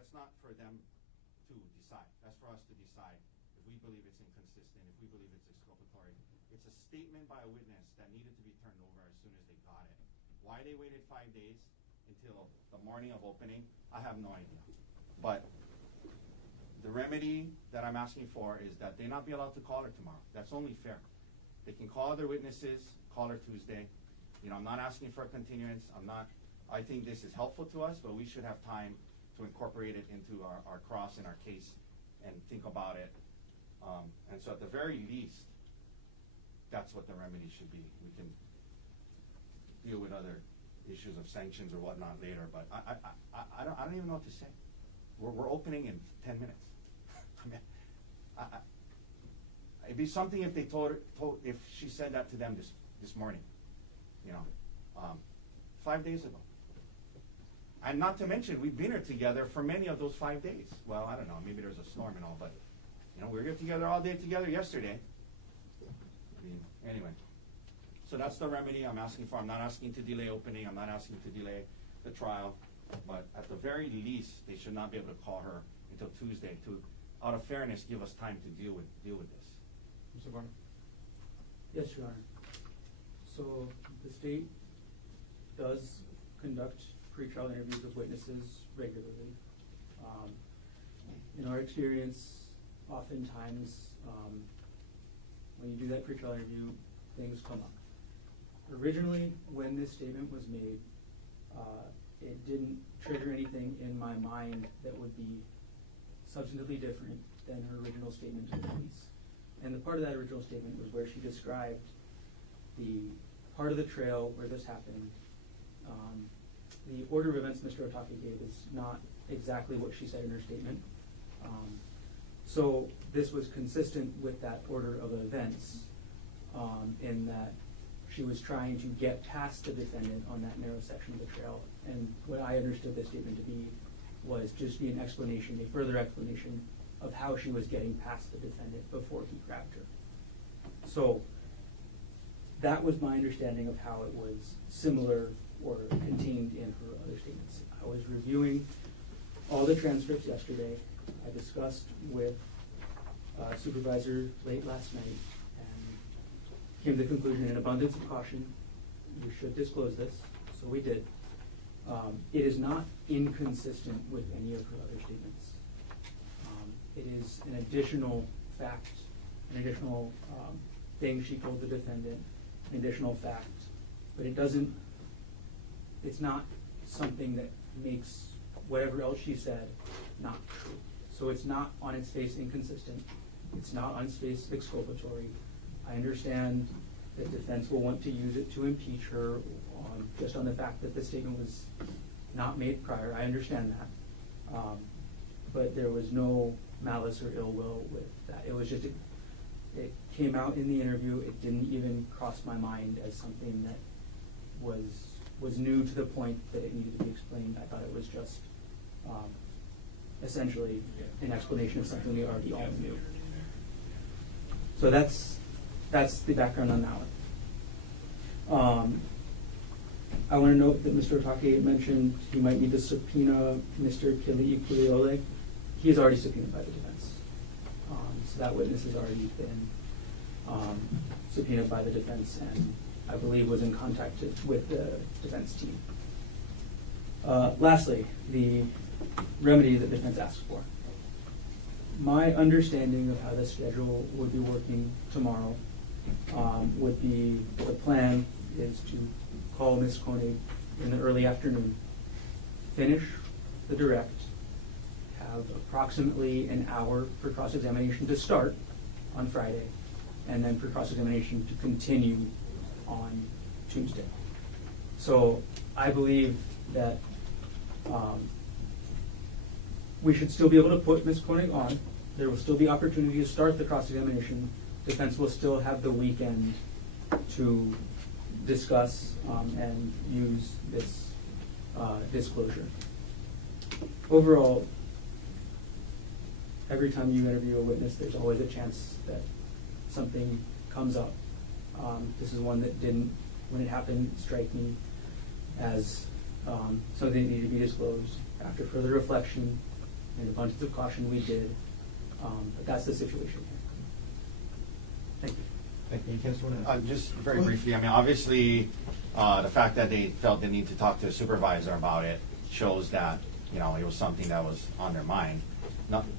that's not for them to decide. That's for us to decide if we believe it's inconsistent, if we believe it's exculpatory. It's a statement by a witness that needed to be turned over as soon as they got it. Why they waited 5 days until the morning of opening, I have no idea. But the remedy that I'm asking for is that they not be allowed to call her tomorrow. That's only fair. They can call other witnesses, call her Tuesday. I'm not asking for a continuance. I think this is helpful to us, but we should have time to incorporate it into our cross and our case and think about it. And so at the very least, that's what the remedy should be. We can deal with other issues of sanctions or whatnot later, but I don't even know what to say. We're opening in 10 minutes. I mean, it'd be something if they if she said that to them this morning, 5 days ago. And not to mention, we've been here together for many of those 5 days. Well, I don't know, maybe there's a storm and all, but we were here together all day together yesterday. I mean, anyway. So that's the remedy I'm asking for. I'm not asking to delay opening. I'm not asking to delay the trial. But at the very least, they should not be able to call her until Tuesday to, out of fairness, give us time to deal with this. Mr. Barnum? Yes, Your Honor. So the state does conduct pretrial interviews of witnesses regularly. In our experience, oftentimes when you do that pretrial interview, things come up. Originally, when this statement was made, it didn't trigger anything in my mind that would be substantively different than her original statement to the police. And the part of that original statement was where she described the part of the trail where this happened. The order of events Mr. Otake gave is not exactly what she said in her statement. So this was consistent with that order of events in that she was trying to get past the defendant on that narrow section of the trail. And what I understood this statement to be was just an explanation, a further explanation of how she was getting past the defendant before he grabbed her. So that was my understanding of how it was similar or contained in her other statements. I was reviewing all the transcripts yesterday. I discussed with supervisor late last night and came to the conclusion, in abundance of caution, we should disclose this. So we did. It is not inconsistent with any of her other statements. It is an additional fact, an additional thing she told the defendant, an additional fact, but it's not something that makes whatever else she said not true. So it's not on its face inconsistent. It's not on its face exculpatory. I understand that defense will want to use it to impeach her just on the fact that the statement was not made prior. I understand that. But there was no malice or ill will with that. It was just, it came out in the interview. It didn't even cross my mind as something that was new to the point that it needed to be explained. I thought it was just essentially an explanation of something we already all knew. So that's the background on that one. I want to note that Mr. Otake mentioned he might need to subpoena Mr. Kili'ikuleole. He is already subpoenaed by the defense. So that witness has already been subpoenaed by the defense and I believe was in contact with the defense team. Lastly, the remedy that the defense asked for. My understanding of how the schedule would be working tomorrow would be the plan is to call Ms. Konig in the early afternoon, finish the direct, have approximately an hour for cross-examination to start on Friday, and then for cross-examination to continue on Tuesday. So I believe that we should still be able to put Ms. Konig on. There will still be opportunity to start the cross-examination. Defense will still have the weekend to discuss and use this disclosure. Overall, every time you interview a witness, there's always a chance that something comes up. This is one that didn't, when it happened, strike me as something that needed to be disclosed. After further reflection, in abundance of caution, we did. But that's the situation here. Thank you. Thank you. Councilor. Just very briefly, I mean, obviously, the fact that they felt the need to talk to a supervisor about it shows that, it was something that was on their mind.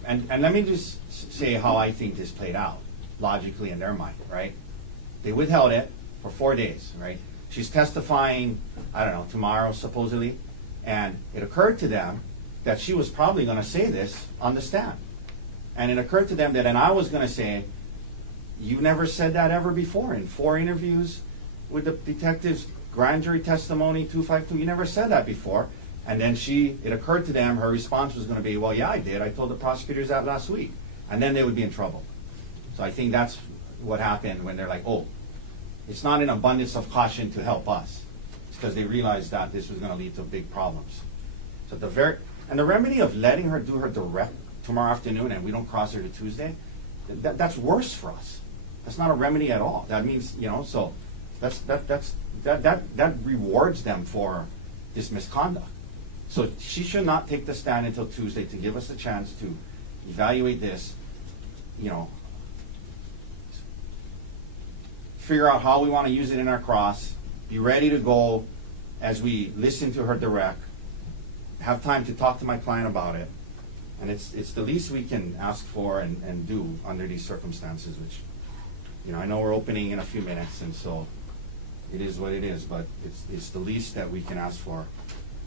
And let me just say how I think this played out, logically in their mind, right? They withheld it for 4 days, right? She's testifying, I don't know, tomorrow supposedly, and it occurred to them that she was probably gonna say this on the stand. And it occurred to them that, and I was gonna say, you've never said that ever before. In 4 interviews with the detectives, grand jury testimony, 252, you never said that before. And then it occurred to them, her response was gonna be, well, yeah, I did. I told the prosecutors that last week. And then they would be in trouble. So I think that's what happened when they're like, oh, it's not an abundance of caution to help us. It's because they realized that this was gonna lead to big problems. So the remedy of letting her do her direct tomorrow afternoon and we don't cross her to Tuesday, that's worse for us. That's not a remedy at all. That means, so that rewards them for this misconduct. So she should not take the stand until Tuesday to give us a chance to evaluate this, figure out how we want to use it in our cross, be ready to go as we listen to her direct, have time to talk to my client about it. And it's the least we can ask for and do under these circumstances, which, I know we're opening in a few minutes, and so it is what it is, but it's the least that we can ask for.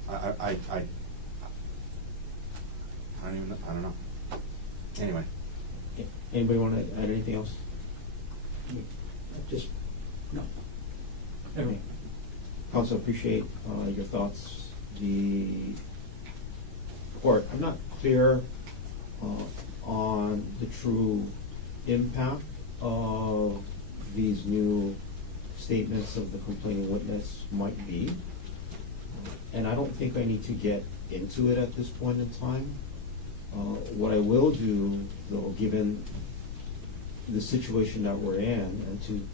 I don't know. Anyway. Okay. Anybody want to add anything else? Just, no. Okay. Council, appreciate your thoughts. The court, I'm not clear on the true impact of these new statements of the complaining witness might be. And I don't think I need to get into it at this point in time. What I will do, though, given the situation that we're in, and to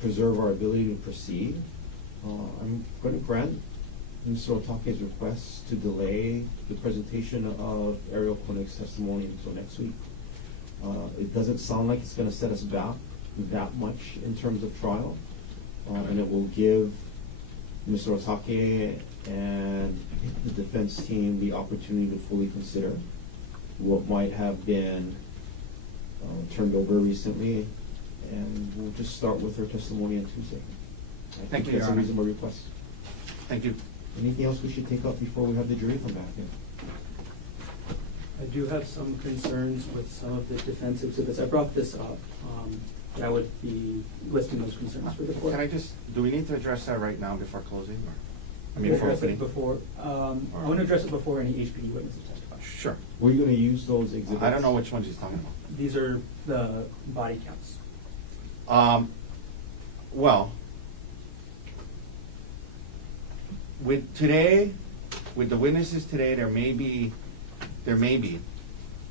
preserve our ability to proceed, I'm going to grant Mr. Otake's request to delay the presentation of Gerhardt Konig's testimony until next week. It doesn't sound like it's going to set us back that much in terms of trial, and it will give Mr. Otake and the defense team the opportunity to fully consider what might have been turned over recently, and we'll just start with her testimony on Tuesday. I Thank think you, that's Your a Honor. reasonable request. Thank you. Anything else we should take up before we have the jury come back in? I do have some concerns with some of the defense exhibits. I brought this up, but I would be listing those concerns for the court. Do we need to address that right now before closing, or? I mean, We'll before address it opening? before, I want to address it before any HPD witnesses testify. Sure. Were you gonna use those exhibits? I don't know which ones he's talking about. These are the body counts. Well, with the witnesses today, there may be,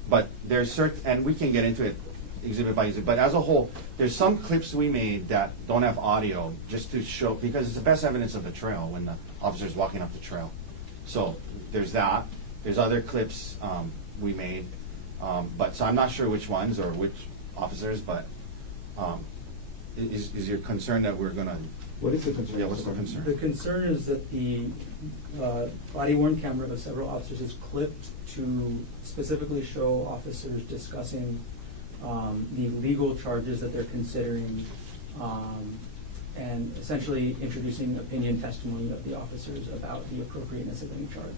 but there's certain, and we can get into it exhibit by exhibit, but as a whole, there's some clips we made that don't have audio, just to show, because it's the best evidence of the trail when the officer's walking up the trail. So there's that. There's other clips we made, but so I'm not sure which ones or which officers, but is your concern that we're gonna? What is the concern? Yeah, what's the concern? The concern is that the body-worn camera of several officers is clipped to specifically show officers discussing the legal charges that they're considering, and essentially introducing opinion testimony of the officers about the appropriateness of any charge,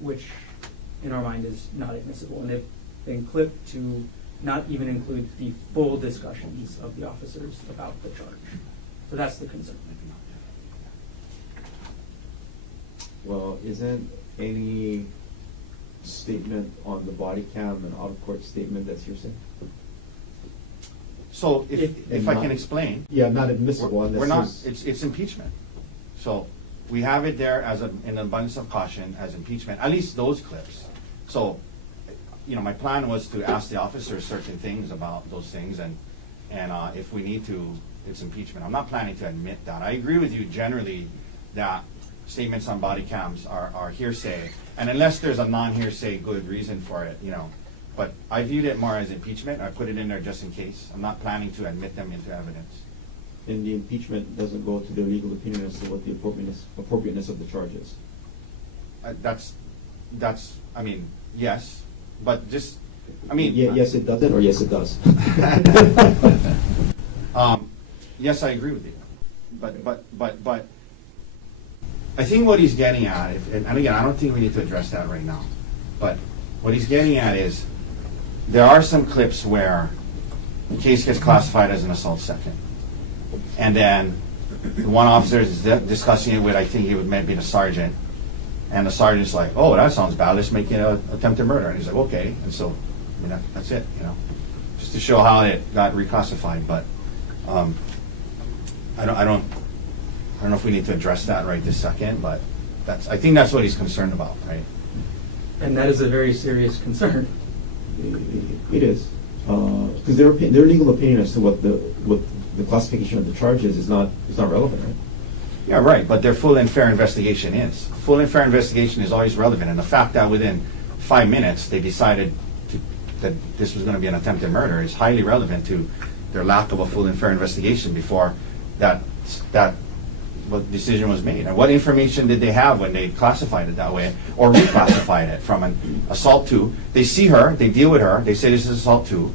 which in our mind is not admissible. And they've been clipped to not even include the full discussions of the officers about the charge. So that's the concern. Well, isn't any statement on the body cam an out-of-court statement that's hearsay? So if I can explain. Yeah, not admissible unless We're not, there's- it's impeachment. So we have it there as an abundance of caution as impeachment, at least those clips. So, my plan was to ask the officers certain things about those things, and if we need to, it's impeachment. I'm not planning to admit that. I agree with you generally that statements on body cams are hearsay, and unless there's a non-hearsay good reason for it, but I viewed it more as impeachment. I put it in there just in case. I'm not planning to admit them into evidence. And the impeachment doesn't go to their legal opinion as to what the appropriateness of the charge is. I mean, yes, but just, I mean. Yes, it doesn't, or yes, it does. Yes, I agree with you, but I think what he's getting at, and again, I don't think we need to address that right now, but what he's getting at is there are some clips where the case gets classified as an assault second, and then one officer is discussing it with, I think he would maybe the sergeant, and the sergeant's like, oh, that sounds bad, let's make it an attempted murder, and he's like, okay, and so, I mean, that's it, just to show how it got reclassified, but I don't know if we need to address that right this second, but I think that's what he's concerned about, right? And that is a very serious concern. It is, because their legal opinion as to what the classification of the charge is not relevant, right? Yeah, right, but their full and fair investigation is. Full and fair investigation is always relevant, and the fact that within 5 minutes they decided that this was going to be an attempted murder is highly relevant to their lack of a full and fair investigation before that what decision was made. And what information did they have when they classified it that way or reclassified it from an assault 2? They see her, they deal with her, they say this is assault 2.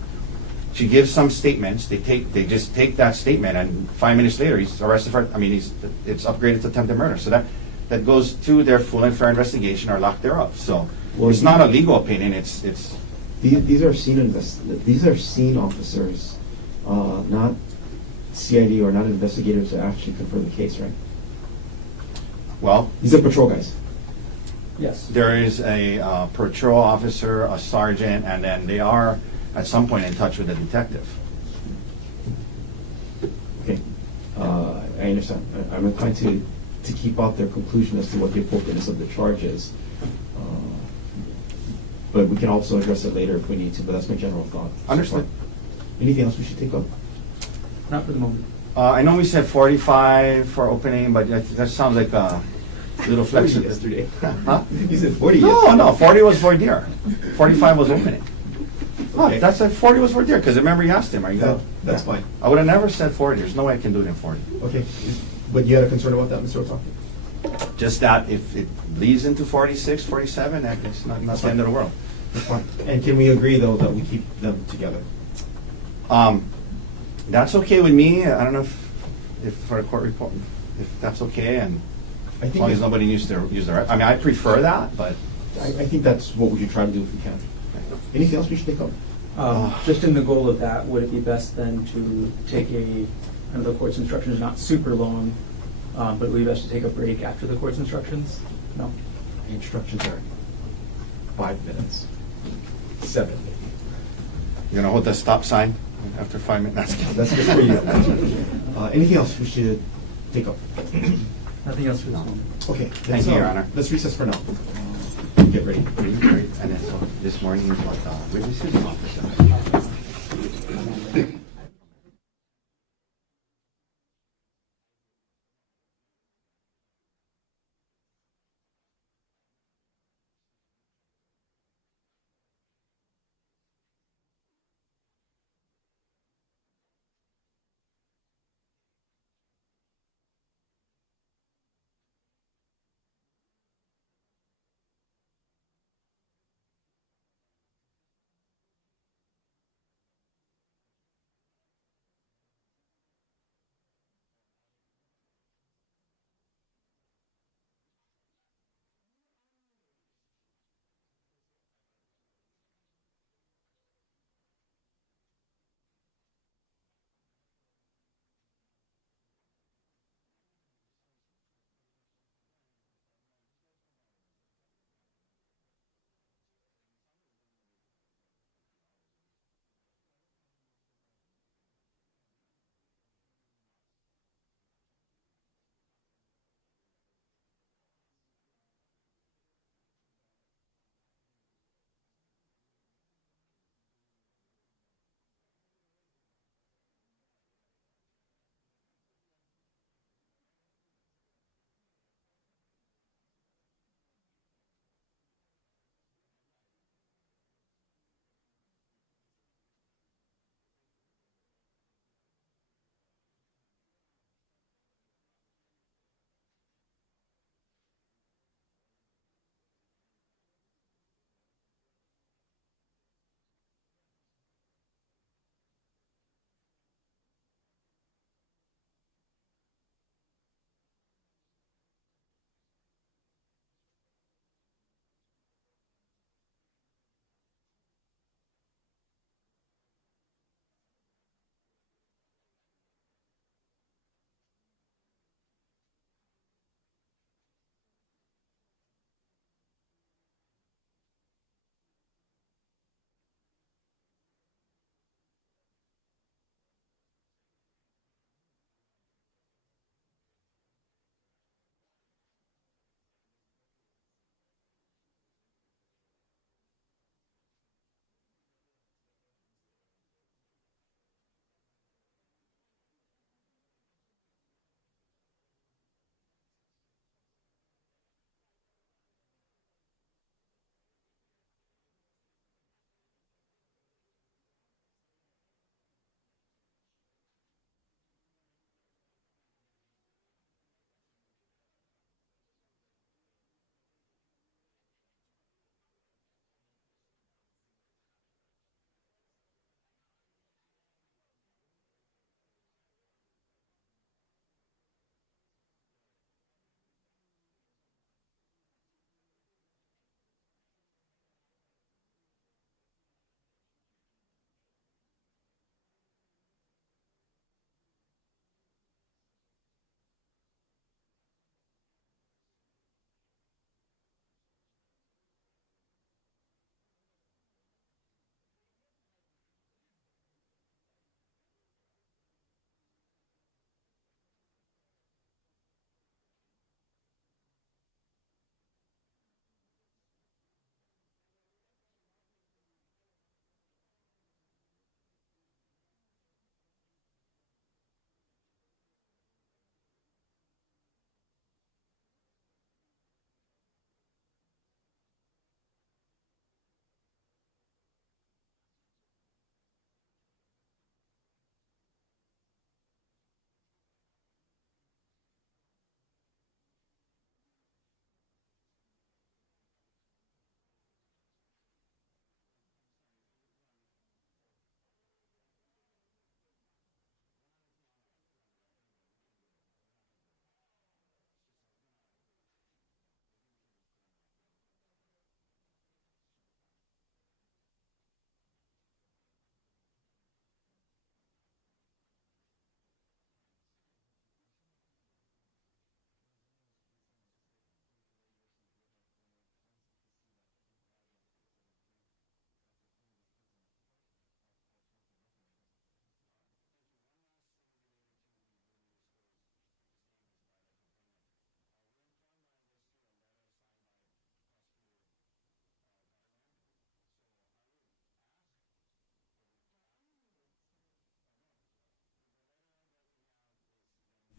She gives some statements. They just take that statement, and 5 minutes later he's arrested for. I mean, it's upgraded to attempted murder. So that goes to their full and fair investigation or lack thereof. So it's not a legal opinion. It's these are scene officers, not CID or not investigators to actually confirm the case, right? Well, these are patrol guys. Yes. There is a patrol officer, a sergeant, and then they are at some point in touch with the detective. Okay, I understand. I'm inclined to keep out their conclusion as to what the appropriateness of the charge is. But we can also address it later if we need to, but that's my general thought. Understood. Anything else we should take up? Not for the moment. I know we said 45 for opening, but that sounds like a little flexible. Yesterday. Huh? You said 40 yesterday. No, 40 was for deer. 45 was opening. Okay. That's like 40 was for deer, because remember you asked him, are you good? That's fine. I would have never said 40. There's no way I can do it in 40. Okay, but you had a concern about that, Mr. Otake? Just that if it leads into 46, 47, it's not the end of the world. That's fine. And can we agree, though, that we keep them together? That's okay with me. I don't know if for a court report, if that's okay, and I as think long as nobody use their right. I mean, I prefer that, but I think that's what we should try to do if we can. Anything else we should take up? Just in the goal of that, would it be best then to take I know the court's instructions are not super long, but would it be best to take a break after the court's instructions? No? The instructions are 5 minutes. 7. you're gonna hold the stop sign after 5 minutes. That's good for you. Anything else we should take up? Nothing else for this moment. Okay. Thank you, Your Honor. Let's recess for now. Get ready. Great. And then so this morning, witness is an officer.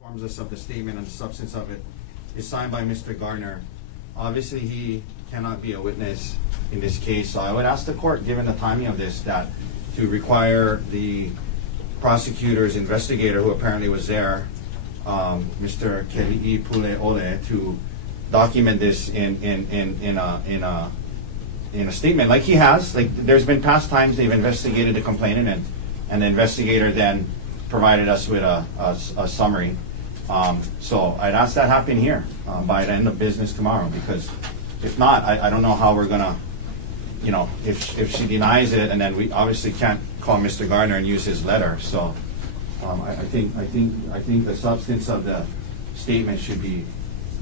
informs us of the statement and the substance of it is signed by Mr. Garner. Obviously, he cannot be a witness in this case, so I would ask the court, given the timing of this, that to require the prosecutor's investigator, who apparently was there, Mr. Keli'i Pule Ole, to document this in a statement, like he has. Like, there's been past times they've investigated the complainant, and the investigator then provided us with a summary. So I'd ask that happen here by the end of business tomorrow, because if not, I don't know how we're gonna, you know, if she denies it, and then we obviously can't call Mr. Garner and use his letter. So I think the substance of the statement should be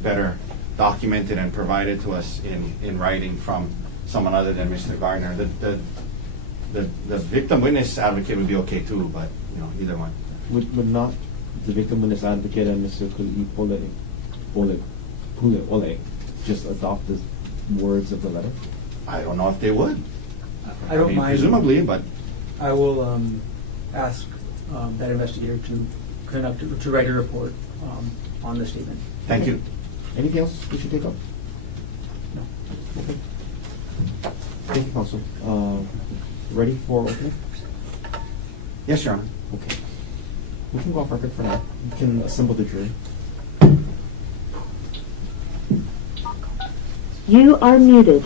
better documented and provided to us in writing from someone other than Mr. Garner. The victim witness advocate would be okay too, but you know, either one. Would not the victim witness advocate and Mr. Keli'i Pule Ole just adopt the words of the letter? I don't know if they would. I don't mean, mind. presumably, but I will ask that investigator to write a report on the statement. thank you. Anything else we should take up? No. Okay. Thank you, counsel. Ready for opening? Yes, Your Honor. Okay. We can go off record for now. We can assemble the jury. You are muted.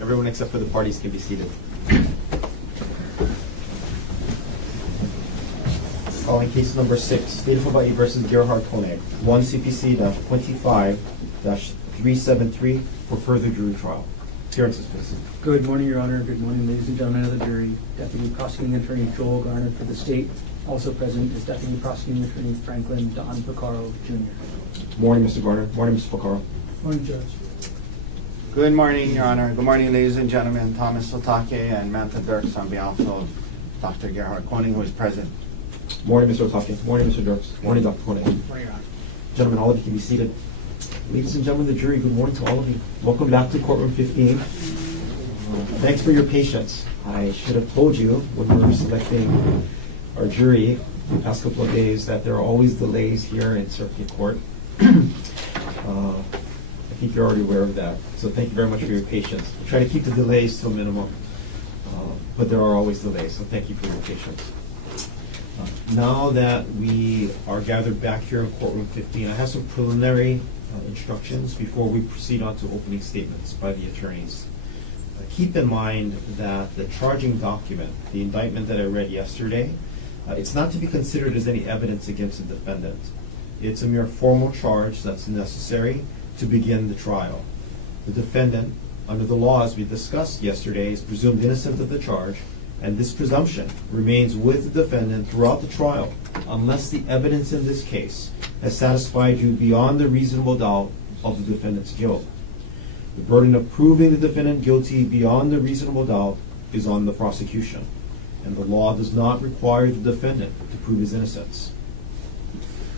Everyone except for the parties can be seated. Calling case number 6, State of Hawaii versus Gerhardt Konig, 1 CPC-25-373 for further jury trial. Appearances, please. Good morning, Your Honor. Good morning, ladies and gentlemen of the jury. Deputy Prosecuting Attorney Joel Garner for the state. Also present is Deputy Prosecuting Attorney Franklin Don Picaro, Jr. Morning, Mr. Garner. Morning, Mr. Picaro. Morning, Judge. Good morning, Your Honor. Good morning, ladies and gentlemen. Thomas Otake and Mantha Dirks on behalf of Dr. Gerhardt Konig, who is present. Morning, Mr. Otake. Morning, Mr. Dirks. Morning, Dr. Konig. Morning, Your Honor. Gentlemen, all of you can be seated. Ladies and gentlemen of the jury, good morning to all of you. Welcome back to courtroom 15. Thanks for your patience. I should have told you when we were selecting our jury the past couple of days that there are always delays here in circuit court. I think you're already aware of that. So thank you very much for your patience. We try to keep the delays to a minimum, but there are always delays, so thank you for your patience. Now that we are gathered back here in courtroom 15, I have some preliminary instructions before we proceed on to opening statements by the attorneys. Keep in mind that the charging document, the indictment that I read yesterday, it's not to be considered as any evidence against the defendant. It's a mere formal charge that's necessary to begin the trial. The defendant, under the law as we discussed yesterday, is presumed innocent of the charge, and this presumption remains with the defendant throughout the trial unless the evidence in this case has satisfied you beyond the reasonable doubt of the defendant's guilt. The burden of proving the defendant guilty beyond the reasonable doubt is on the prosecution, and the law does not require the defendant to prove his innocence.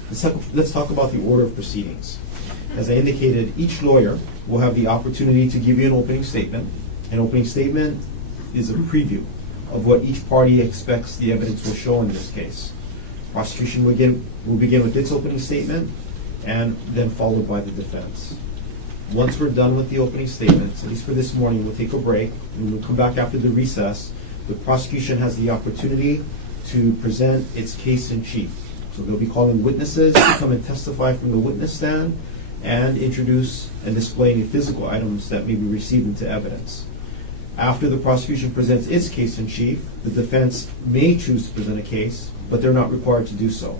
Let's talk about the order of proceedings. As I indicated, each lawyer will have the opportunity to give you an opening statement. An opening statement is a preview of what each party expects the evidence will show in this case. Prosecution will begin with its opening statement and then followed by the defense. Once we're done with the opening statements, at least for this morning, we'll take a break and we'll come back after the recess. The prosecution has the opportunity to present its case in chief. So they'll be calling witnesses to come and testify from the witness stand and introduce and display any physical items that may be received into evidence. After the prosecution presents its case in chief, the defense may choose to present a case, but they're not required to do so.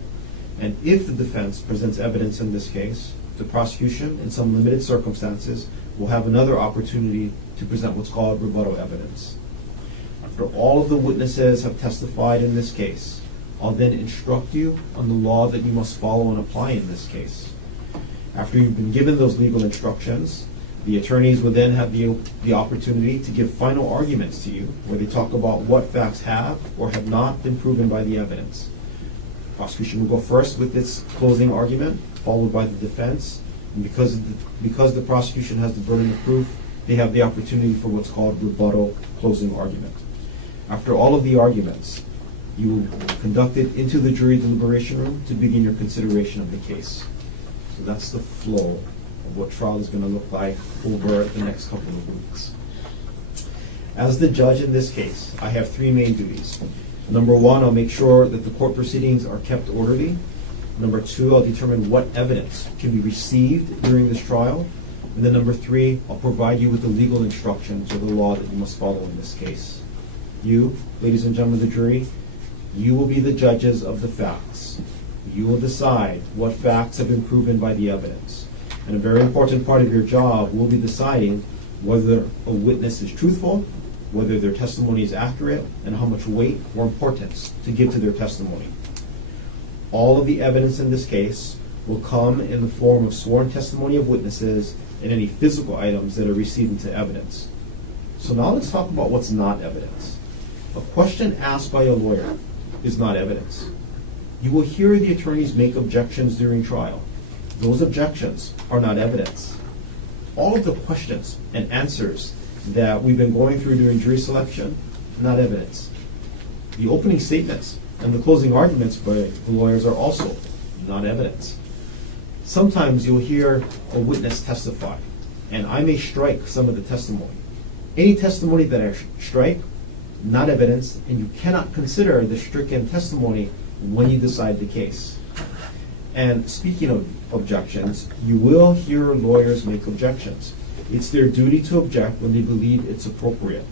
And if the defense presents evidence in this case, the prosecution, in some limited circumstances, will have another opportunity to present what's called rebuttal evidence. After all of the witnesses have testified in this case, I'll then instruct you on the law that you must follow and apply in this case. After you've been given those legal instructions, the attorneys will then have the opportunity to give final arguments to you, where they talk about what facts have or have not been proven by the evidence. The prosecution will go first with its closing argument, followed by the defense. And because the prosecution has the burden of proof, they have the opportunity for what's called rebuttal closing argument. After all of the arguments, you will be conducted into the jury deliberation room to begin your consideration of the case. So that's the flow of what trial is going to look like over the next couple of weeks. As the judge in this case, I have three main duties. Number one, I'll make sure that the court proceedings are kept orderly. Number two, I'll determine what evidence can be received during this trial. And then number three, I'll provide you with the legal instructions or the law that you must follow in this case. You, ladies and gentlemen of the jury, you will be the judges of the facts. You will decide what facts have been proven by the evidence. And a very important part of your job will be deciding whether a witness is truthful, whether their testimony is accurate, and how much weight or importance to give to their testimony. All of the evidence in this case will come in the form of sworn testimony of witnesses and any physical items that are received into evidence. So now let's talk about what's not evidence. A question asked by a lawyer is not evidence. You will hear the attorneys make objections during trial. Those objections are not evidence. All of the questions and answers that we've been going through during jury selection, not evidence. The opening statements and the closing arguments by the lawyers are also not evidence. Sometimes you'll hear a witness testify, and I may strike some of the testimony. Any testimony that I strike, not evidence, and you cannot consider the stricken testimony when you decide the case. And speaking of objections, you will hear lawyers make objections. It's their duty to object when they believe it's appropriate.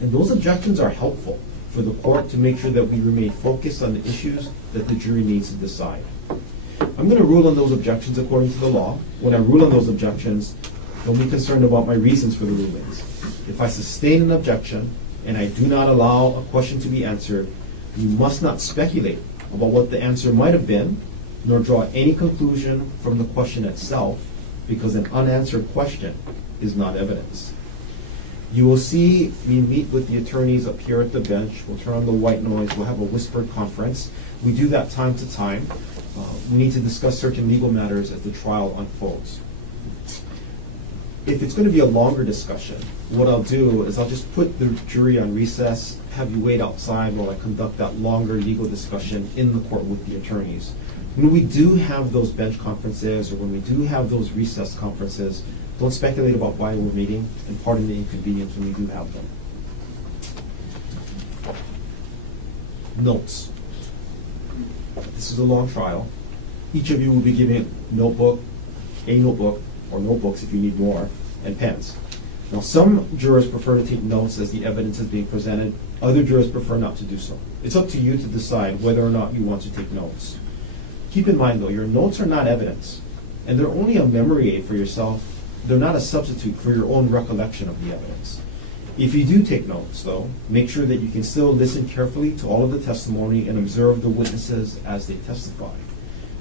And those objections are helpful for the court to make sure that we remain focused on the issues that the jury needs to decide. I'm going to rule on those objections according to the law. When I rule on those objections, Don't be concerned about my reasons for the rulings. If I sustain an objection and I do not allow a question to be answered, you must not speculate about what the answer might have been, nor draw any conclusion from the question itself, because an unanswered question is not evidence. You will see me meet with the attorneys up here at the bench. We'll turn on the white noise. We'll have a whispered conference. We do that time to time. We need to discuss certain legal matters as the trial unfolds. If it's going to be a longer discussion, what I'll do is I'll just put the jury on recess, have you wait outside while I conduct that longer legal discussion in the court with the attorneys. When we do have those bench conferences or when we do have those recess conferences, don't speculate about why we're meeting, and pardon the inconvenience when we do have them. Notes. This is a long trial. Each of you will be given a notebook, or notebooks if you need more, and pens. Now, some jurors prefer to take notes as the evidence is being presented. Other jurors prefer not to do so. It's up to you to decide whether or not you want to take notes. Keep in mind, though, your notes are not evidence, and they're only a memory aid for yourself. They're not a substitute for your own recollection of the evidence. If you do take notes, though, make sure that you can still listen carefully to all of the testimony and observe the witnesses as they testify.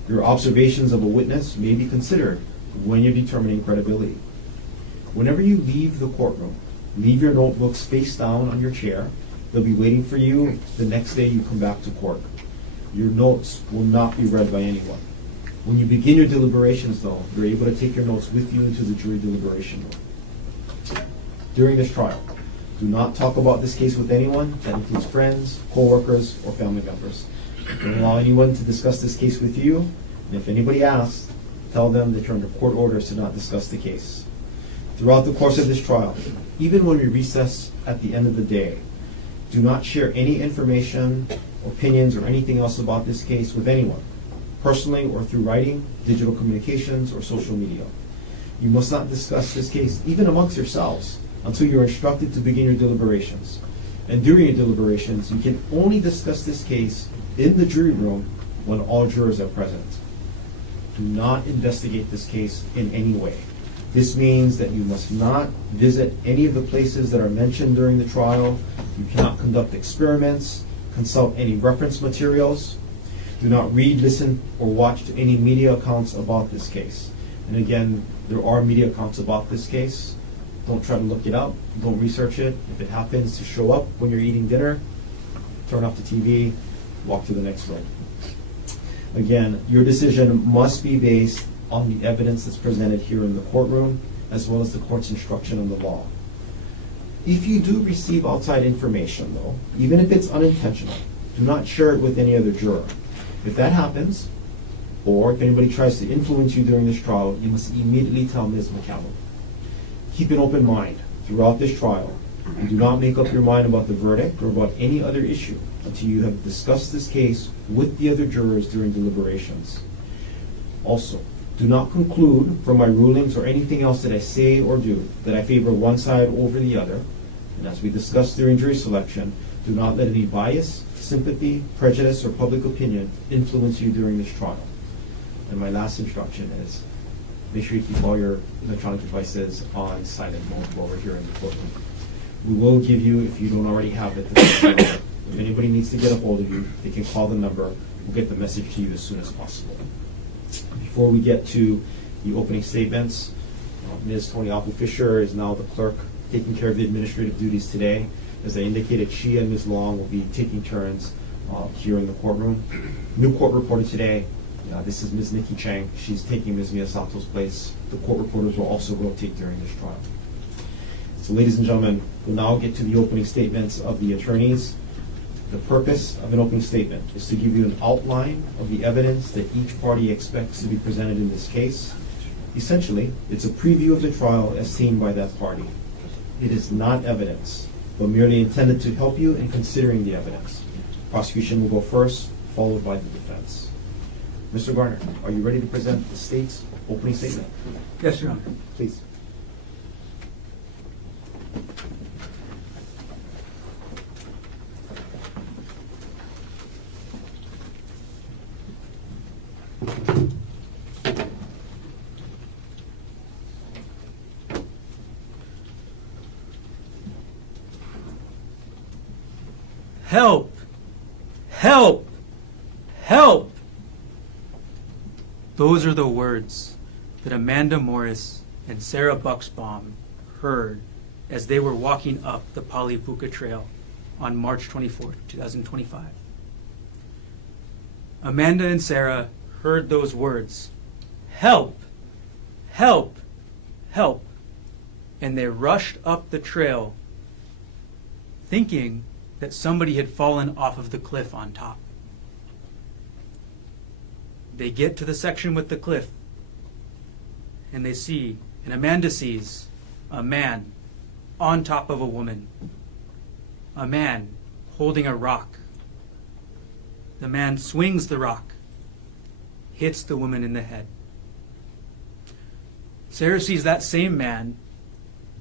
Your observations of a witness may be considered when you're determining credibility. Whenever you leave the courtroom, leave your notebooks face down on your chair. They'll be waiting for you the next day you come back to court. Your notes will not be read by anyone. When you begin your deliberations, though, you're able to take your notes with you into the jury deliberation room. During this trial, do not talk about this case with anyone. That includes friends, co-workers, or family members. Don't allow anyone to discuss this case with you. And if anybody asks, tell them that you're under court orders to not discuss the case. Throughout the course of this trial, even when we recess at the end of the day, do not share any information, opinions, or anything else about this case with anyone, personally or through writing, digital communications, or social media. You must not discuss this case even amongst yourselves until you're instructed to begin your deliberations. And during your deliberations, you can only discuss this case in the jury room when all jurors are present. Do not investigate this case in any way. This means that you must not visit any of the places that are mentioned during the trial. You cannot conduct experiments, consult any reference materials. Do not read, listen, or watch to any media accounts about this case. And again, there are media accounts about this case. Don't try to look it up. Don't research it. If it happens to show up when you're eating dinner, turn off the TV, walk to the next room. Again, your decision must be based on the evidence that's presented here in the courtroom, as well as the court's instruction on the law. If you do receive outside information, though, even if it's unintentional, do not share it with any other juror. If that happens, or if anybody tries to influence you during this trial, you must immediately tell Ms. McCallum. Keep an open mind throughout this trial, and do not make up your mind about the verdict or about any other issue until you have discussed this case with the other jurors during deliberations. Also, do not conclude from my rulings or anything else that I say or do that I favor one side over the other. And as we discussed during jury selection, do not let any bias, sympathy, prejudice, or public opinion influence you during this trial. And my last instruction is, make sure you keep all your electronic devices on silent mode while we're here in the courtroom. We will give you, if you don't already have it, the number. If anybody needs to get a hold of you, they can call the number. We'll get the message to you as soon as possible. Before we get to the opening statements, Ms. Tony Apple-Fisher is now the clerk taking care of the administrative duties today. As I indicated, she and Ms. Long will be taking turns here in the courtroom. New court reporter today, this is Ms. Nikki Chang. She's taking Ms. Miyasato's place. The court reporters will also rotate during this trial. So ladies and gentlemen, we'll now get to the opening statements of the attorneys. The purpose of an opening statement is to give you an outline of the evidence that each party expects to be presented in this case. Essentially, it's a preview of the trial as seen by that party. It is not evidence, but merely intended to help you in considering the evidence. Prosecution will go first, followed by the defense. Mr. Garner, are you ready to present the state's opening statement? Yes, Your Honor. Please. Help! Help! Help! Those are the words that Amanda Morris and Sarah Bucksbaum heard as they were walking up the Palipuka Trail on March 24th, 2025. Amanda and Sarah heard those words, help, help, help, and they rushed up the trail thinking that somebody had fallen off of the cliff on top. They get to the section with the cliff, and they see, and Amanda sees, a man on top of a woman. A man holding a rock. The man swings the rock, hits the woman in the head. Sarah sees that same man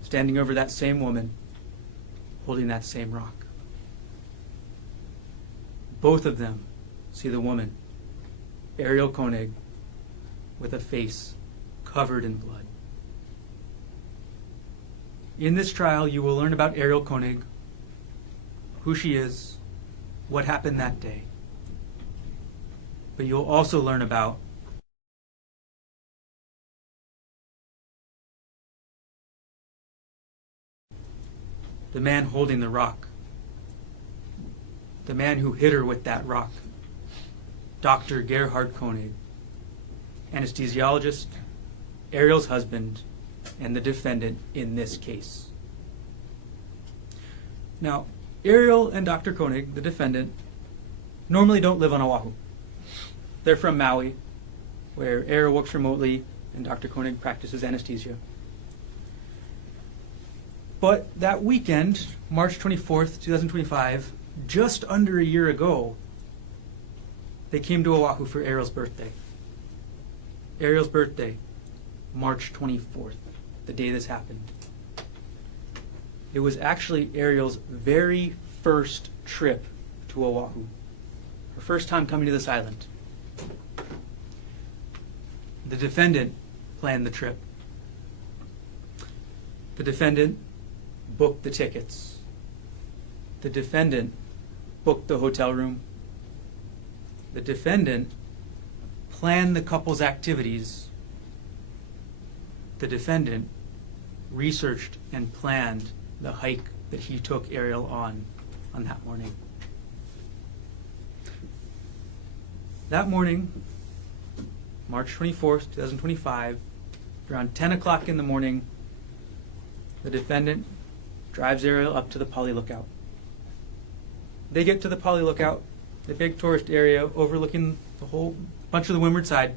standing over that same woman, holding that same rock. Both of them see the woman, Ariel Konig, with a face covered in blood. In this trial, you will learn about Ariel Konig, who she is, what happened that day. But you'll also learn about the man holding the rock, the man who hit her with that rock, Dr. Gerhardt Konig, anesthesiologist, Ariel's husband, and the defendant in this case. Now, Ariel and Dr. Konig, the defendant, normally don't live on Oahu. They're from Maui, where Ariel works remotely and Dr. Konig practices anesthesia. But that weekend, March 24th, 2025, just under a year ago, they came to Oahu for Ariel's birthday. Ariel's birthday, March 24th, the day this happened. It was actually Ariel's very first trip to Oahu. Her first time coming to this island. The defendant planned the trip. The defendant booked the tickets. The defendant booked the hotel room. The defendant planned the couple's activities. The defendant researched and planned the hike that he took Ariel on that morning. That morning, March 24th, 2025, around 10 o'clock in the morning, the defendant drives Ariel up to the Pali Lookout. They get to the Pali Lookout, the big tourist area overlooking the whole bunch of the windward side,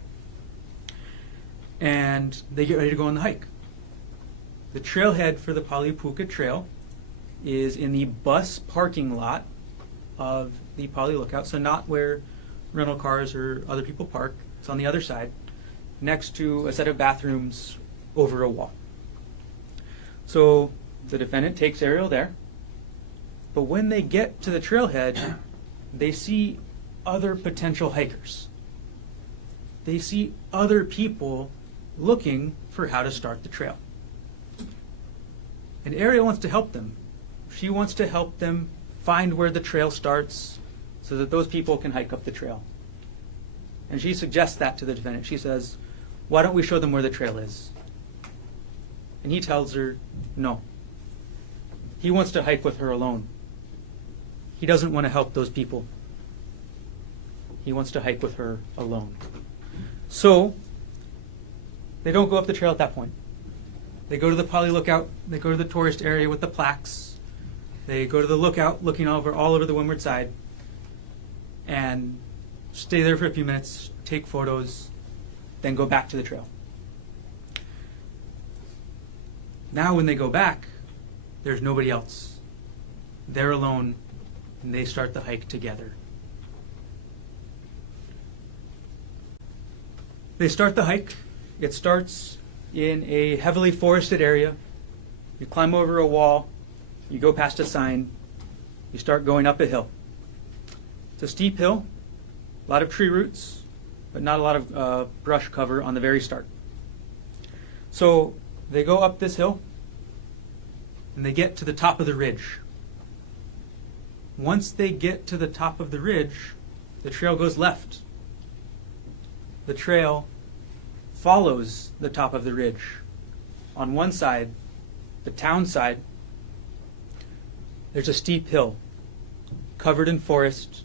and they get ready to go on the hike. The trailhead for the Palipuka Trail is in the bus parking lot of the Pali Lookout, so not where rental cars or other people park. It's on the other side, next to a set of bathrooms over a wall. So the defendant takes Ariel there, but when they get to the trailhead, they see other potential hikers. They see other people looking for how to start the trail. And Ariel wants to help them. She wants to help them find where the trail starts so that those people can hike up the trail. And she suggests that to the defendant. She says, why don't we show them where the trail is? And he tells her, no. He wants to hike with her alone. He doesn't want to help those people. He wants to hike with her alone. So, they don't go up the trail at that point. They go to the Pali Lookout. They go to the tourist area with the plaques. They go to the lookout, looking all over the windward side, and stay there for a few minutes, take photos, then go back to the trail. Now when they go back, there's nobody else. They're alone, and they start the hike together. They start the hike. It starts in a heavily forested area. You climb over a wall, you go past a sign, you start going up a hill. It's a steep hill, a lot of tree roots, but not a lot of brush cover on the very start. So they go up this hill, and they get to the top of the ridge. Once they get to the top of the ridge, the trail goes left. The trail follows the top of the ridge. On one side, the town side, there's a steep hill covered in forest,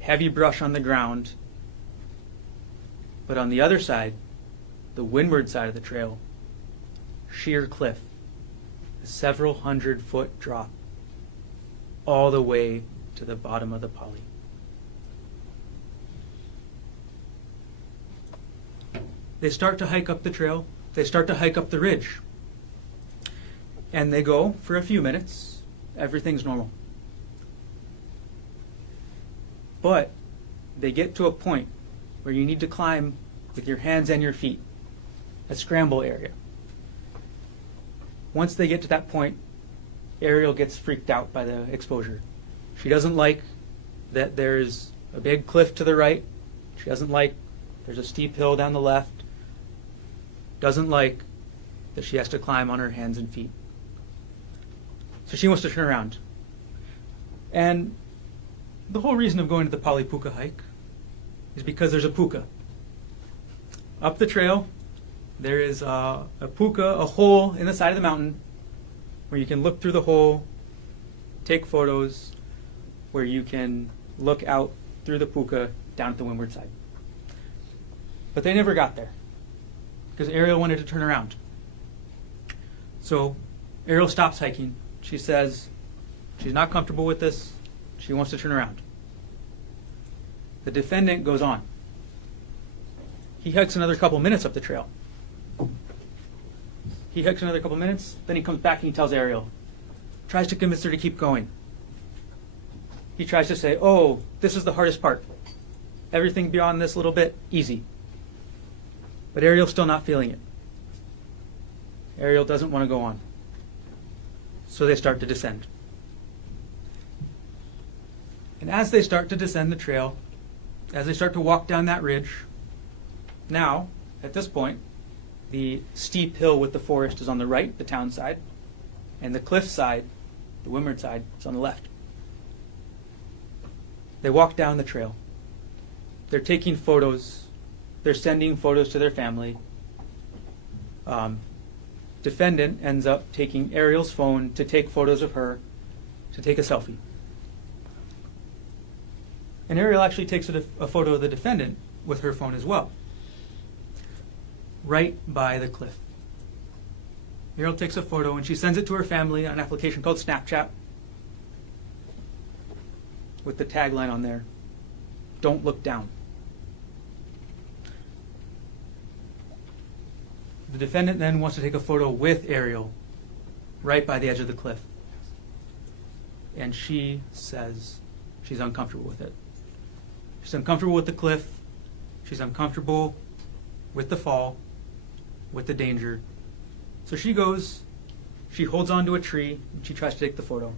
heavy brush on the ground. But on the other side, the windward side of the trail, sheer cliff, a several 100-foot drop, all the way to the bottom of the poly. They start to hike up the trail. They start to hike up the ridge. And they go for a few minutes. Everything's normal. But they get to a point where you need to climb with your hands and your feet, a scramble area. Once they get to that point, Ariel gets freaked out by the exposure. She doesn't like that there's a big cliff to the right. She doesn't like there's a steep hill down the left. Doesn't like that she has to climb on her hands and feet. So she wants to turn around. And the whole reason of going to the Poly Puka hike is because there's a puka. Up the trail, there is a puka, a hole in the side of the mountain where you can look through the hole, take photos, where you can look out through the puka down at the windward side. But they never got there because Ariel wanted to turn around. So Ariel stops hiking. She says she's not comfortable with this. She wants to turn around. The defendant goes on. He hikes another couple minutes up the trail. He hikes another couple minutes, then he comes back and he tells Ariel, tries to convince her to keep going. He tries to say, oh, this is the hardest part. Everything beyond this little bit, easy. But Ariel's still not feeling it. Ariel doesn't want to go on. So they start to descend. And as they start to descend the trail, as they start to walk down that ridge, now, at this point, the steep hill with the forest is on the right, the town side, and the cliff side, the windward side, is on the left. They walk down the trail. They're taking photos. They're sending photos to their family. Defendant ends up taking Ariel's phone to take photos of her, to take a selfie. And Ariel actually takes a photo of the defendant with her phone as well, right by the cliff. Ariel takes a photo and she sends it to her family on an application called Snapchat with the tagline on there, "Don't look down." The defendant then wants to take a photo with Ariel right by the edge of the cliff. And she says she's uncomfortable with it. She's uncomfortable with the cliff. She's uncomfortable with the fall, with the danger. So she goes, she holds onto a tree, and she tries to take the photo.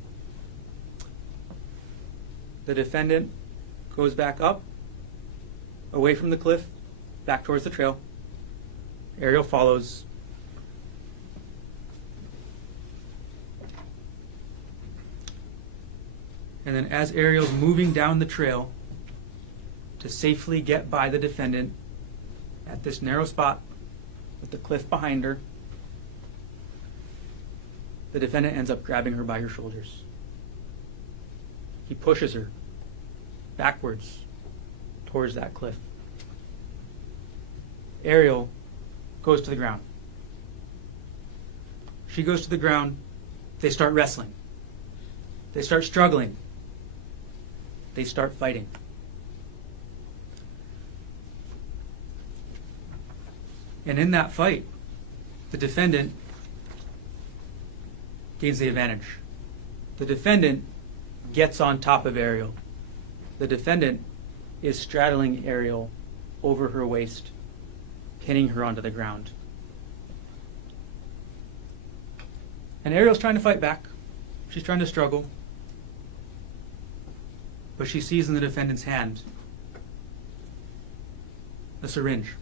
The defendant goes back up, away from the cliff, back towards the trail. Ariel follows. And then as Ariel's moving down the trail to safely get by the defendant at this narrow spot with the cliff behind her, the defendant ends up grabbing her by her shoulders. He pushes her backwards towards that cliff. Ariel goes to the ground. She goes to the ground. They start wrestling. They start struggling. They start fighting. And in that fight, the defendant gains the advantage. The defendant gets on top of Ariel. The defendant is straddling Ariel over her waist, pinning her onto the ground. And Ariel's trying to fight back. She's trying to struggle. But she sees in the defendant's hand a syringe.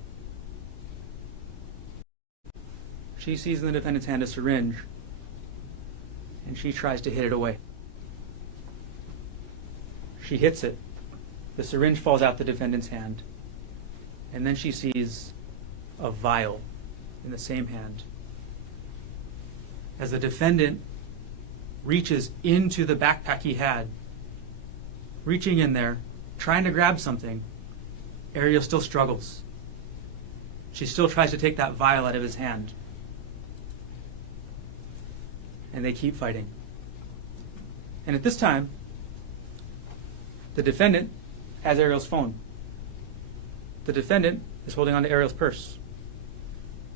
She sees in the defendant's hand a syringe, and she tries to hit it away. She hits it. The syringe falls out the defendant's hand. And then she sees a vial in the same hand. As the defendant reaches into the backpack he had, reaching in there, trying to grab something, Ariel still struggles. She still tries to take that vial out of his hand. And they keep fighting. And at this time, the defendant has Ariel's phone. The defendant is holding on to Ariel's purse.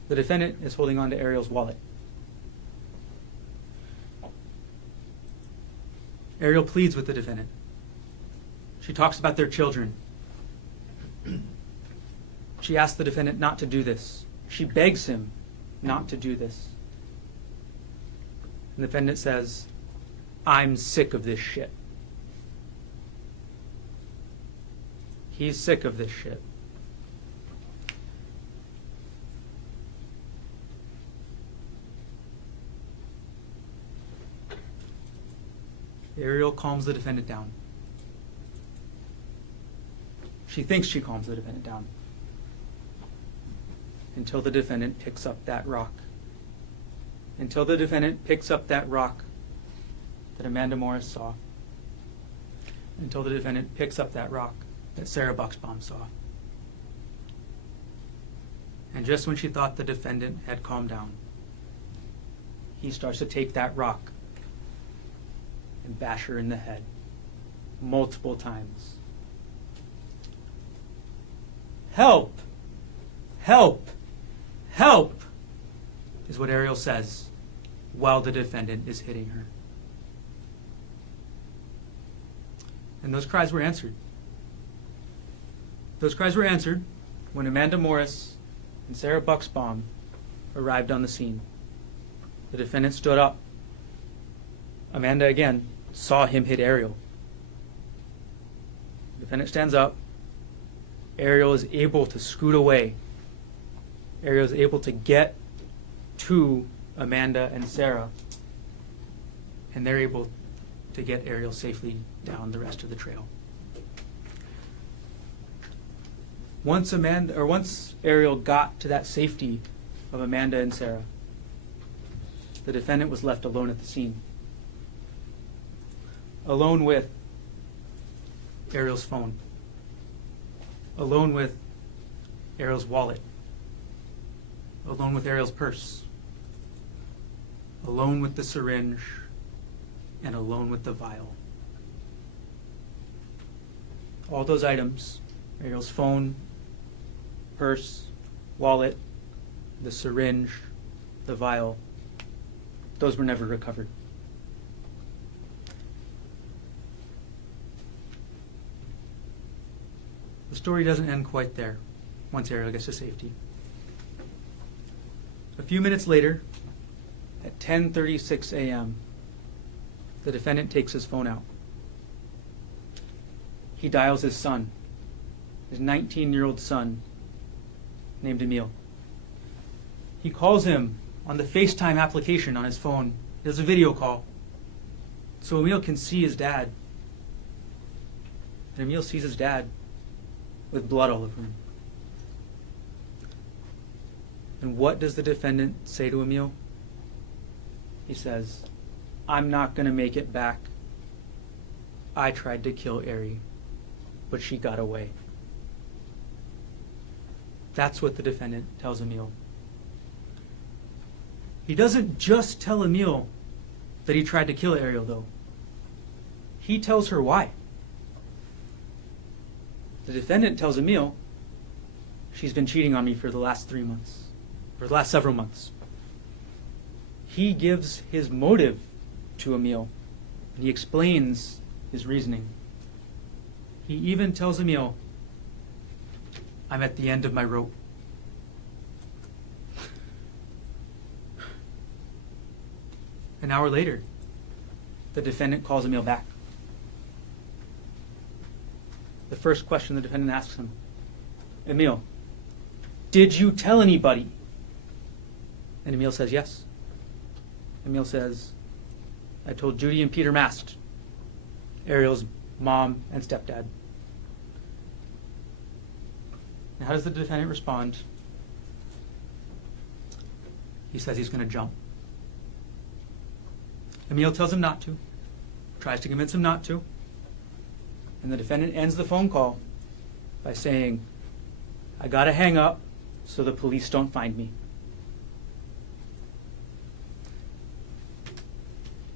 The defendant is holding on to Ariel's wallet. Ariel pleads with the defendant. She talks about their children. She asks the defendant not to do this. She begs him not to do this. And the defendant says, "I'm sick of this shit." He's sick of this shit. Ariel calms the defendant down. She thinks she calms the defendant down until the defendant picks up that rock. Until the defendant picks up that rock that Amanda Morris saw. Until the defendant picks up that rock that Sarah Buxbaum saw. And just when she thought the defendant had calmed down, he starts to take that rock and bash her in the head multiple times. "Help! Help! Help!" is what Ariel says while the defendant is hitting her. And those cries were answered. Those cries were answered when Amanda Morris and Sarah Buxbaum arrived on the scene. The defendant stood up. Amanda again saw him hit Ariel. The defendant stands up. Ariel is able to scoot away. Ariel is able to get to Amanda and Sarah, and they're able to get Ariel safely down the rest of the trail. Once Ariel got to that safety of Amanda and Sarah, the defendant was left alone at the scene. Alone with Ariel's phone. Alone with Ariel's wallet. Alone with Ariel's purse. Alone with the syringe. And alone with the vial. All those items, Ariel's phone, purse, wallet, the syringe, the vial, those were never recovered. The story doesn't end quite there once Ariel gets to safety. A few minutes later, at 10:36 a.m., the defendant takes his phone out. He dials his son, his 19-year-old son, named Emil. He calls him on the FaceTime application on his phone. He does a video call so Emil can see his dad. And Emil sees his dad with blood all over him. And what does the defendant say to Emil? He says, "I'm not going to make it back. I tried to kill Ari, but she got away." That's what the defendant tells Emil. He doesn't just tell Emil that he tried to kill Ariel, though. He tells her why. The defendant tells Emil, "She's been cheating on me for the last 3 months, for the last several months." He gives his motive to Emil, and he explains his reasoning. He even tells Emil, "I'm at the end of my rope." An hour later, the defendant calls Emil back. The first question the defendant asks him, "Emil, did you tell anybody?" And Emil says yes. Emil says, "I told Judy and Peter Mast, Ariel's mom, and stepdad. Now, how does the defendant respond? He says he's going to jump. Emil tells him not to, tries to convince him not to, and the defendant ends the phone call by saying, "I got to hang up so the police don't find me."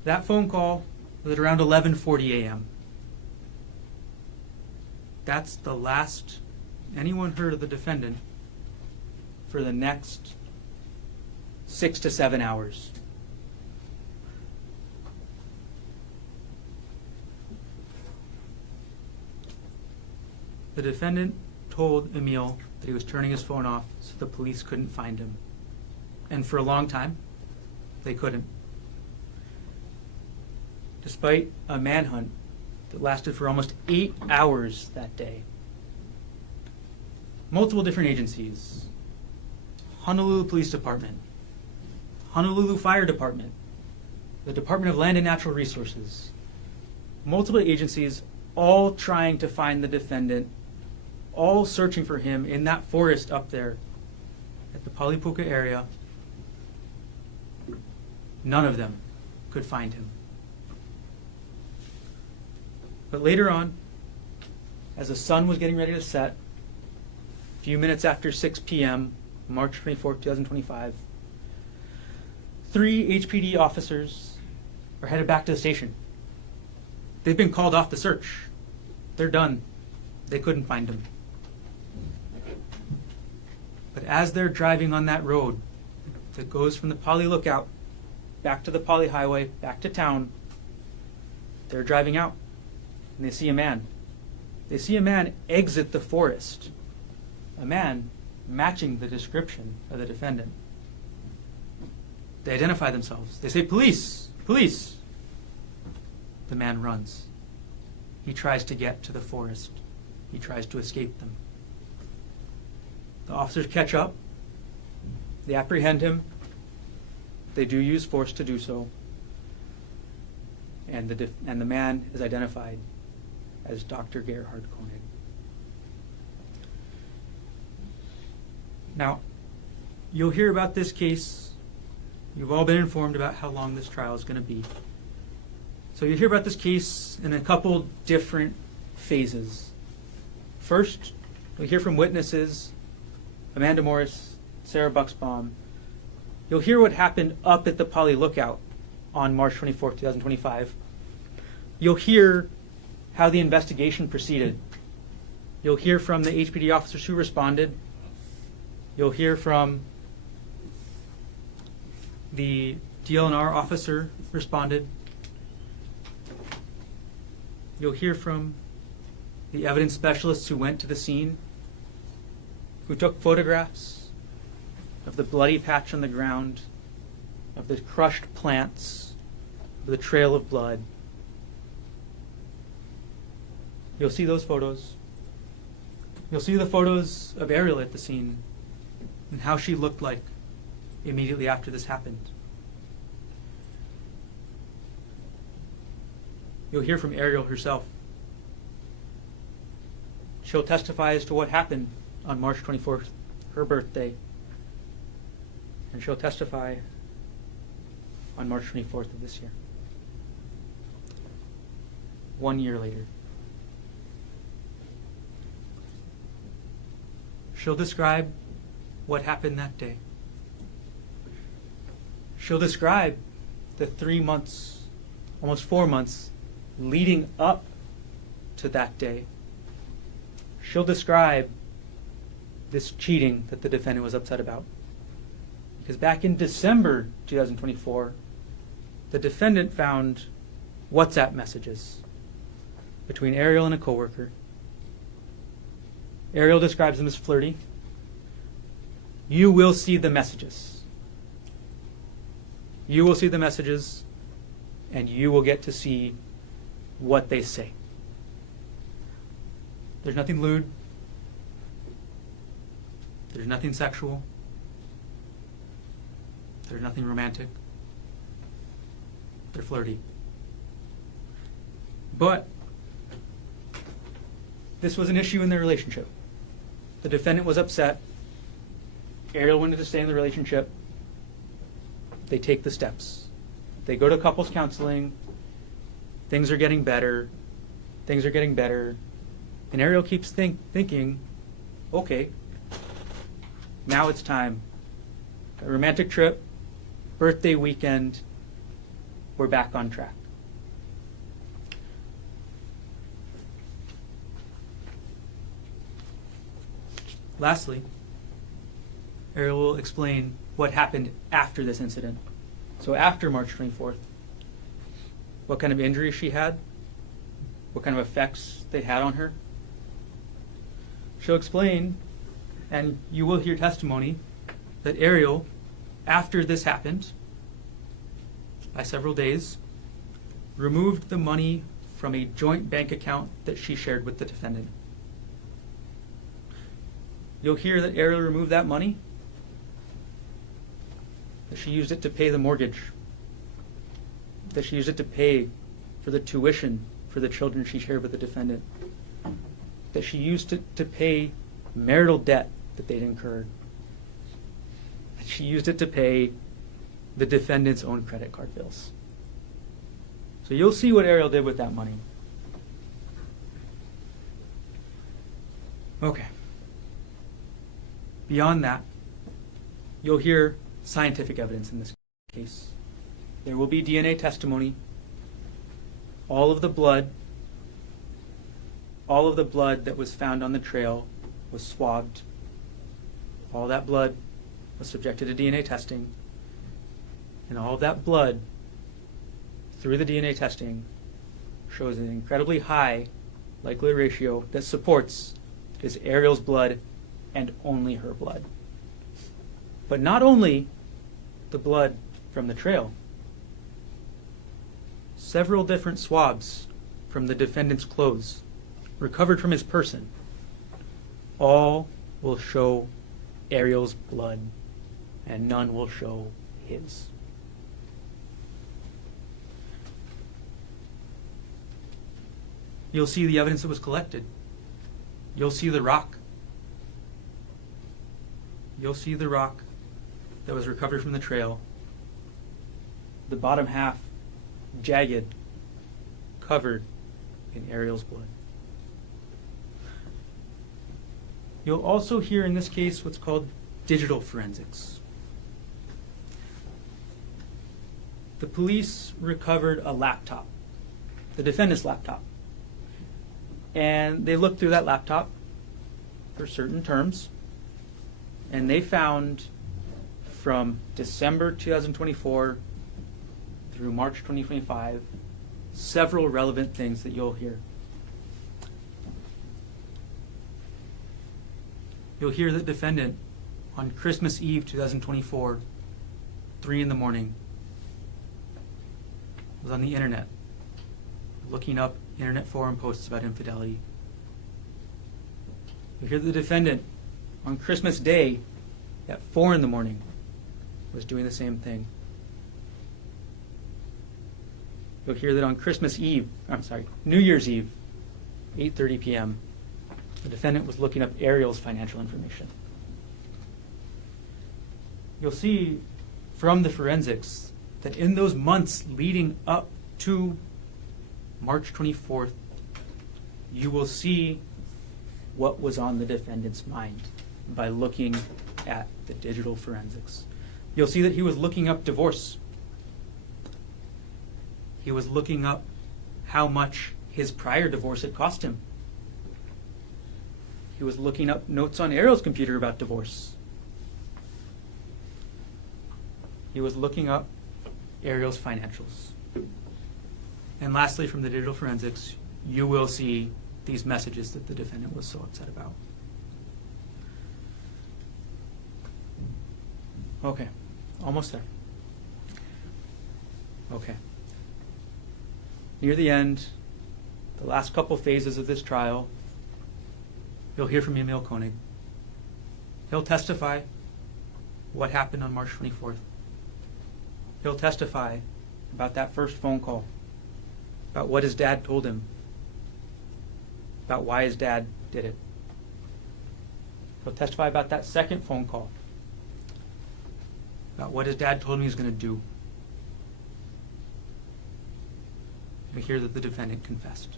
That phone call was at around 11:40 a.m. That's the last anyone heard of the defendant for the next 6 to 7 hours. The defendant told Emil that he was turning his phone off so the police couldn't find him. And for a long time, they couldn't. Despite a manhunt that lasted for almost 8 hours that day. Multiple different agencies, Honolulu Police Department, Honolulu Fire Department, the Department of Land and Natural Resources, multiple agencies all trying to find the defendant, all searching for him in that forest up there at the Palipuka area. None of them could find him. But later on, as the sun was getting ready to set, a few minutes after 6 p.m., March 24, 2025, 3 HPD officers are headed back to the station. They've been called off the search. They're done. They couldn't find him. But as they're driving on that road that goes from the Pali Lookout back to the Pali Highway, back to town, they're driving out and they see a man. They see a man exit the forest. A man matching the description of the defendant. They identify themselves. They say, "Police! Police!" The man runs. He tries to get to the forest. He tries to escape them. The officers catch up. They apprehend him. They do use force to do so. And the man is identified as Dr. Gerhardt Konig. Now, you'll hear about this case. You've all been informed about how long this trial is going to be. So you'll hear about this case in a couple different phases. First, you'll hear from witnesses, Amanda Morris, Sarah Bucksbaum. You'll hear what happened up at the Pali Lookout on March 24, 2025. You'll hear how the investigation proceeded. You'll hear from the HPD officers who responded. You'll hear from the DLNR officer who responded. You'll hear from the evidence specialists who went to the scene, who took photographs of the bloody patch on the ground, of the crushed plants, of the trail of blood. You'll see those photos. You'll see the photos of Ariel at the scene and how she looked like immediately after this happened. You'll hear from Ariel herself. She'll testify as to what happened on March 24th, her birthday. And she'll testify on March 24th of this year. 1 year later. She'll describe what happened that day. She'll describe the 3 months, almost 4 months, leading up to that day. She'll describe this cheating that the defendant was upset about. Because back in December 2024, the defendant found WhatsApp messages between Ariel and a coworker. Ariel describes them as flirty. You will see the messages. You will see the messages, and you will get to see what they say. There's nothing lewd. There's nothing sexual. There's nothing romantic. They're flirty. But this was an issue in their relationship. The defendant was upset. Ariel wanted to stay in the relationship. They take the steps. They go to couples counseling. Things are getting better. Things are getting better. And Ariel keeps thinking, okay, now it's time. A romantic trip, birthday weekend, we're back on track. Lastly, Ariel will explain what happened after this incident. So after March 24th, what kind of injuries she had, what kind of effects they had on her. She'll explain, and you will hear testimony, that Ariel, after this happened, by several days, removed the money from a joint bank account that she shared with the defendant. You'll hear that Ariel removed that money, that she used it to pay the mortgage, that she used it to pay for the tuition for the children she shared with the defendant, that she used it to pay marital debt that they'd incurred, that she used it to pay the defendant's own credit card bills. So you'll see what Ariel did with that money. Okay. Beyond that, you'll hear scientific evidence in this case. There will be DNA testimony. All of the blood that was found on the trail was swabbed. All that blood was subjected to DNA testing. And all of that blood, through the DNA testing, shows an incredibly high likelihood ratio that supports it is Ariel's blood and only her blood. But not only the blood from the trail. Several different swabs from the defendant's clothes recovered from his person all will show Ariel's blood, and none will show his. You'll see the evidence that was collected. You'll see the rock. You'll see the rock that was recovered from the trail. The bottom half jagged, covered in Ariel's blood. You'll also hear in this case what's called digital forensics. The police recovered a laptop, the defendant's laptop. And they looked through that laptop for certain terms, and they found from December 2024 through March 2025 several relevant things that you'll hear. You'll hear the defendant on Christmas Eve 2024, 3 a.m, was on the internet looking up internet forum posts about infidelity. You hear the defendant on Christmas Day at 4 a.m. was doing the same thing. You'll hear that on New Year's Eve, 8:30 p.m., the defendant was looking up Ariel's financial information. You'll see from the forensics that in those months leading up to March 24th, you will see what was on the defendant's mind by looking at the digital forensics. You'll see that he was looking up divorce. He was looking up how much his prior divorce had cost him. He was looking up notes on Ariel's computer about divorce. He was looking up Ariel's financials. And lastly, from the digital forensics, you will see these messages that the defendant was so upset about. Okay, almost there. Okay. Near the end, the last couple phases of this trial, you'll hear from Emil Konig. He'll testify what happened on March 24th. He'll testify about that first phone call, about what his dad told him. about why his dad did it. He'll testify about that second phone call, about what his dad told him he was going to do. We hear that the defendant confessed,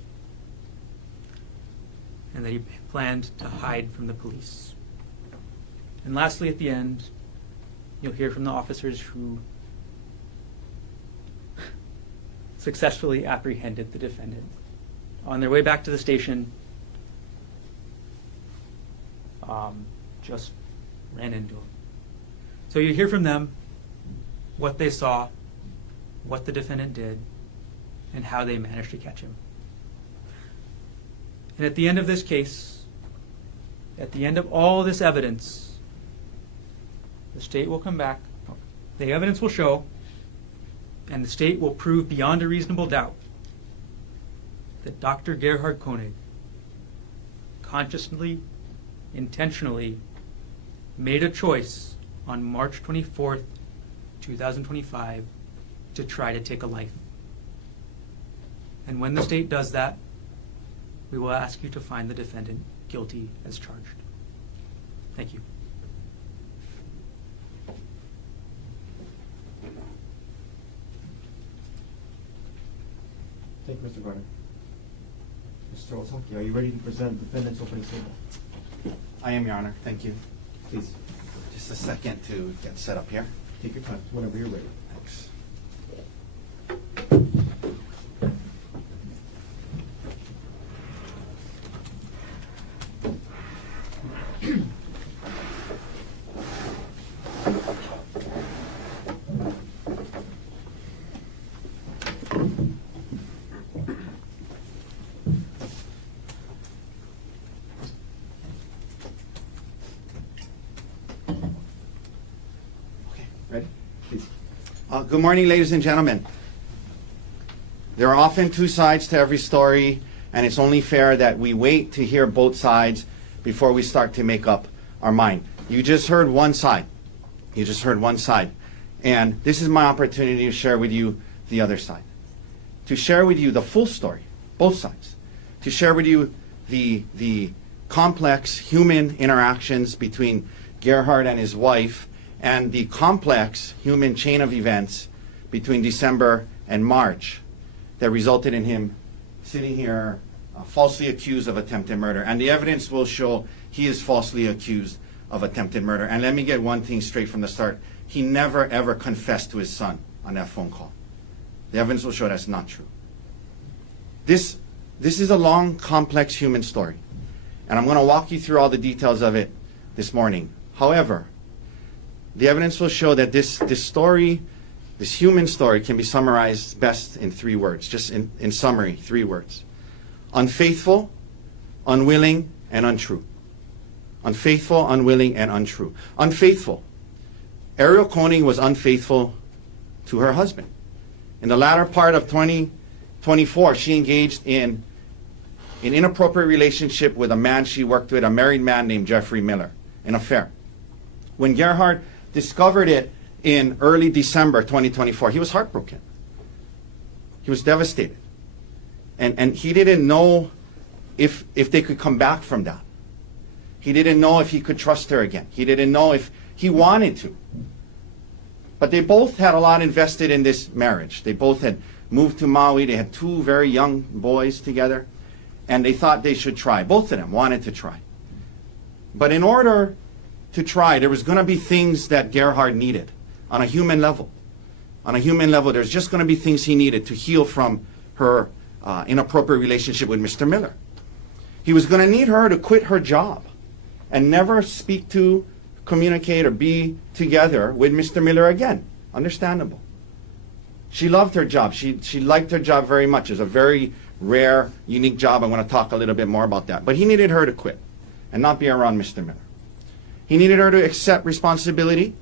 and that he planned to hide from the police. And lastly, at the end, you'll hear from the officers who successfully apprehended the defendant. On their way back to the station, just ran into him. So you hear from them what they saw, what the defendant did, and how they managed to catch him. And at the end of this case, at the end of all this evidence, the state will come back, the evidence will show, and the state will prove beyond a reasonable doubt that Dr. Gerhardt Konig consciously, intentionally made a choice on March 24th, 2025 to try to take a life. And when the state does that, we will ask you to find the defendant guilty as charged. Thank you. Thank you, Mr. Garner. Mr. Otaki, are you ready to present the defendant's opening statement? I am, Your Honor. Thank you. Please, Just a second to get set up here. take your time, whenever you're ready. Thanks. Ready? Please. Good morning, ladies and gentlemen. There are often two sides to every story, and it's only fair that we wait to hear both sides before we start to make up our mind. You just heard one side. You just heard one side. And this is my opportunity to share with you the other side. To share with you the full story, both sides. To share with you the complex human interactions between Gerhardt and his wife, and the complex human chain of events between December and March that resulted in him sitting here falsely accused of attempted murder. And the evidence will show he is falsely accused of attempted murder. And let me get one thing straight from the start. He never, ever confessed to his son on that phone call. The evidence will show that's not true. This is a long, complex human story. And I'm going to walk you through all the details of it this morning. However, the evidence will show that this story, this human story, can be summarized best in 3 words, just in summary, 3 words. Unfaithful, unwilling, and untrue. Unfaithful, unwilling, and untrue. Unfaithful. Ariel Konig was unfaithful to her husband. In the latter part of 2024, she engaged in an inappropriate relationship with a man she worked with, a married man named Jeffrey Miller, an affair. When Gerhardt discovered it in early December 2024, he was heartbroken. He was devastated. And he didn't know if they could come back from that. He didn't know if he could trust her again. He didn't know if he wanted to. But they both had a lot invested in this marriage. They both had moved to Maui. They had 2 very young boys together. And they thought they should try. Both of them wanted to try. But in order to try, there was going to be things that Gerhardt needed on a human level. On a human level, there's just going to be things he needed to heal from her inappropriate relationship with Mr. Miller. He was going to need her to quit her job and never speak to, communicate, or be together with Mr. Miller again. Understandable. She loved her job. She liked her job very much. It was a very rare, unique job. I'm going to talk a little bit more about that. But he needed her to quit and not be around Mr. Miller. He needed her to accept responsibility,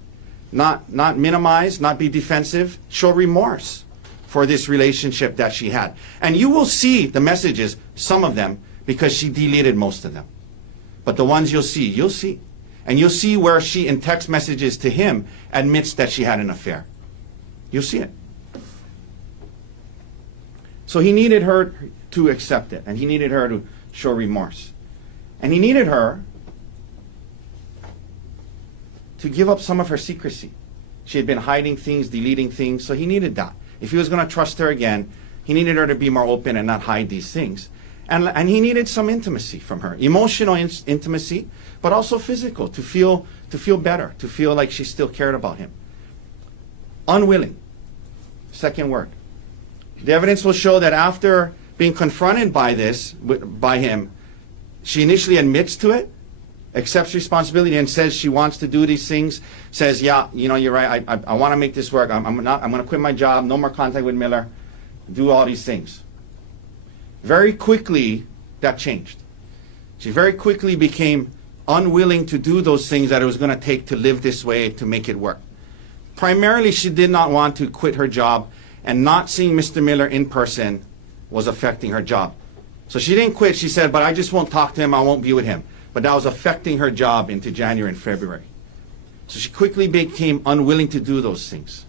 not minimize, not be defensive, show remorse for this relationship that she had. And you will see the messages, some of them, because she deleted most of them. But the ones you'll see. And you'll see where she, in text messages to him, admits that she had an affair. You'll see it. So he needed her to accept it, and he needed her show remorse. And he needed her to give up some of her secrecy. She had been hiding things, deleting things, so he needed that. If he was going to trust her again, he needed her to be more open and not hide these things. And he needed some intimacy from her, emotional intimacy, but also physical, to feel better, to feel like she still cared about him. Unwilling, second word. The evidence will show that after being confronted by this, by him, she initially admits to it, accepts responsibility, and says she wants to do these things, says, yeah, you know, you're right, I want to make this work, I'm going to quit my job, no more contact with Miller, do all these things. Very quickly, that changed. She very quickly became unwilling to do those things that it was going to take to live this way, to make it work. Primarily, she did not want to quit her job, and not seeing Mr. Miller in person was affecting her job. So she didn't quit. She said, but I just won't talk to him, I won't be with him. But that was affecting her job into January and February. So she quickly became unwilling to do those things.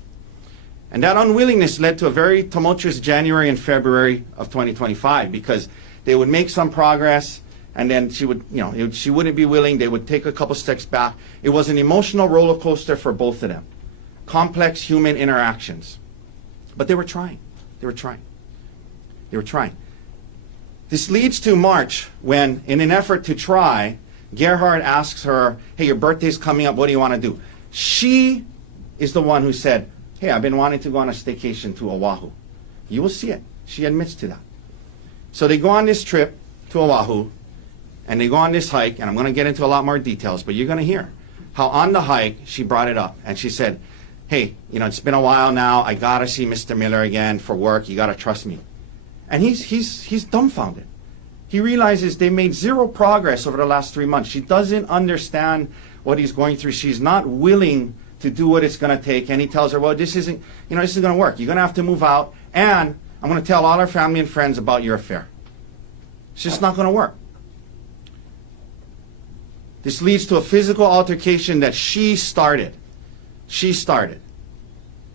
And that unwillingness led to a very tumultuous January and February of 2025, because they would make some progress, and then she would, you know, she wouldn't be willing. They would take a couple steps back. It was an emotional roller coaster for both of them. Complex human interactions. But they were trying. They were trying. They were trying. This leads to March, when, in an effort to try, Gerhardt asks her, hey, your birthday's coming up, what do you want to do? She is the one who said, hey, I've been wanting to go on a staycation to Oahu. You will see it. She admits to that. So they go on this trip to Oahu, and they go on this hike, and I'm going to get into a lot more details, but you're going to hear how on the hike she brought it up, and she said, hey, you know, it's been a while now, I got to see Mr. Miller again for work, you got to trust me. And he's dumbfounded. He realizes they made zero progress over the last 3 months. She doesn't understand what he's going through. She's not willing to do what it's going to take. And he tells her, well, this isn't going to work. You're going to have to move out. And I'm going to tell all our family and friends about your affair. It's just not going to work. This leads to a physical altercation that she started. She started.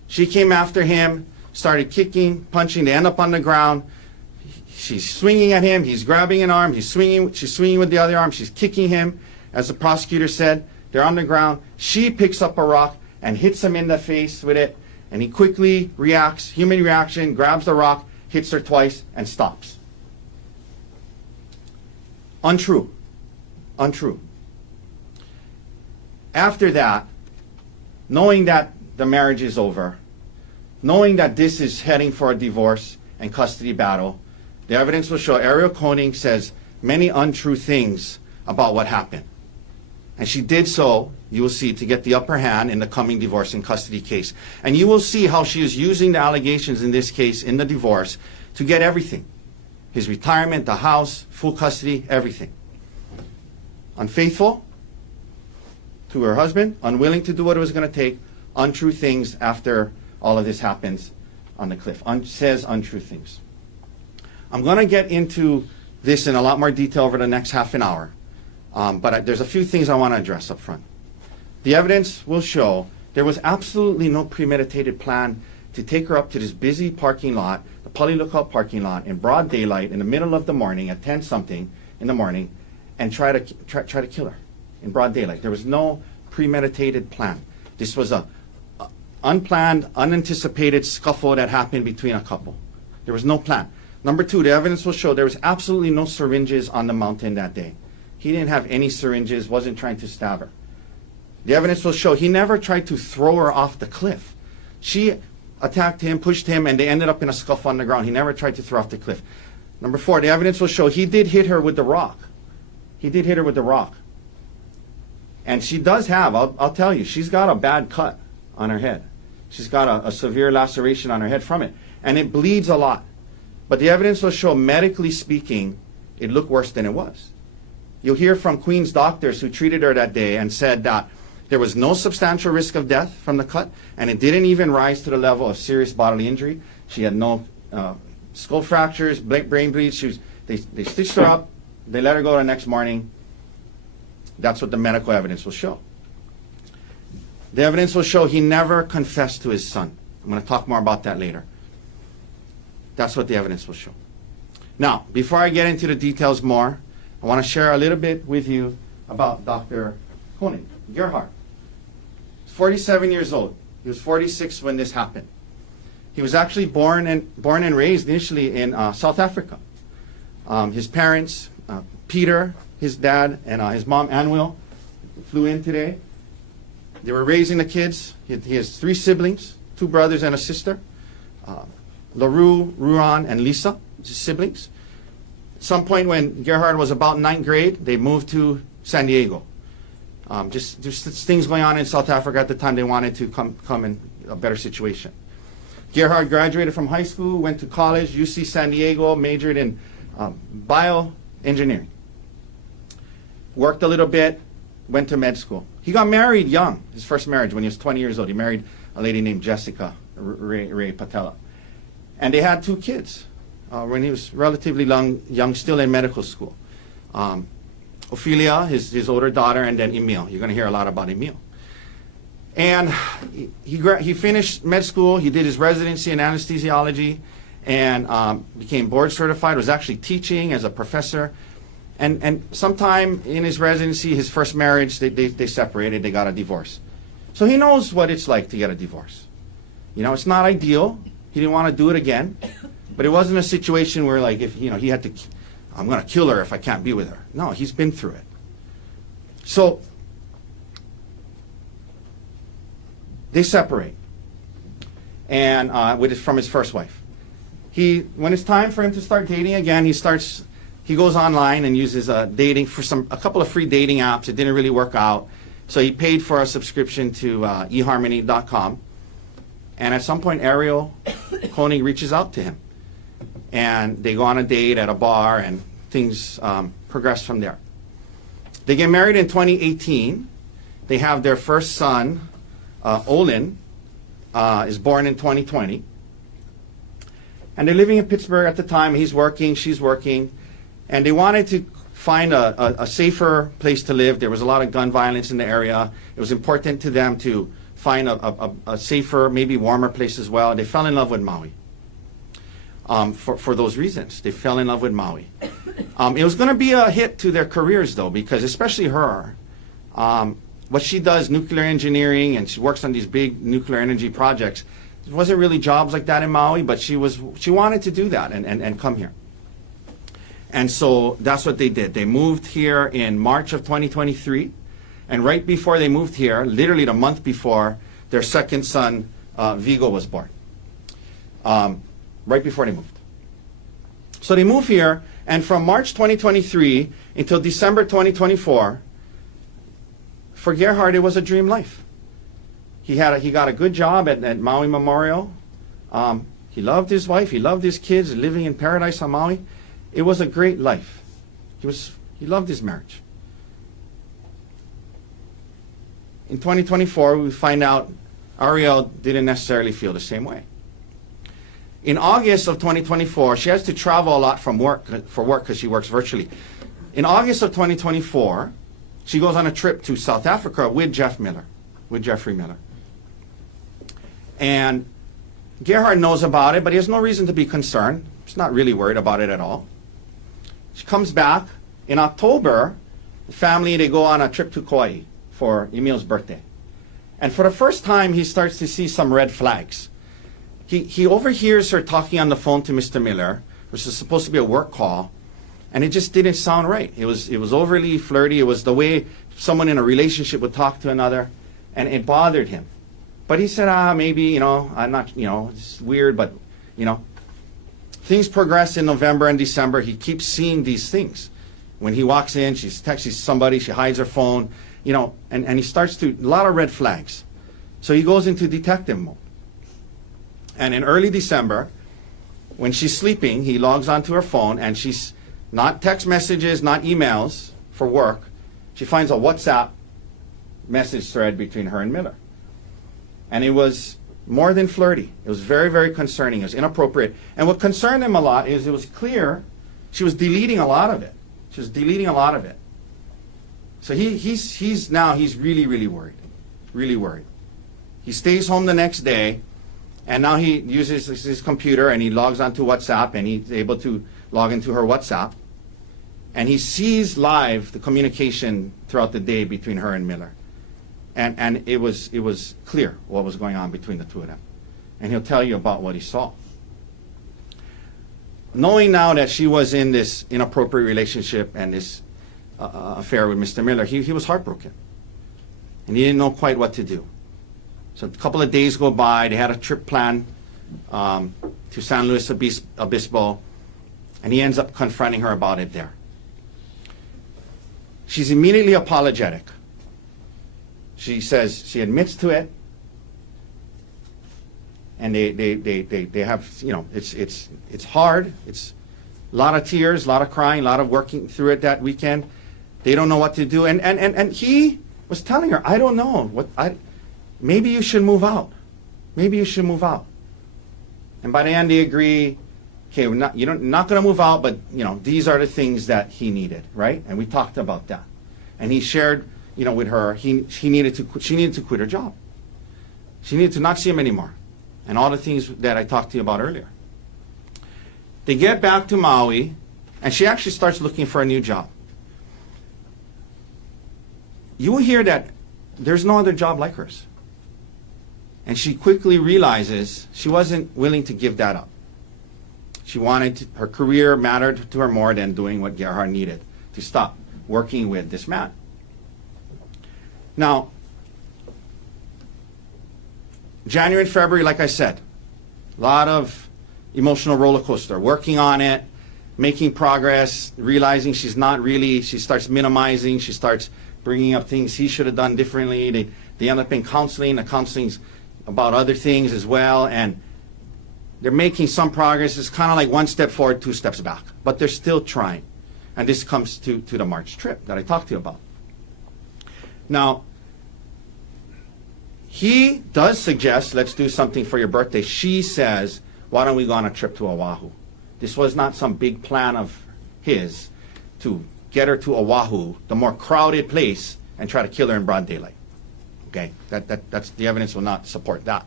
She came after him, started kicking, punching. They end up on the ground. She's swinging at him. He's grabbing an arm. She's swinging with the other arm. She's kicking him. As the prosecutor said, they're on the ground. She picks up a rock and hits him in the face with it. And he quickly reacts, human reaction, grabs the rock, hits her twice, and stops. Untrue. Untrue. After that, knowing that the marriage is over, knowing that this is heading for a divorce and custody battle, the evidence will show Gerhardt Konig says many untrue things about what happened. And she did so, you will see, to get the upper hand in the coming divorce and custody case. And you will see how she is using the allegations in this case, in the divorce, to get everything. His retirement, the house, full custody, everything. Unfaithful to her husband, unwilling to do what it was going to take, untrue things after all of this happens on the cliff. Says untrue things. I'm going to get into this in a lot more detail over the next half an hour. But there's a few things I want to address up front. The evidence will show there was absolutely no premeditated plan to take her up to this busy parking lot, the Pali Lookout parking lot, in broad daylight in the middle of the morning at 10-something in the morning, and try to kill her in broad daylight. There was no premeditated plan. This was a unplanned, unanticipated scuffle that happened between a couple. There was no plan. Number two, the evidence will show there was absolutely no syringes on the mountain that day. He didn't have any syringes, wasn't trying to stab her. The evidence will show he never tried to throw her off the cliff. She attacked him, pushed him, and they ended up in a scuffle on the ground. He never tried to throw off the cliff. Number four, the evidence will show he did hit her with the rock. He did hit her with the rock. And she does have, I'll tell you, she's got a bad cut on her head. She's got a severe laceration on her head from it. And it bleeds a lot. But the evidence will show, medically speaking, it looked worse than it was. You'll hear from Queen's doctors who treated her that day and said that there was no substantial risk of death from the cut, and it didn't even rise to the level of serious bodily injury. She had no skull fractures, brain bleeds. They stitched her up. They let her go the next morning. That's what the medical evidence will show. The evidence will show he never confessed to his son. I'm going to talk more about that later. That's what the evidence will show. Now, before I get into the details more, I want to share a little bit with you about Dr. Konig, Gerhardt. 47 years old. He was 46 when this happened. He was actually born and raised initially in South Africa. His parents, Peter, his dad, and his mom, Anwil, flew in today. They were raising the kids. He has 3 siblings, 2 brothers and a sister. LaRue, Ruan, and Lisa, his siblings. At some point when Gerhardt was about 9th grade, they moved to San Diego. Just things going on in South Africa at the time. They wanted to come in a better situation. Gerhardt graduated from high school, went to college, UC San Diego, majored in bioengineering. Worked a little bit, went to med school. He got married young, his first marriage when he was 20 years old. He married a lady named Jessica Ray Patella. And they had 2 kids when he was relatively young, still in medical school. Ophelia, his older daughter, and then Emil. You're going to hear a lot about Emil. And he finished med school. He did his residency in anesthesiology and became board certified, was actually teaching as a professor. And sometime in his residency, his first marriage, they separated, they got a divorce. So he knows what it's like to get a divorce. You know, it's not ideal. He didn't want to do it again. But it wasn't a situation where, like, if, you know, he had to, I'm going to kill her if I can't be with her. No, he's been through it. So they separate, and from his first wife. When it's time for him to start dating again, he goes online and uses dating for a couple of free dating apps. It didn't really work out, so he paid for a subscription to eharmony.com. And at some point, Ariel Konig reaches out to him, and they go on a date at a bar, and things progress from there. They get married in 2018. They have their first son. Olin is born in 2020. And they're living in Pittsburgh at the time. He's working, she's working. And they wanted to find a safer place to live. There was a lot of gun violence in the area. It was important to them to find a safer, maybe warmer place as well. And they fell in love with Maui. For those reasons, they fell in love with Maui. It was going to be a hit to their careers, though, because especially her, what she does, nuclear engineering, and she works on these big nuclear energy projects. There wasn't really jobs like that in Maui, but she wanted to do that and come here. And so that's what they did. They moved here in March of 2023, and right before they moved here, literally the month before, their second son, Vigo, was born. Right before they moved. So they move here, and from March 2023 until December 2024, for Gerhardt, it was a dream life. He got a good job at Maui Memorial. He loved his wife. He loved his kids, living in paradise on Maui. It was a great life. He loved his marriage. In 2024, we find out Ariel didn't necessarily feel the same way. In August of 2024, she has to travel a lot for work because she works virtually. In August of 2024, she goes on a trip to South Africa with Jeffrey Miller. And Gerhardt knows about it, but he has no reason to be concerned. He's not really worried about it at all. She comes back. In October, the family, they go on a trip to Kauai for Emil's birthday. And for the first time, he starts to see some red flags. He overhears her talking on the phone to Mr. Miller, which is supposed to be a work call, and it just didn't sound right. It was overly flirty. It was the way someone in a relationship would talk to another, and it bothered him. But he said, maybe, I'm not, it's weird, but, Things progress in November and December. He keeps seeing these things. When he walks in, she's texting somebody, she hides her phone, and he starts to, a lot of red flags. So he goes into detective mode. And in early December, when she's sleeping, he logs onto her phone, and she's not text messages, not emails for work. She finds a WhatsApp message thread between her and Miller. And it was more than flirty. It was very, very concerning. It was inappropriate. And what concerned him a lot is it was clear she was deleting a lot of it. So he's really, really worried. Really worried. He stays home the next day, and now he uses his computer and he logs onto WhatsApp, and he's able to log into her WhatsApp, and he sees live the communication throughout the day between her and Miller. And it was clear what was going on between the two of them. And he'll tell you about what he saw. Knowing now that she was in this inappropriate relationship and this affair with Mr. Miller, he was heartbroken. And he didn't know quite what to do. So a couple of days go by, they had a trip planned to San Luis Obispo, and he ends up confronting her about it there. She's immediately apologetic. She says she admits to it, and they have, you know, it's hard. It's a lot of tears, a lot of crying, a lot of working through it that weekend. They don't know what to do, and he was telling her, I don't know maybe you should move out. Maybe you should move out. And by the end, they agree. Okay, you're not going to move out, but you know these are the things that he needed, right? And we talked about that. And he shared, you know, with her, she needed to quit her job. She needed to not see him anymore, and all the things that I talked to you about earlier. They get back to Maui, and she actually starts looking for a new job. You will hear that there's no other job like hers. And she quickly realizes she wasn't willing to give that up. She wanted her career mattered to her more than doing what Gerhardt needed to stop working with this man. Now, January and February, like I said, a lot of emotional roller coaster, working on it, making progress, realizing she's not really, she starts minimizing, she starts bringing up things he should have done differently. They end up in counseling. The counseling's about other things as well, and they're making some progress. It's kind of like one step forward, two steps back, but they're still trying. And this comes to the March trip that I talked to you about. Now, he does suggest, let's do something for your birthday. She says, why don't we go on a trip to Oahu? This was not some big plan of his to get her to Oahu, the more crowded place, and try to kill her in broad daylight. Okay, that's the evidence will not support that.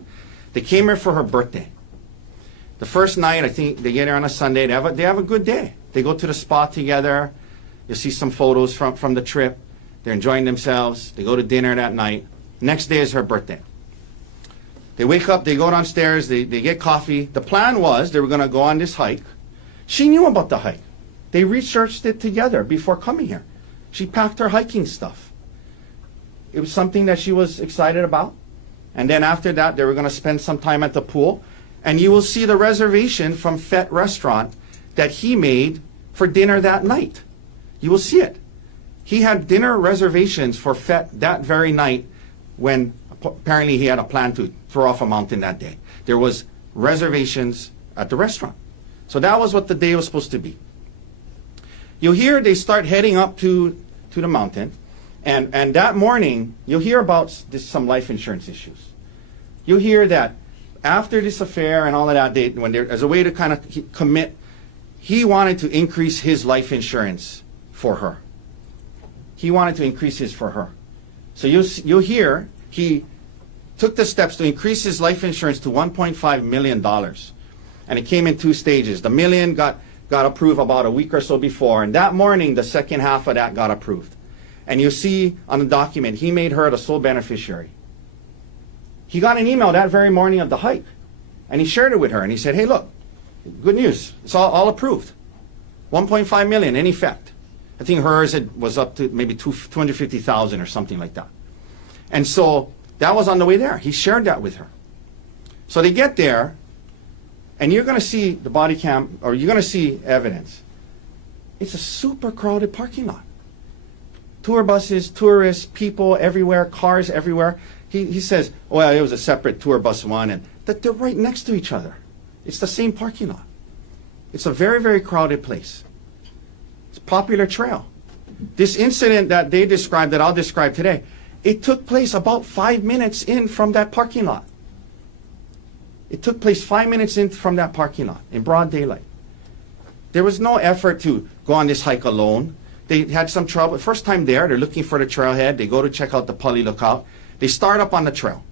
They came here for her birthday. The first night, I think they get here on a Sunday. They have a good day. They go to the spa together. You'll see some photos from the trip. They're enjoying themselves. They go to dinner that night. Next day is her birthday. They wake up. They go downstairs. They get coffee. The plan was they were going to go on this hike. She knew about the hike. They researched it together before coming here. She packed her hiking stuff. It was something that she was excited about. And then after that, they were going to spend some time at the pool. And you will see the reservation from Fett Restaurant that he made for dinner that night. You will see it. He had dinner reservations for Fett that very night when apparently he had a plan to throw off a mountain that day. There was reservations at the restaurant. So that was what the day was supposed to be. You'll hear they start heading up to the mountain. And that morning, you'll hear about some life insurance issues. You'll hear that after this affair and all of that, as a way to kind of commit, he wanted to increase his life insurance for her. He wanted to increase his for her. So you'll hear he took the steps to increase his life insurance to $1.5 million. And it came in two stages. The million got approved about a week or so before, and that morning, the second half of that got approved. And you see on the document, he made her the sole beneficiary. He got an email that very morning of the hike, and he shared it with her, and he said, hey, look, good news. It's all approved. $1.5 million in effect. I think hers was up to maybe $250,000 or something like that. And so that was on the way there. He shared that with her. So they get there, and you're going to see the body cam, or you're going to see evidence. It's a super crowded parking lot. Tour buses, tourists, people everywhere, cars everywhere. He says, well, it was a separate tour bus one, and that they're right next to each other. It's the same parking lot. It's a very, very crowded place. It's a popular trail. This incident that they described, that I'll describe today, it took place about 5 minutes in from that parking lot. It took place 5 minutes in from that parking lot in broad daylight. There was no effort to go on this hike alone. They had some trouble. First time there, they're looking for the trailhead. They go to check out the Pali Lookout. They start up on the trail.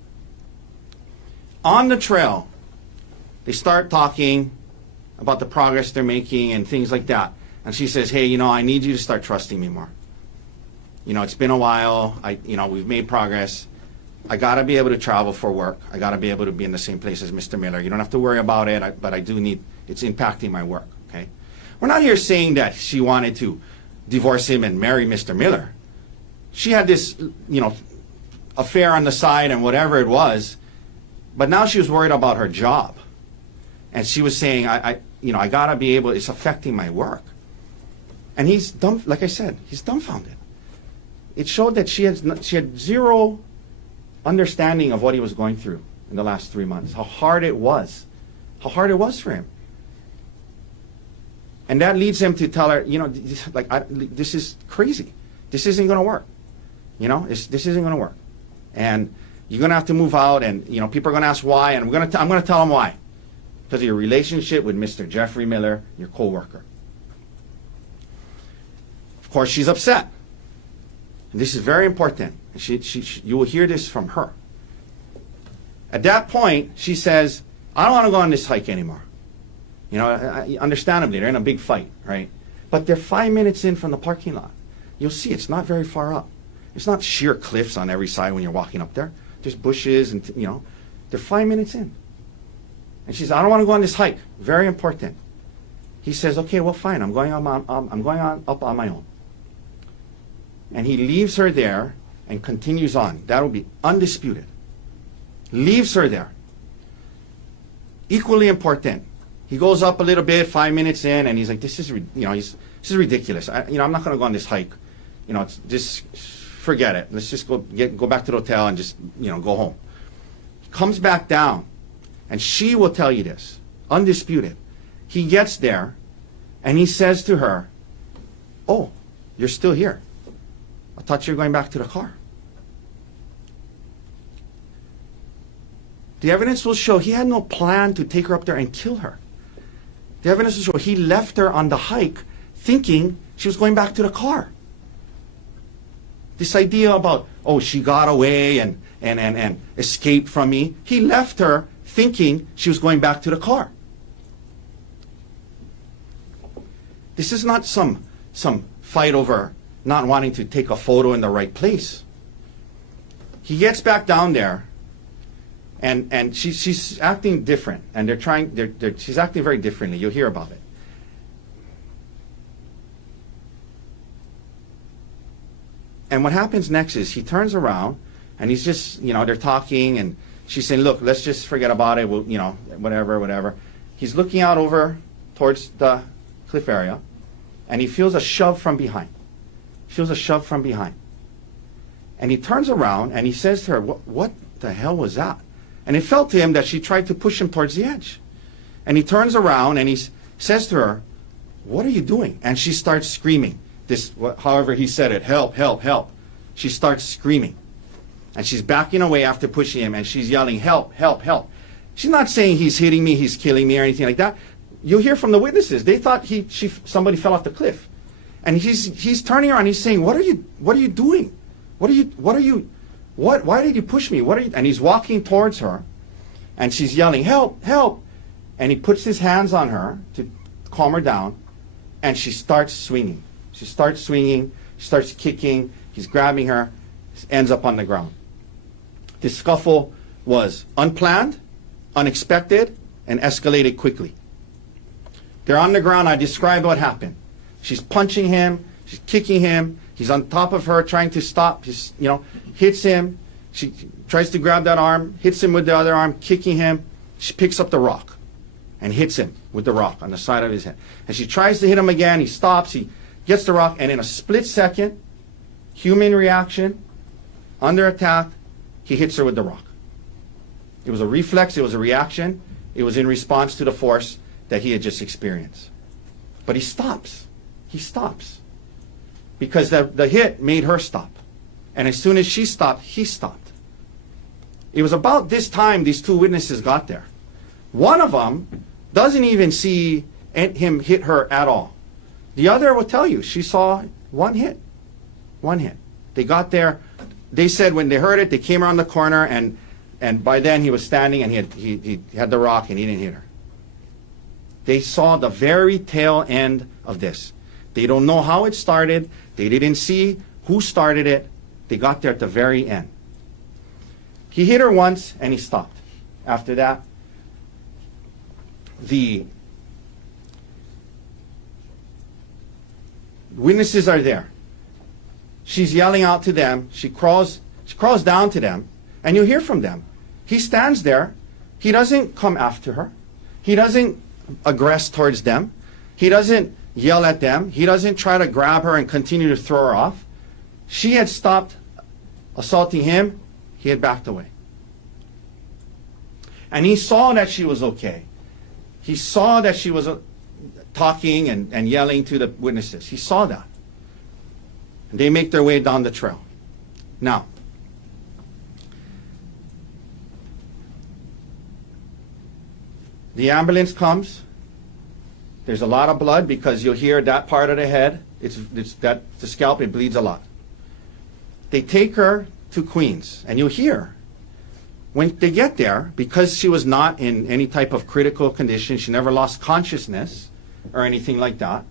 On the trail, they start talking. about the progress they're making and things like that. And she says, hey, you know, I need you to start trusting me more. You know, it's been a while. We've made progress. I got to be able to travel for work. I got to be able to be in the same place as Mr. Miller. You don't have to worry about it, but I do need, it's impacting my work, okay? We're not here saying that she wanted to divorce him and marry Mr. Miller. She had this, you know, affair on the side and whatever it was, but now she was worried about her job. And she was saying, I got to be able, it's affecting my work. And he's dumb, like I said, he's dumbfounded. It showed that she had zero understanding of what he was going through in the last 3 months, how hard it was for him. And that leads him to tell her, you know, this is crazy. This isn't going to work. You know, this isn't going to work. And you're going to have to move out, and, you know, people are going to ask why, and I'm going to tell them why. Because of your relationship with Mr. Jeffrey Miller, your co-worker. Of course, she's upset. And this is very important. You will hear this from her. At that point, she says, I don't want to go on this hike anymore. You know, understandably, they're in a big fight, right? But they're 5 minutes in from the parking lot. You'll see it's not very far up. It's not sheer cliffs on every side when you're walking up there. There's bushes and, you know, they're 5 minutes in. And she says, I don't want to go on this hike. Very important. He says, okay, well, fine. I'm going up on my own. And he leaves her there and continues on. That will be undisputed. Leaves her there. Equally important. He goes up a little bit, 5 minutes in, and he's like, this is ridiculous. I'm not going to go on this hike. You know, it's just forget it. Let's just go back to the hotel and just, you know, go home. He comes back down, and she will tell you this, undisputed. He gets there, and he says to her, oh, you're still here. I thought you were going back to the car. The evidence will show he had no plan to take her up there and kill her. The evidence will show he left her on the hike thinking she was going back to the car. This idea about, oh, she got away and escaped from me. He left her thinking she was going back to the car. This is not some fight over not wanting to take a photo in the right place. He gets back down there, and she's acting different, and she's acting very differently. You'll hear about it. And what happens next is he turns around, and he's just, you know, they're talking, and she's saying, look, let's just forget about it. We'll, you know, whatever. He's looking out over towards the cliff area, and he feels a shove from behind. And he turns around, and he says to her, what the hell was that? And it felt to him that she tried to push him towards the edge. And he turns around, and he says to her, what are you doing? And she starts screaming. However he said it, help, help, help. She starts screaming. And she's backing away after pushing him, and she's yelling, help, help, help. She's not saying he's hitting me, he's killing me, or anything like that. You'll hear from the witnesses. They thought somebody fell off the cliff. And he's turning around, he's saying, what are you doing? Why did you push me? And he's walking towards her, and she's yelling, help, help. And he puts his hands on her to calm her down, and she starts swinging. She starts kicking, he's grabbing her, ends up on the ground. This scuffle was unplanned, unexpected, and escalated quickly. They're on the ground. I described what happened. She's punching him, she's kicking him, he's on top of her trying to stop, hits him. She tries to grab that arm, hits him with the other arm, kicking him. She picks up the rock and hits him with the rock on the side of his head. And she tries to hit him again, he stops, he gets the rock, and in a split second, human reaction, under attack, he hits her with the rock. It was a reflex, it was a reaction, it was in response to the force that he had just experienced. But he stops. Because the hit made her stop. And as soon as she stopped, he stopped. It was about this time these two witnesses got there. One of them doesn't even see him hit her at all. The other will tell you, she saw one hit. They got there. They said when they heard it, they came around the corner, and by then he was standing, and he had the rock, and he didn't hit her. They saw the very tail end of this. They don't know how it started. They didn't see who started it. They got there at the very end. He hit her once and he stopped. After that, the witnesses are there. She's yelling out to them. She crawls down to them, and you hear from them. He stands there. He doesn't come after her. He doesn't aggress towards them. He doesn't yell at them. He doesn't try to grab her and continue to throw her off. She had stopped assaulting him. He had backed away. And he saw that she was okay. He saw that she was talking and yelling to the witnesses. He saw that. And they make their way down the trail. Now, the ambulance comes. There's a lot of blood because you'll hear that part of the head. The scalp, it bleeds a lot. They take her to Queens, and you'll hear when they get there, because she was not in any type of critical condition, she never lost consciousness or anything like that.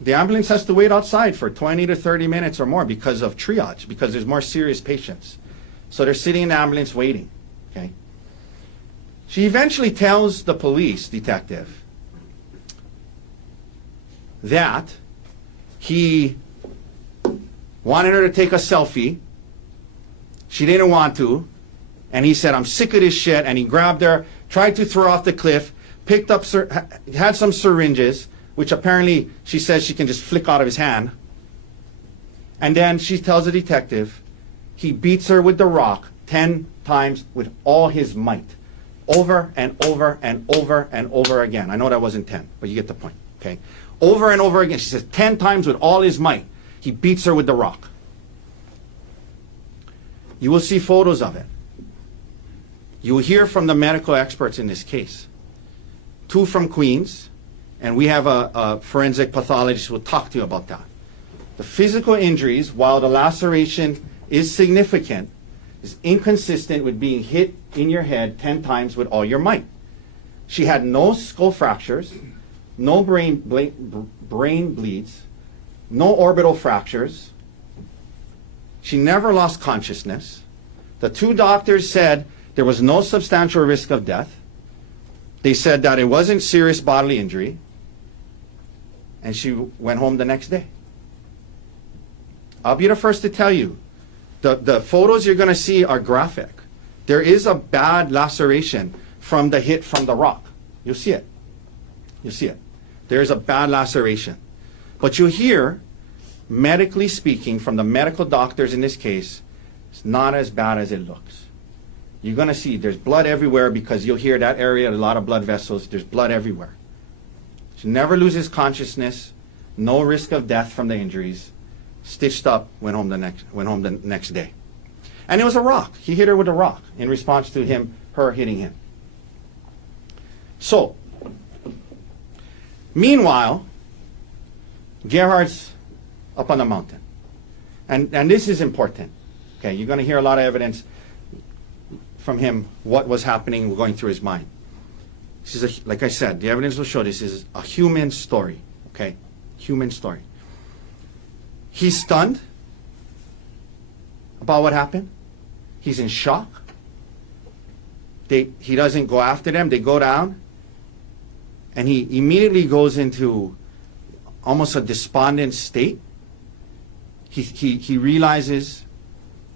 The ambulance has to wait outside for 20 to 30 minutes or more because of triage, because there's more serious patients. So they're sitting in the ambulance waiting. Okay. She eventually tells the police detective that he wanted her to take a selfie. She didn't want to. And he said, I'm sick of this shit. And he grabbed her, tried to throw her off the cliff, picked up, had some syringes, which apparently she says she can just flick out of his hand. And then she tells the detective he beats her with the rock 10 times with all his might. Over and over and over and over again. I know that wasn't 10, but you get the point, okay? Over and over again. She says 10 times with all his might. He beats her with the rock. You will see photos of it. You will hear from the medical experts in this case. 2 from Queens, and we have a forensic pathologist who will talk to you about that. The physical injuries, while the laceration is significant, is inconsistent with being hit in your head 10 times with all your might. She had no skull fractures, no brain bleeds, no orbital fractures. She never lost consciousness. The 2 doctors said there was no substantial risk of death. They said that it wasn't serious bodily injury. And she went home the next day. I'll be the first to tell you, the photos you're going to see are graphic. There is a bad laceration from the hit from the rock. You'll see it. You'll see it. There's a bad laceration. But you'll hear, medically speaking, from the medical doctors in this case, it's not as bad as it looks. You're going to see there's blood everywhere because you'll hear that area, a lot of blood vessels, there's blood everywhere. She never loses consciousness, no risk of death from the injuries, stitched up, went home the next day. And it was a rock. He hit her with a rock in response to her hitting him. So, meanwhile, Gerhardt's up on the mountain. And this is important. Okay, you're going to hear a lot of evidence from him, what was happening, going through his mind. This is, like I said, the evidence will show this is a human story. Okay, human story. He's stunned about what happened. He's in shock. He doesn't go after them. They go down. And he immediately goes into almost a despondent state. He realizes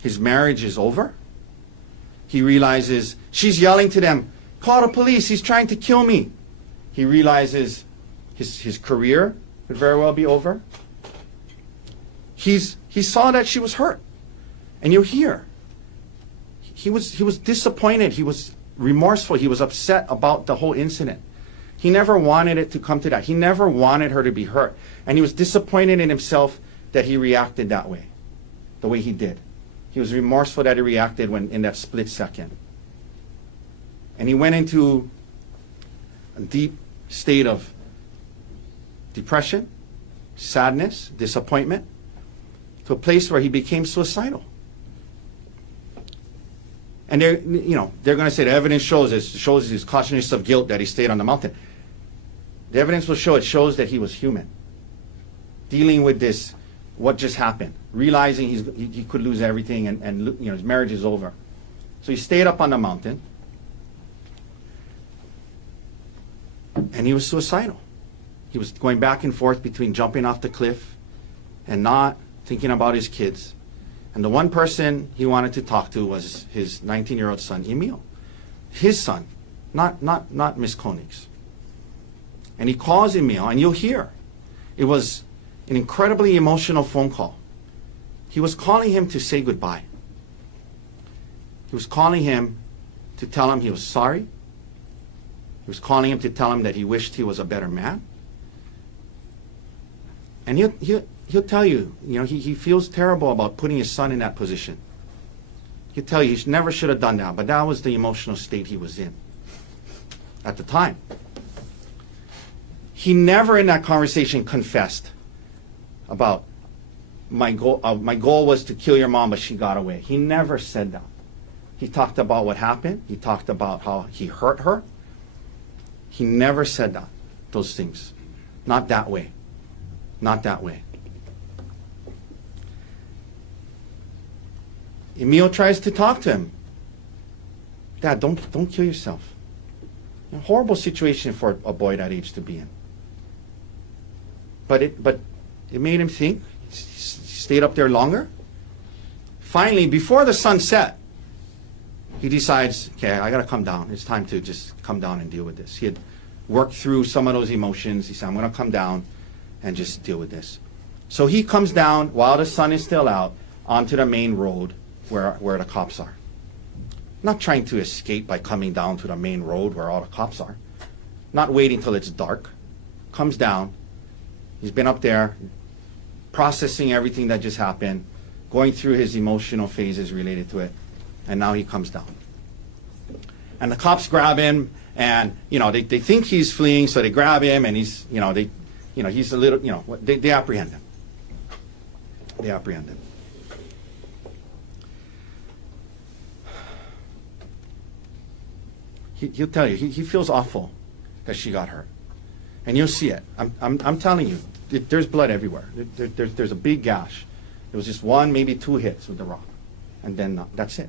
his marriage is over. He realizes she's yelling to them, call the police, he's trying to kill me. He realizes his career could very well be over. He saw that she was hurt. And you hear, he was disappointed, he was remorseful, he was upset about the whole incident. He never wanted it to come to that. He never wanted her to be hurt. And he was disappointed in himself that he reacted that way, the way he did. He was remorseful that he reacted in that split second. And he went into a deep state of depression, sadness, disappointment, to a place where he became suicidal. And they're going to say the evidence shows his consciousness of guilt that he stayed on the mountain. The evidence will show, it shows that he was human, dealing with this, what just happened, realizing he could lose everything, and his marriage is over. So he stayed up on the mountain, and he was suicidal. He was going back and forth between jumping off the cliff and not thinking about his kids. And the one person he wanted to talk to was his 19-year-old son, Emil. His son, not Miss Konig's. And he calls Emil, and you'll hear. It was an incredibly emotional phone call. He was calling him to say goodbye. He was calling him to tell him he was sorry. He was calling him to tell him that he wished he was a better man. And he'll tell you, he feels terrible about putting his son in that position. He'll tell you he never should have done that, but that was the emotional state he was in at the time. He never in that conversation confessed about my goal was to kill your mom, but she got away. He never said that. He talked about what happened. He talked about how he hurt her. He never said those things. Not that way. Not that way. Emil tries to talk to him. Dad, don't kill yourself. A horrible situation for a boy that age to be in. But it made him think. He stayed up there longer. Finally, before the sun set, he decides, okay, I got to come down. It's time to just come down and deal with this. He had worked through some of those emotions. He said, I'm going to come down and just deal with this. So he comes down while the sun is still out onto the main road where the cops are. Not trying to escape by coming down to the main road where all the cops are. Not waiting till it's dark. Comes down. He's been up there processing everything that just happened, going through his emotional phases related to it, and now he comes down. And the cops grab him, and they think he's fleeing, so they grab him, and he's he's a little, they apprehend him. They apprehend him. He'll tell you, he feels awful that she got hurt. And you'll see it. I'm telling you, there's blood everywhere. There's a big gash. It was just one, maybe two hits with the rock. And then that's it.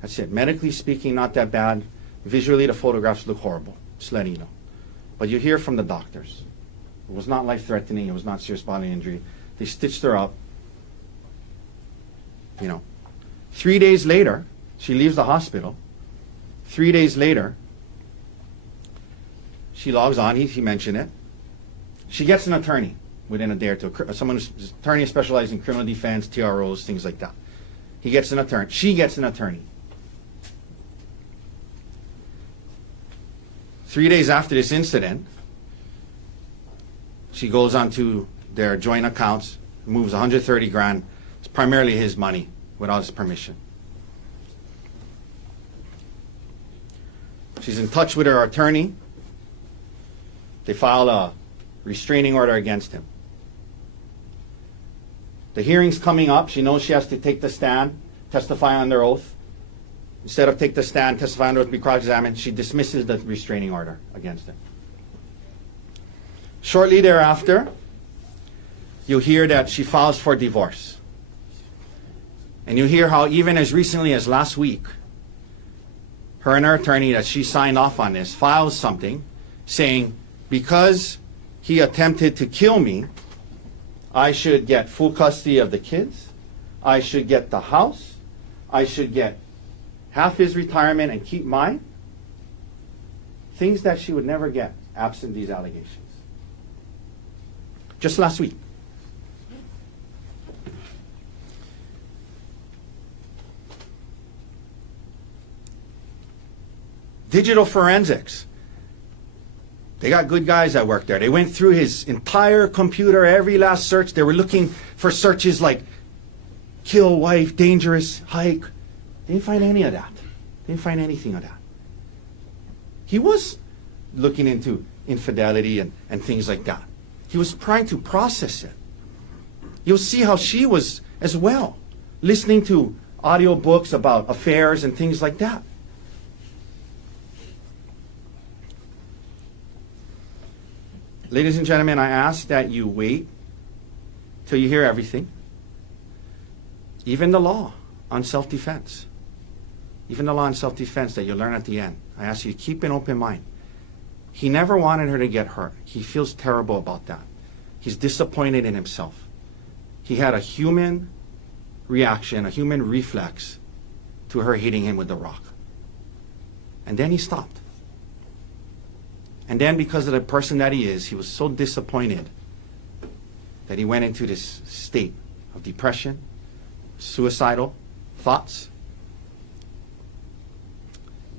That's it. Medically speaking, not that bad. Visually, the photographs look horrible. Just letting you know. But you hear from the doctors. It was not life-threatening. It was not serious bodily injury. They stitched her up. 3 days later, she leaves the hospital. 3 days later, she logs on. He mentioned it. She gets an attorney within a day or two. Someone who's attorney specializing in criminal defense, TROs, things like that. He gets an attorney. She gets an attorney. 3 days after this incident, she goes onto their joint accounts, moves $130,000. It's primarily his money without his permission. She's in touch with her attorney. They file a restraining order against him. The hearing's coming up. She knows she has to take the stand, testify under oath. Instead of take the stand, testify under oath, be cross-examined, she dismisses the restraining order against him. Shortly thereafter, you'll hear that she files for divorce. And you hear how even as recently as last week, her and her attorney that she signed off on this files something saying, because he attempted to kill me, I should get full custody of the kids, I should get the house, I should get half his retirement and keep mine. Things that she would never get absent these allegations. Just last week. Digital forensics. They got good guys that work there. They went through his entire computer, every last search. They were looking for searches like kill, wife, dangerous, hike. They didn't find any of that. They didn't find anything of that. He was looking into infidelity and things like that. He was trying to process it. You'll see how she was as well, listening to audio books about affairs and things like that. Ladies and gentlemen, I ask that you wait till you hear everything. Even the law on self-defense. Even the law on self-defense that you learn at the end. I ask you to keep an open mind. He never wanted her to get hurt. He feels terrible about that. He's disappointed in himself. He had a human reaction, a human reflex to her hitting him with the rock. And then he stopped. And then because of the person that he is, he was so disappointed that he went into this state of depression, suicidal thoughts.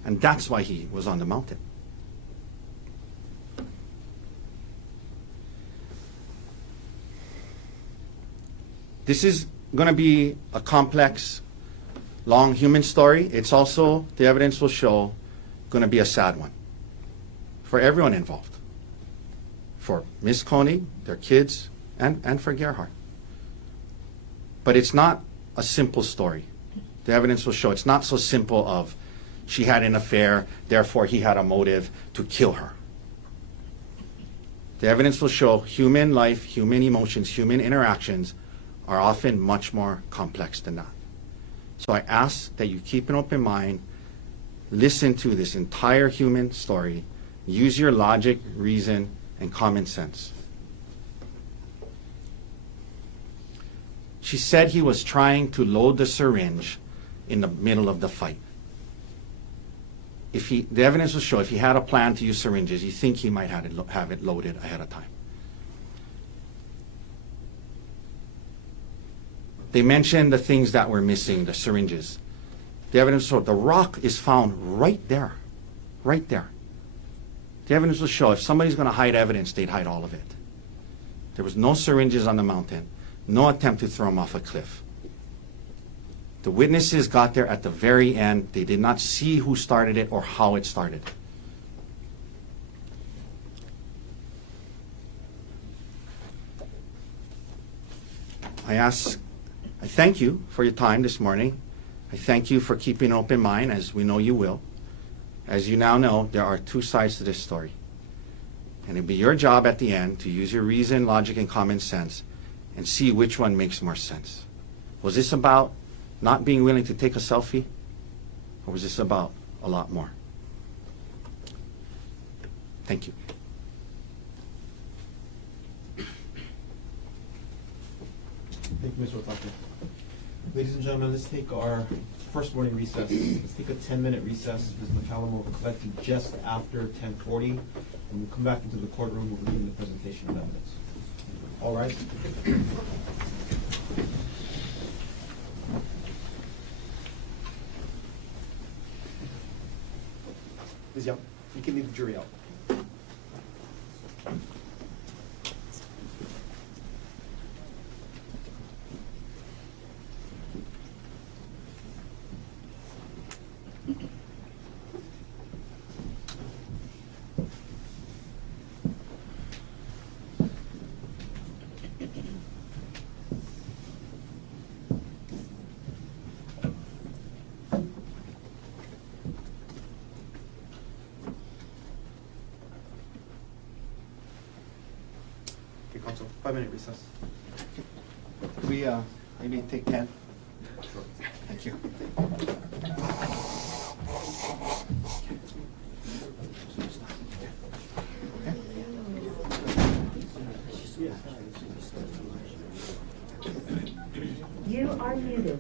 And that's why he was on the mountain. This is going to be a complex, long human story. It's also, the evidence will show, going to be a sad one for everyone involved. For Ms. Konig, their kids, and for Gerhardt. But it's not a simple story. The evidence will show it's not so simple of she had an affair, therefore he had a motive to kill her. The evidence will show human life, human emotions, human interactions are often much more complex than that. So I ask that you keep an open mind, listen to this entire human story, use your logic, reason, and common sense. She said he was trying to load the syringe in the middle of the fight. The evidence will show if he had a plan to use syringes, you think he might have it loaded ahead of time. They mentioned the things that were missing, the syringes. The evidence will show the rock is found right there. Right there. The evidence will show if somebody's going to hide evidence, they'd hide all of it. There was no syringes on the mountain, no attempt to throw him off a cliff. The witnesses got there at the very end. They did not see who started it or how it started. I thank you for your time this morning. I thank you for keeping an open mind, as we know you will. As you now know, there are two sides to this story. And it'll be your job at the end to use your reason, logic, and common sense and see which one makes more sense. Was this about not being willing to take a selfie? Or was this about a lot more? Thank you. Thank you, Mr. Otake. Ladies and gentlemen, let's take our first morning recess. Let's take a 10-minute recess. Ms. McCallum will collect you just after 10:40, and we'll come back into the courtroom. We'll begin the presentation of evidence. All right. Ms. Young, you can leave the jury out. Okay, counsel, 5-minute recess. Could we maybe take 10? Sure. Thank you. You are muted.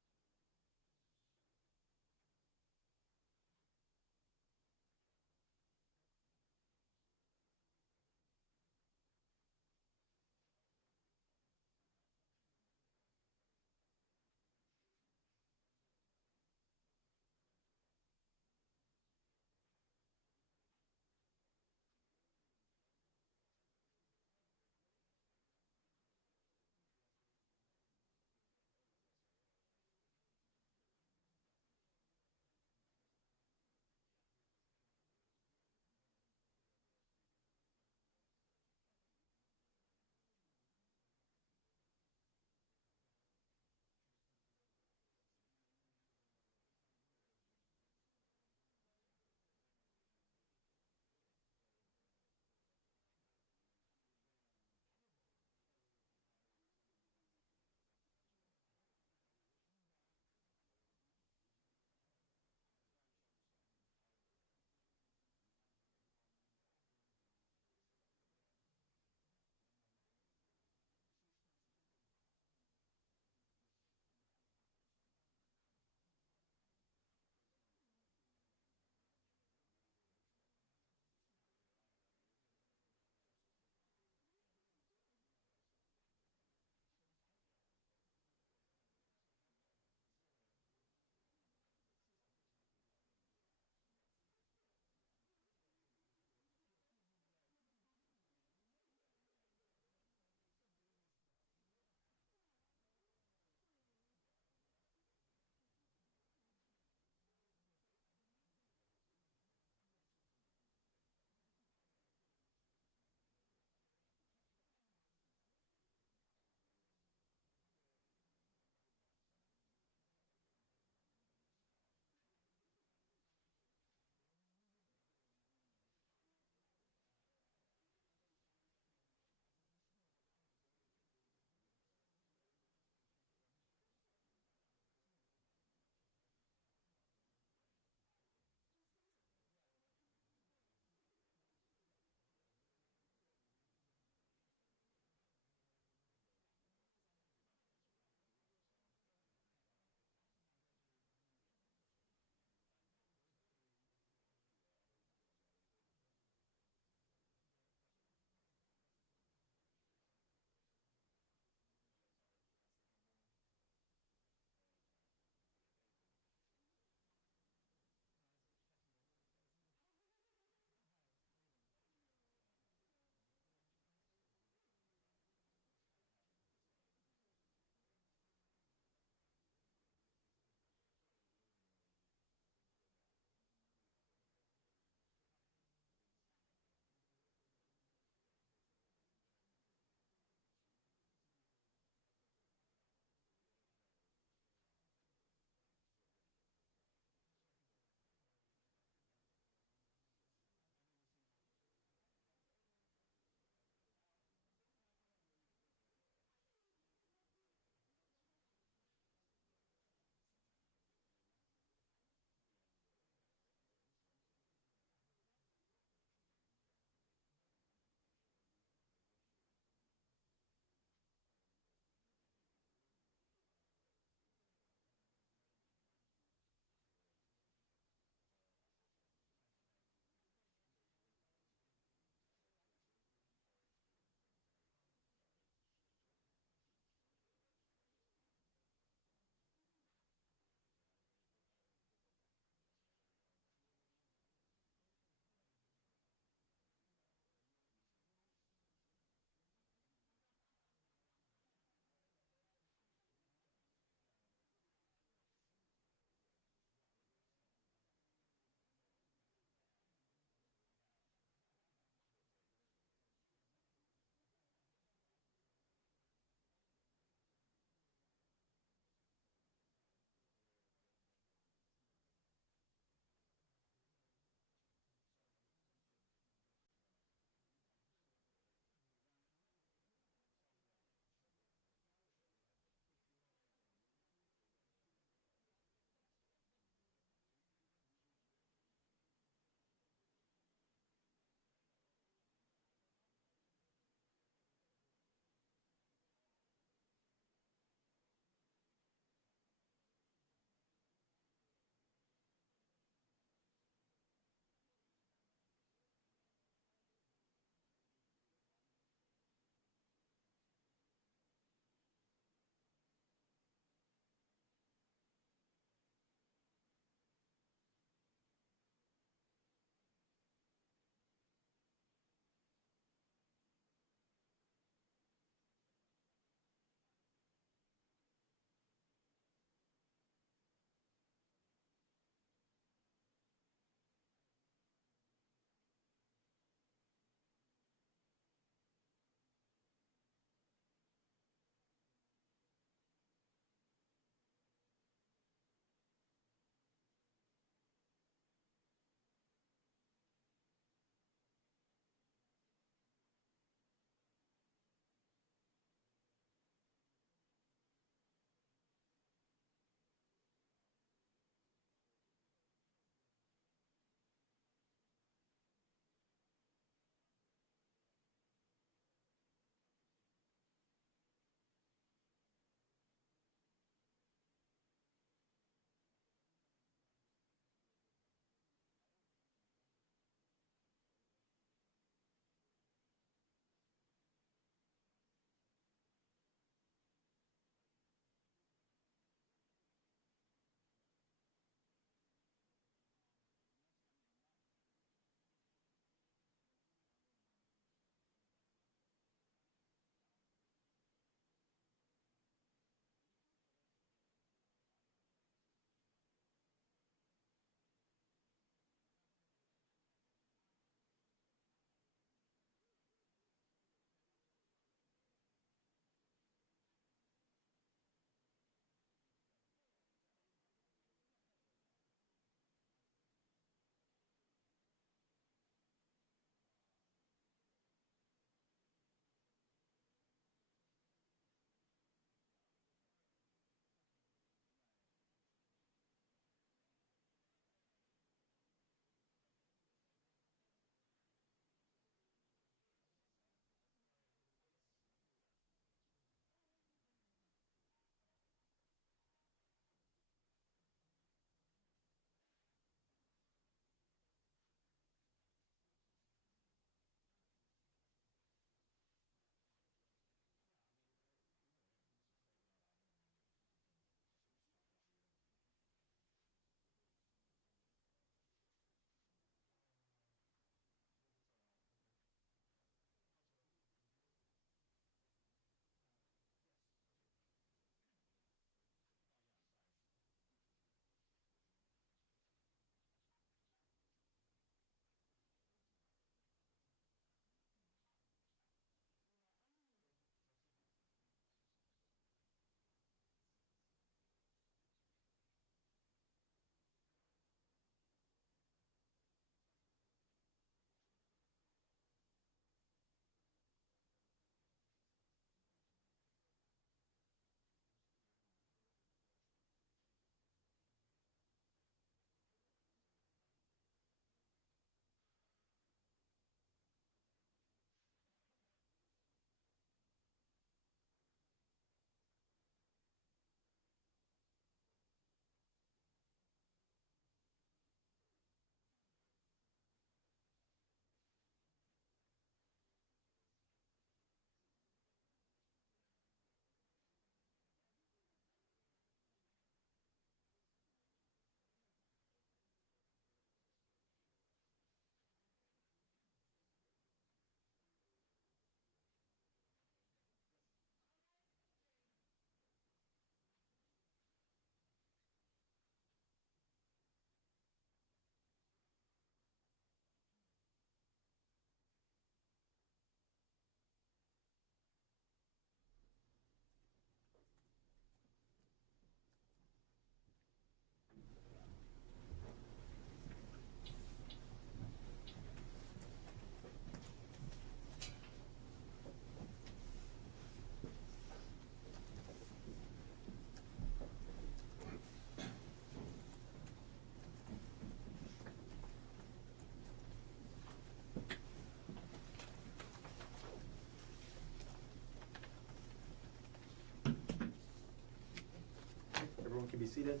can be seated.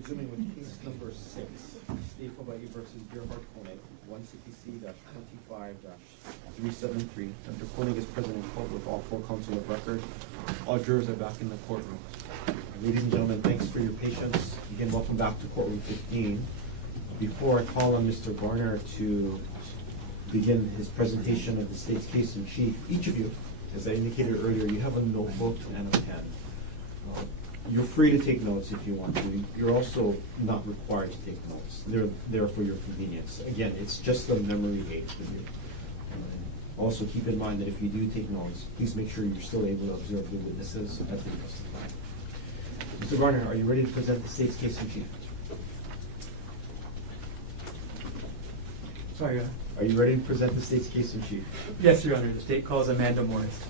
Resuming with case number 6, State of Hawaii versus Gerhardt Konig, 1 CPC-25-373. Dr. Konig is present in court with all 4 counsel of record. All jurors are back in the courtroom. Ladies and gentlemen, thanks for your patience. Again, welcome back to courtroom 15. Before I call on Mr. Garner to begin his presentation of the state's case in chief, each of you, as I indicated earlier, you have a notebook and a pen. You're free to take notes if you want to. You're also not required to take notes. They're there for your convenience. Again, it's just a memory aid for you. Also keep in mind that if you do take notes, please make sure you're still able to observe the witnesses as they testify. Mr. Garner, are you ready to present the state's case in chief? Sorry, Your Honor. Are you ready to present the state's case in chief? Yes, Your Honor. The state calls Amanda Morris.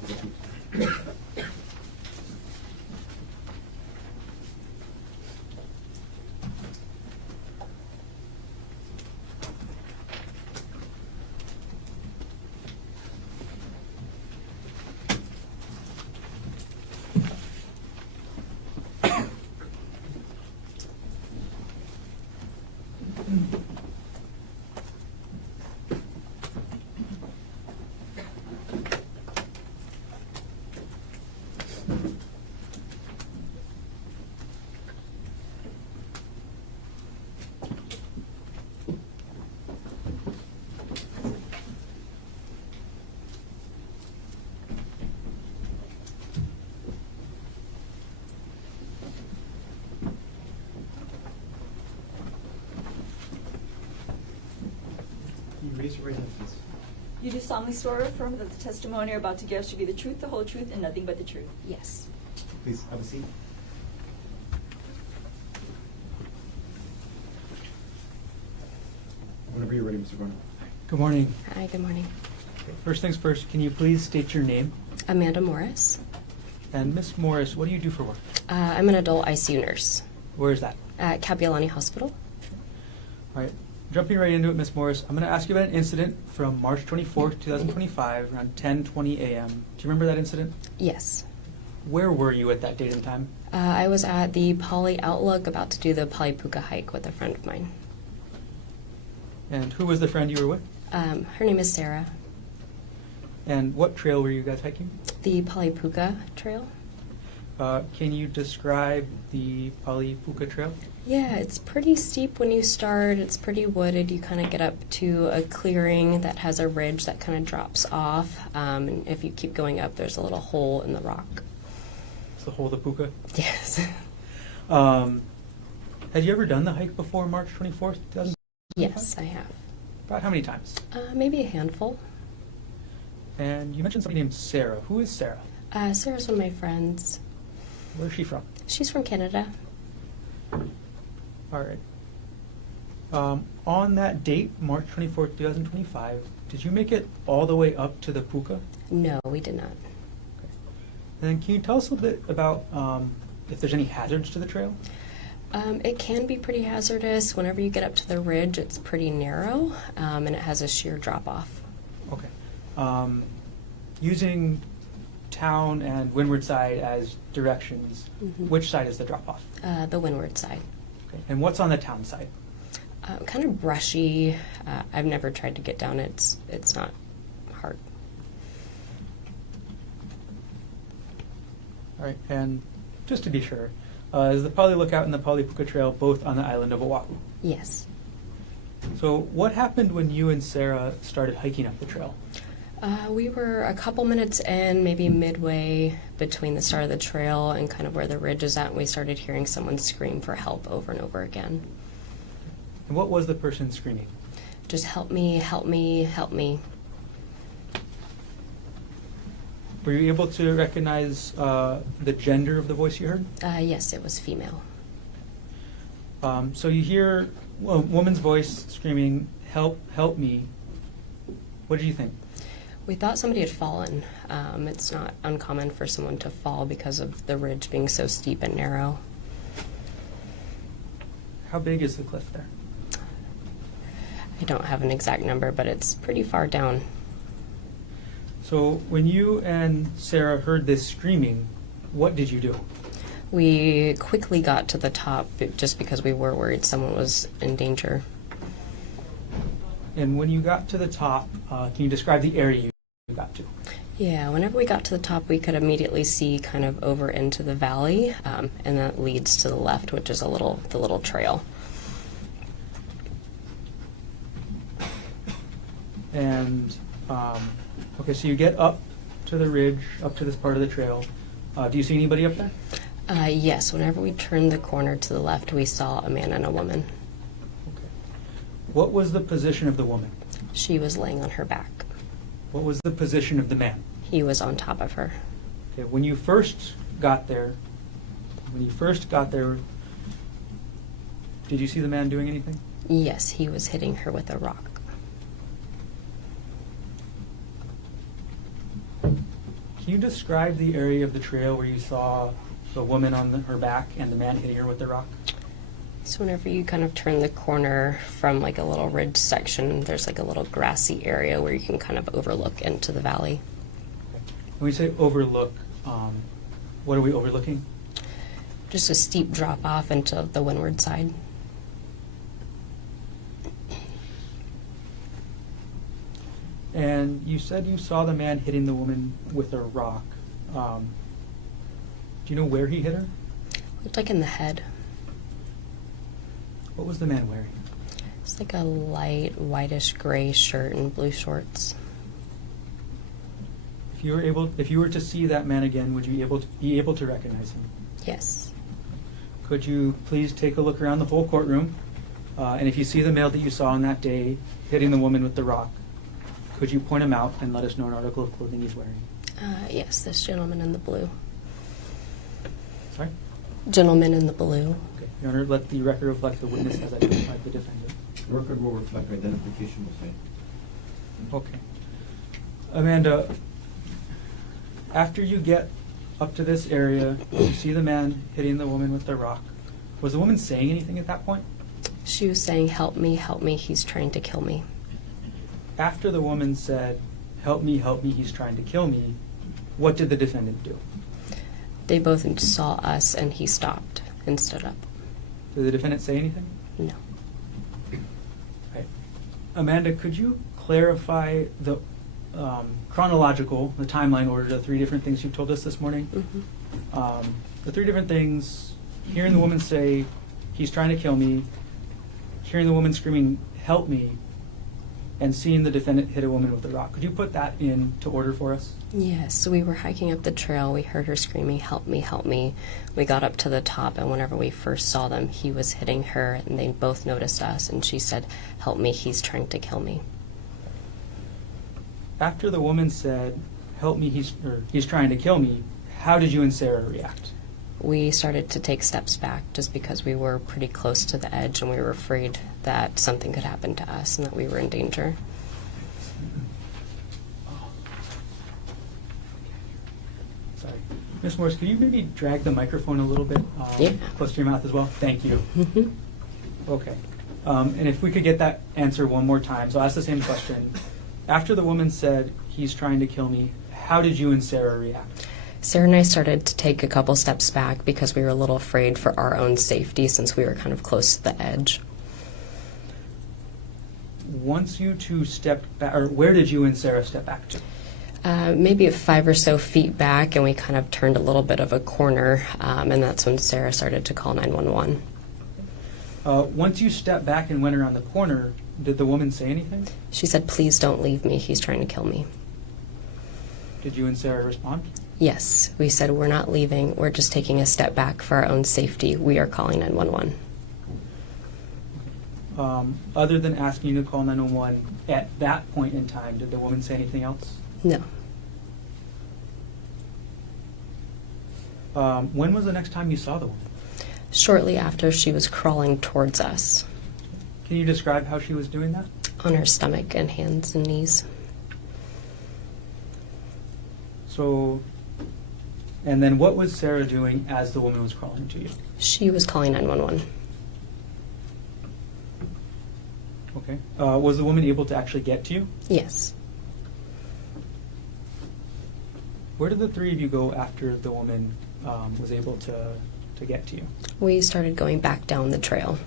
Can you raise your right hand, please? You do solemnly swear or affirm that the testimony you're about to give should be the truth, the whole truth, and nothing but the truth? Yes. Please have a seat. Whenever you're ready, Mr. Garner. Good morning. Hi, good morning. First things first, can you please state your name? Amanda Morris. And Miss Morris, what do you do for work? I'm an adult ICU nurse Where is that? at Kapiolani Hospital. All right. Jumping right into it, Miss Morris, I'm going to ask you about an incident from March 24th, 2025, around 10:20 a.m. Do you remember that incident? Yes. Where were you at that date and time? I was at the Poly Outlook about to do the Polypuka hike with a friend of mine. And who was the friend you were with? Her name is Sarah. And what trail were you guys hiking? The Polypuka Trail. Can you describe the Polypuka Trail? Yeah, it's pretty steep when you start. It's pretty wooded. You kind of get up to a clearing that has a ridge that kind of drops off. And if you keep going up, there's a little hole in the rock. It's the hole of the puka. Yes. Had you ever done the hike before March 24th, 2025? Yes, I have. About how many times? Maybe a handful. And you mentioned somebody named Sarah. Who is Sarah? Sarah's one of my friends. Where is she from? She's from Canada. All right. On that date, March 24th, 2025, did you make it all the way up to the puka? No, we did not. Okay. And then can you tell us a little bit about if there's any hazards to the trail? It can be pretty hazardous. Whenever you get up to the ridge, it's pretty narrow, and it has a sheer drop-off. Okay. Using town and windward side as directions, which side is the drop-off? The windward side. Okay. And what's on the town side? Kind of brushy. I've never tried to get down. It's not hard. All right. And just to be sure, is the Poly Lookout and the Polypuka Trail both on the island of Oahu? Yes. So what happened when you and Sarah started hiking up the trail? We were a couple minutes in, maybe midway between the start of the trail and kind of where the ridge is at, and we started hearing someone scream for help over and over again. And what was the person screaming? Just help me, help me, help me. Were you able to recognize the gender of the voice you heard? Yes, it was female. So you hear a woman's voice screaming, help, help me. What did you think? We thought somebody had fallen. It's not uncommon for someone to fall because of the ridge being so steep and narrow. How big is the cliff there? I don't have an exact number, but it's pretty far down. So when you and Sarah heard this screaming, what did you do? We quickly got to the top just because we were worried someone was in danger. And when you got to the top, can you describe the area you got to? Yeah, whenever we got to the top, we could immediately see kind of over into the valley, and that leads to the left, which is the little trail. And, okay, so you get up to the ridge, up to this part of the trail. Do you see anybody up there? Yes, whenever we turned the corner to the left, we saw a man and a woman. Okay. What was the position of the woman? She was laying on her back. What was the position of the man? He was on top of her. Okay, when you first got there, did you see the man doing anything? Yes, he was hitting her with a rock. Can you describe the area of the trail where you saw the woman on her back and the man hitting her with the rock? So whenever you kind of turn the corner from like a little ridge section, there's like a little grassy area where you can kind of overlook into the valley. Okay. When we say overlook, what are we overlooking? Just a steep drop off into the windward side. And you said you saw the man hitting the woman with a rock. Do you know where he hit her? Looked like in the head. What was the man wearing? It's like a light whitish gray shirt and blue shorts. If you were to see that man again, would you be able to recognize him? Yes. Could you please take a look around the whole courtroom? And if you see the male that you saw on that day hitting the woman with the rock, could you point him out and let us know an article of clothing he's wearing? Yes, this gentleman in the blue. Sorry? Gentleman in the blue. Okay. Your Honor, let the record reflect the witness has identified the defendant. The record will reflect identification, will say. Okay. Amanda, after you get up to this area, you see the man hitting the woman with the rock. Was the woman saying anything at that point? She was saying, help me, he's trying to kill me. After the woman said, help me, he's trying to kill me, what did the defendant do? They both saw us and he stopped and stood up. Did the defendant say anything? No. Right. Amanda, could you clarify the the timeline order, the three different things you told us this morning? Mm-hmm. The three different things, hearing the woman say, he's trying to kill me, hearing the woman screaming, help me, and seeing the defendant hit a woman with a rock. Could you put that into order for us? Yes, so we were hiking up the trail. We heard her screaming, help me, help me. We got up to the top, and whenever we first saw them, he was hitting her, and they both noticed us, and she said, help me, he's trying to kill me. After the woman said, help me, he's trying to kill me, how did you and Sarah react? We started to take steps back just because we were pretty close to the edge, and we were afraid that something could happen to us and that we were in danger. Sorry. Ms. Morris, could you maybe drag the microphone a little bit Yeah. close to your mouth as well? Thank you. Mm-hmm. Okay. And if we could get that answer one more time. So I'll ask the same question. After the woman said, he's trying to kill me, how did you and Sarah react? Sarah and I started to take a couple steps back because we were a little afraid for our own safety since we were kind of close to the edge. Once you two stepped back, or where did you and Sarah step back to? Maybe 5 or so feet back, and we kind of turned a little bit of a corner, and that's when Sarah started to call 911. Once you stepped back and went around the corner, did the woman say anything? She said, please don't leave me, he's trying to kill me. Did you and Sarah respond? Yes, we said we're not leaving, we're just taking a step back for our own safety. We are calling 911. Other than asking you to call 911, at that point in time, did the woman say anything else? No. When was the next time you saw the woman? Shortly after, she was crawling towards us. Can you describe how she was doing that? On her stomach and hands and knees. So, and then what was Sarah doing as the woman was crawling to you? She was calling 911. Okay. Was the woman able to actually get to you? Yes. Where did the three of you go after the woman was able to to get to you? We started going back down the trail.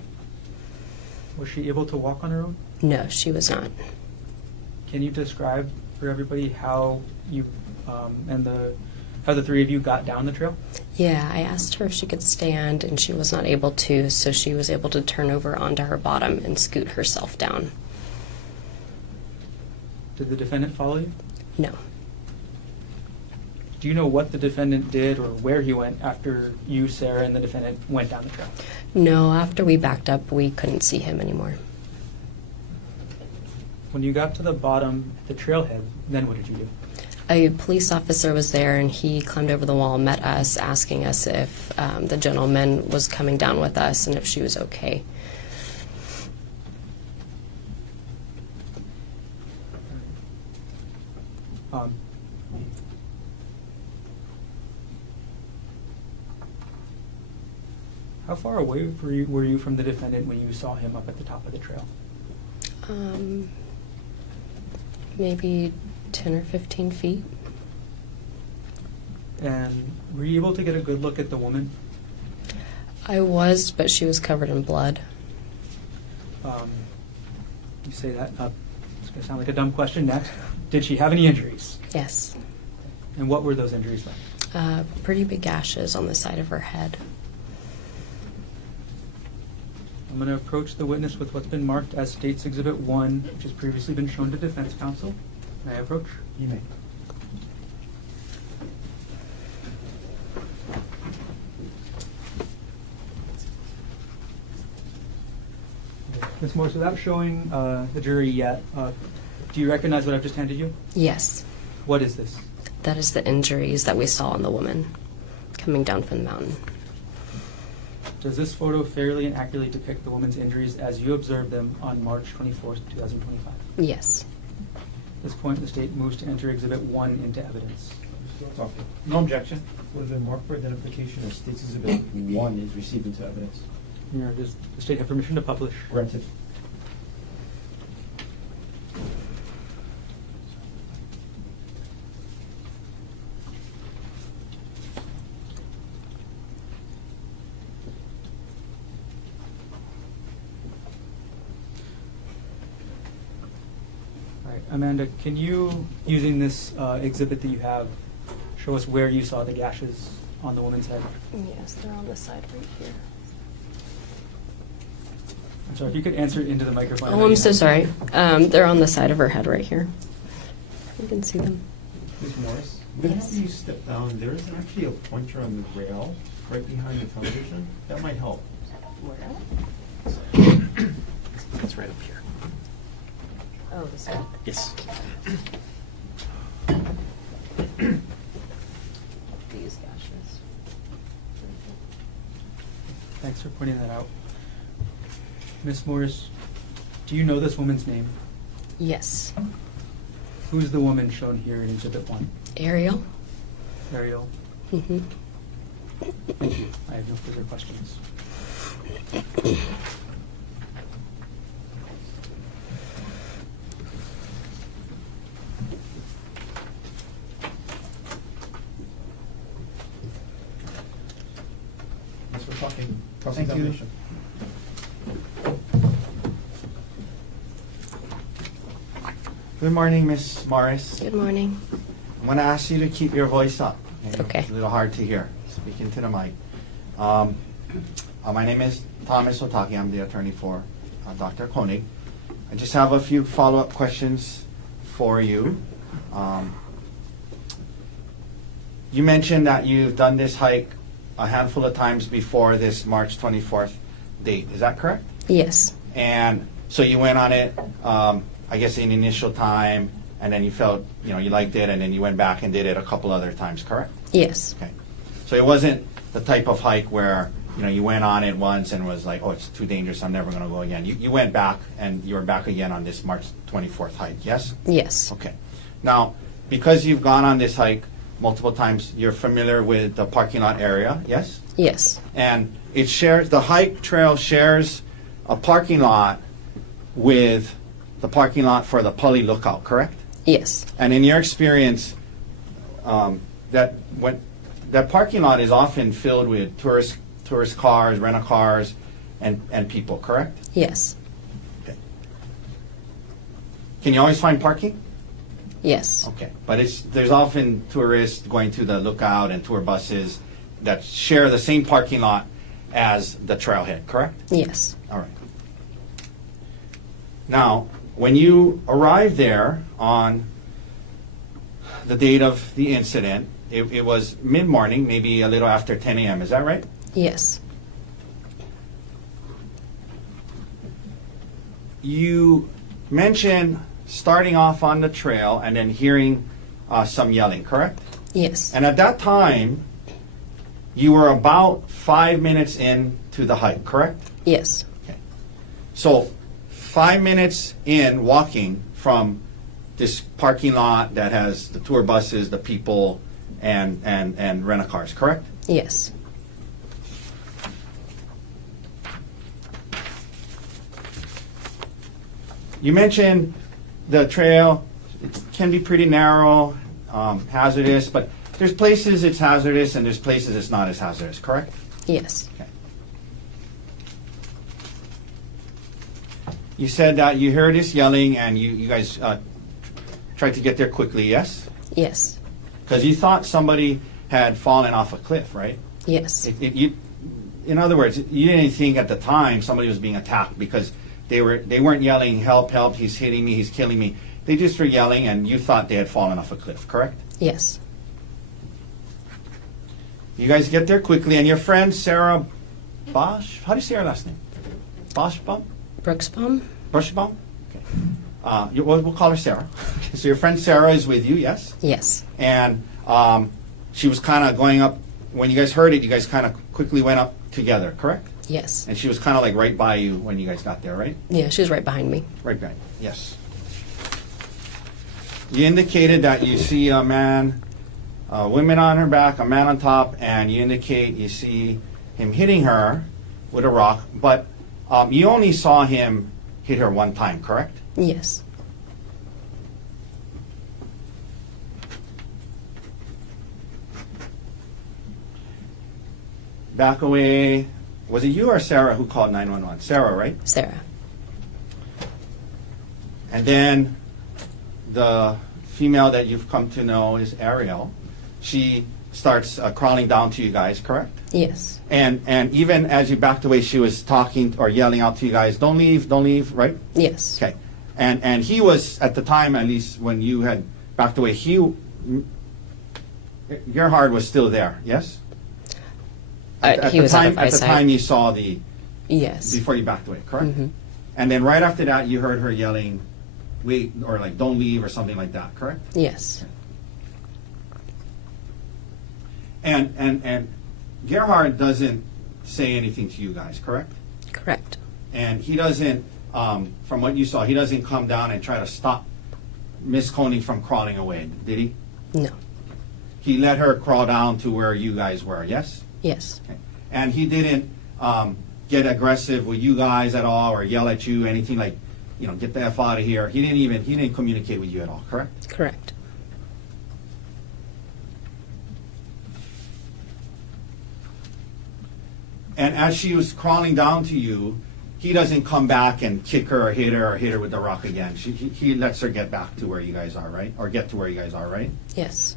Was she able to walk on her own? No, she was not. Can you describe for everybody how you how the three of you got down the trail? Yeah, I asked her if she could stand, and she was not able to, so she was able to turn over onto her bottom and scoot herself down. Did the defendant follow you? No. Do you know what the defendant did or where he went after you, Sarah, and the defendant went down the trail? No, after we backed up, we couldn't see him anymore. When you got to the bottom, the trailhead, then what did you do? A police officer was there, and he climbed over the wall, met us, asking us if the gentleman was coming down with us and if she was okay. How far away were you from the defendant when you saw him up at the top of the trail? Maybe 10 or 15 feet. And were you able to get a good look at the woman? I was, but she was covered in blood. You say that, it's going to sound like a dumb question next. Did she have any injuries? Yes. And what were those injuries like? Pretty big gashes on the side of her head. I'm going to approach the witness with what's been marked as State's Exhibit 1, which has previously been shown to defense counsel. May I approach? You may. Ms. Morris, without showing the jury yet, do you recognize what I've just handed you? Yes. What is this? That is the injuries that we saw on the woman coming down from the mountain. Does this photo fairly and accurately depict the woman's injuries as you observed them on March 24th, 2025? Yes. At this point, the state moves to enter Exhibit 1 into evidence. No objection. Would have been marked for identification as State's Exhibit 1 is received into evidence. Does the state have permission to publish? Granted. All right, Amanda, can you, using this exhibit that you have, show us where you saw the gashes on the woman's head? Yes, they're on the side right here. I'm sorry, if you could answer into the microphone. Oh, I'm so sorry. They're on the side of her head right here. You can see them. Ms. Morris, whenever you step down, there is actually a pointer on the rail right behind the television. That might help. It's right up here. Oh, this one. Yes. These gashes. Thanks for pointing that out. Ms. Morris, do you know this woman's name? Yes. Who's the woman shown here in Exhibit 1? Ariel? Ariel. Mm-hmm. Thank you. I have no further questions. Thanks for talking. Thank you. Cross-examination. Good morning, Ms. Morris. Good morning. I'm going to ask you to keep your voice up. Okay. It's a little hard to hear. Speaking to the mic. My name is Thomas Otaki. I'm the attorney for Dr. Konig. I just have a few follow-up questions for you. You mentioned that you've done this hike a handful of times before this March 24th date. Is that correct? Yes. And so you went on it, I guess, in initial time, and then you felt, you liked it, and then you went back and did it a couple other times, correct? Yes. Okay. So it wasn't the type of hike where, you went on it once and was like, oh, it's too dangerous, I'm never going to go again. You went back, and you were back again on this March 24th hike, yes? Yes. Okay. Now, because you've gone on this hike multiple times, you're familiar with the parking lot area, yes? Yes. And the hike trail shares a parking lot with the parking lot for the Pali Lookout, correct? Yes. And in your experience, that parking lot is often filled with tourist tourist cars, rent-a-cars, and people, correct? Yes. Okay. Can you always find parking? Yes. Okay, but there's often tourists going to the Lookout and tour buses that share the same parking lot as the trailhead, correct? Yes. All right. Now, when you arrived there on the date of the incident, it was mid-morning, maybe a little after 10 a.m., is that right? Yes. You mentioned starting off on the trail and then hearing some yelling, correct? Yes. And at that time, you were about 5 minutes into the hike, correct? Yes. Okay. So 5 minutes in walking from this parking lot that has the tour buses, the people, and rent-a-cars, correct? Yes. You mentioned the trail can be pretty narrow, hazardous, but there's places it's hazardous and there's places it's not as hazardous, correct? Yes. Okay. You said that you heard this yelling and you guys tried to get there quickly, yes? Yes. Because you thought somebody had fallen off a cliff, right? Yes. In other words, you didn't think at the time somebody was being attacked because they weren't yelling, help, help, he's hitting me, he's killing me. They just were yelling and you thought they had fallen off a cliff, correct? Yes. You guys get there quickly and your friend Sarah Bosch, how do you say her last name? Boschbaum? Brooksbaum? Boschbaum? Okay. We'll call her Sarah. So your friend Sarah is with you, yes? Yes. And she was kind of going up, when you guys heard it, you guys kind of quickly went up together, correct? Yes. And she was kind of like right by you when you guys got there, right? Yeah, she was right behind me. Right behind you, yes. You indicated that you see a man, women on her back, a man on top, and you indicate you see him hitting her with a rock, but you only saw him hit her one time, correct? Yes. Back away. Was it you or Sarah who called 911? Sarah, right? Sarah. And then the female that you've come to know is Ariel. She starts crawling down to you guys, correct? Yes. And even as you backed away, she was talking or yelling out to you guys, don't leave, right? Yes. Okay. And he was, at the time, at least when you had backed away, Gerhardt was still there, yes? He was out of At the eyesight. time you saw the, Yes. before you backed away, correct? Mm-hmm. And then right after that, you heard her yelling, wait, or like, don't leave, or something like that, correct? Yes. And Gerhardt doesn't say anything to you guys, correct? Correct. And he doesn't, from what you saw, he doesn't come down and try to stop Miss Konig from crawling away, did he? No. He let her crawl down to where you guys were, yes? Yes. Okay. And he didn't get aggressive with you guys at all or yell at you, anything like, get the F out of here. He didn't communicate with you at all, correct? Correct. And as she was crawling down to you, he doesn't come back and kick her or hit her with the rock again. He lets her get back to where you guys are, right? Or get to where you guys are, right? Yes.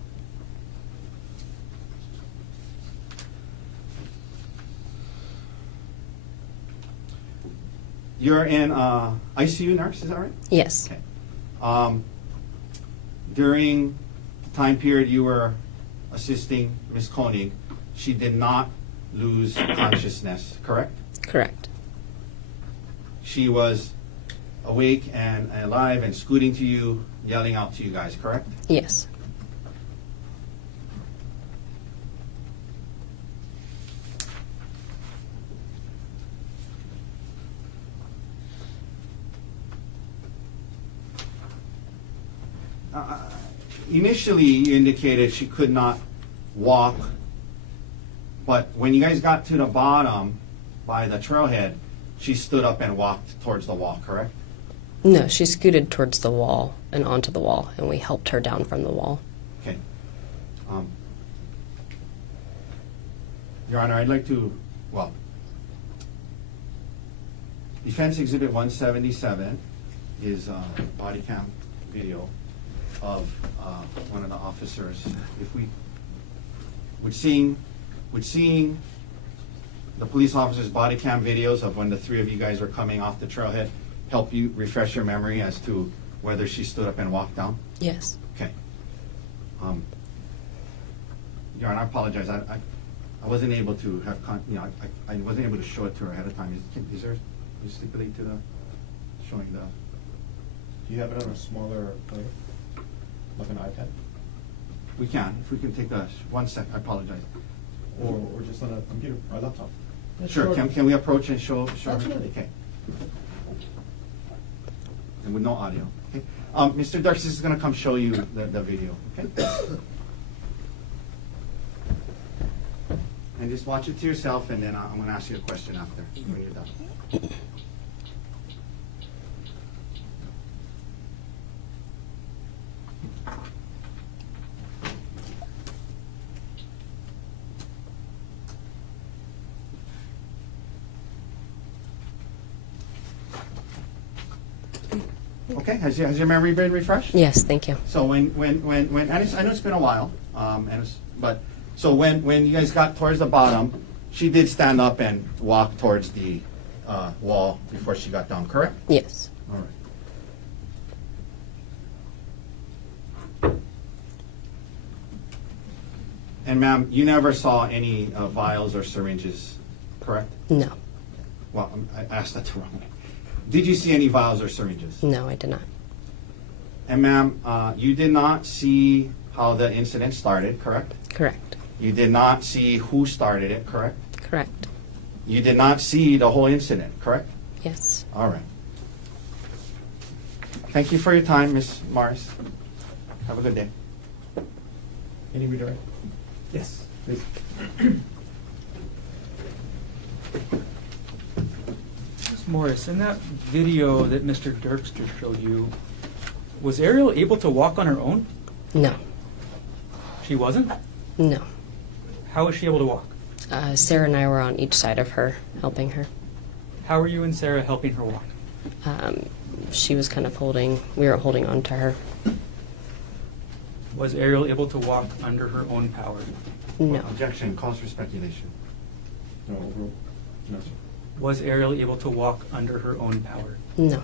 You're in ICU nurse, is that right? Yes. Okay. During the time period you were assisting Ms. Konig, she did not lose consciousness, correct? Correct. She was awake and alive and scooting to you, yelling out to you guys, correct? Yes. Initially, you indicated she could not walk, but when you guys got to the bottom by the trailhead, she stood up and walked towards the wall, correct? No, she scooted towards the wall and onto the wall, and we helped her down from the wall. Okay. Your Honor, I'd like to well, Defense Exhibit 177 is a body cam video of one of the officers. If we would seeing the police officer's body cam videos of when the three of you guys were coming off the trailhead help you refresh your memory as to whether she stood up and walked down? Yes. Okay. Your Honor, I apologize. I wasn't able to have I wasn't able to show it to her ahead of time. Is there a stipulate to the showing the? Do you have it on a smaller player, like an iPad, We can, if we can take a 1 sec. I apologize. or just on a computer or a laptop? Sure. Can we approach and show? Absolutely. Okay. And with no audio. Okay. Mr. Darcy is going to come show you the video. Okay. And just watch it to yourself, and then I'm going to ask you a question after when you're done. Okay, has your memory been refreshed? Yes, thank you. So when and I know it's been a while, so when you guys got towards the bottom, she did stand up and walk towards the wall before she got down, correct? Yes. All right. And ma'am, you never saw any vials or syringes, correct? No. Well, I asked that the wrong way. Did you see any vials or syringes? No, I did not. And ma'am, you did not see how the incident started, correct? Correct. You did not see who started it, correct? Correct. You did not see the whole incident, correct? Yes. All right. Thank you for your time, Ms. Morris. Have a good day. Any redirect? Yes. Please. Ms. Morris, in that video that Mr. Dirkster showed you, was Ariel able to walk on her own? No. She wasn't? No. How was she able to walk? Sarah and I were on each side of her, helping her. How were you and Sarah helping her walk? She was kind of we were holding on to her. Was Ariel able to walk under her own power? No. Objection, cause for speculation. No, no, sir. Was Ariel able to walk under her own power? No.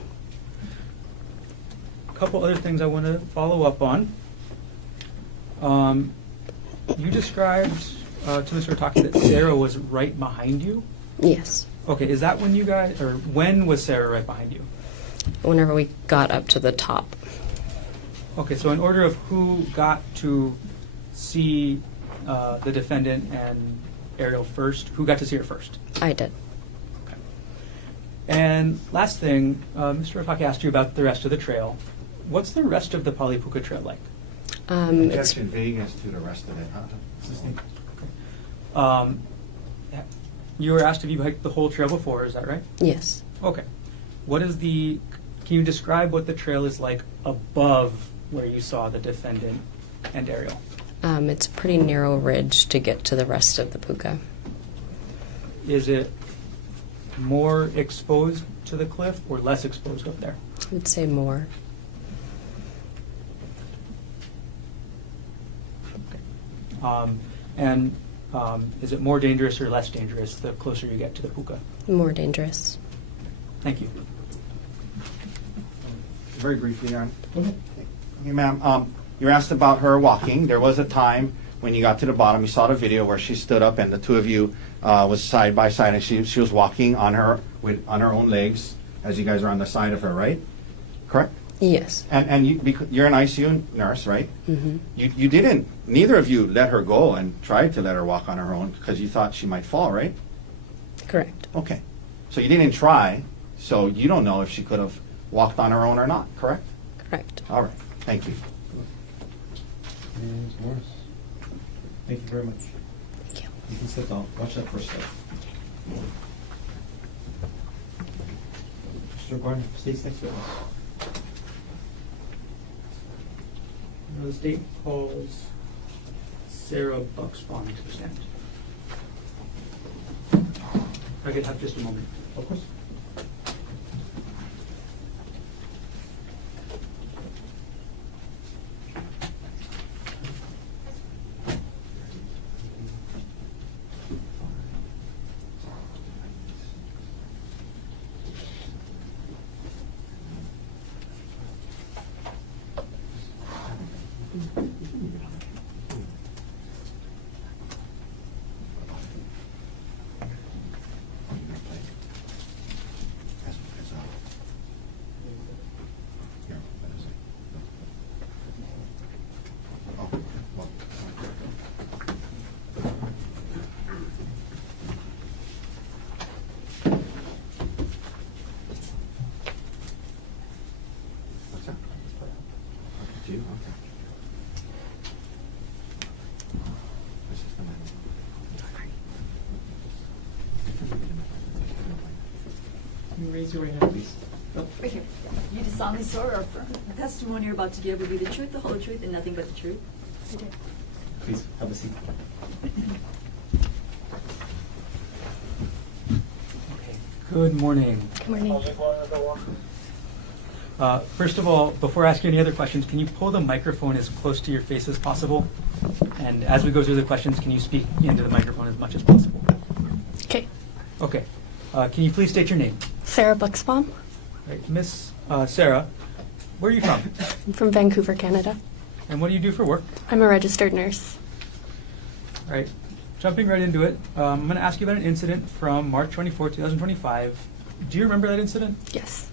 A couple other things I want to follow up on. You described to Mr. Otake that Sarah was right behind you. Yes. Okay, is that when you guys, or when was Sarah right behind you? Whenever we got up to the top. Okay, so in order of who got to see the defendant and Ariel first, who got to see her first? I did. Okay. And last thing, Mr. Otake asked you about the rest of the trail. What's the rest of the Palipuka Trail like? It's Objection, vague as to the rest of it. You were asked if you hiked the whole trail before, is that right? yes. Okay. Can you describe what the trail is like above where you saw the defendant and Ariel? It's a pretty narrow ridge to get to the rest of the puka. Is it more exposed to the cliff or less exposed up there? I would say more. Is it more dangerous or less dangerous the closer you get to the puka? More dangerous. Thank you. Very briefly, Your Honor. Okay, ma'am, you were asked about her walking. There was a time when you got to the bottom, you saw the video where she stood up and the two of you was side by side, and she was walking on her own legs as you guys are on the side of her, right? Correct? Yes. And you're an ICU nurse, right? Mm-hmm. You didn't, neither of you let her go and tried to let her walk on her own because you thought she might fall, right? Correct. Okay. So you didn't try, so you don't know if she could have walked on her own or not, correct? Correct. All right. Thank you. Ms. Morris, thank you very much. Thank you. You can sit down. Watch that first step. Mr. Garner, state's next witness. The state calls Sarah Buxbaum to stand. If I could have just a moment. Of course. Can you raise your right hand, please? Right here. You do solemnly swear or affirm the testimony you're about to give will be the truth, the whole truth, and nothing but the truth? I do. Please, have a seat. Okay. Good morning. Good morning. First of all, before I ask you any other questions, can you pull the microphone as close to your face as possible? And as we go through the questions, can you speak into the microphone as much as possible? Okay. Okay. Can you please state your name? Sarah Buxbaum. Right. Miss Sarah, where are you from? I'm from Vancouver, Canada. And what do you do for work? I'm a registered nurse. All right. Jumping right into it, I'm going to ask you about an incident from March 24, 2025. Do you remember that incident? Yes.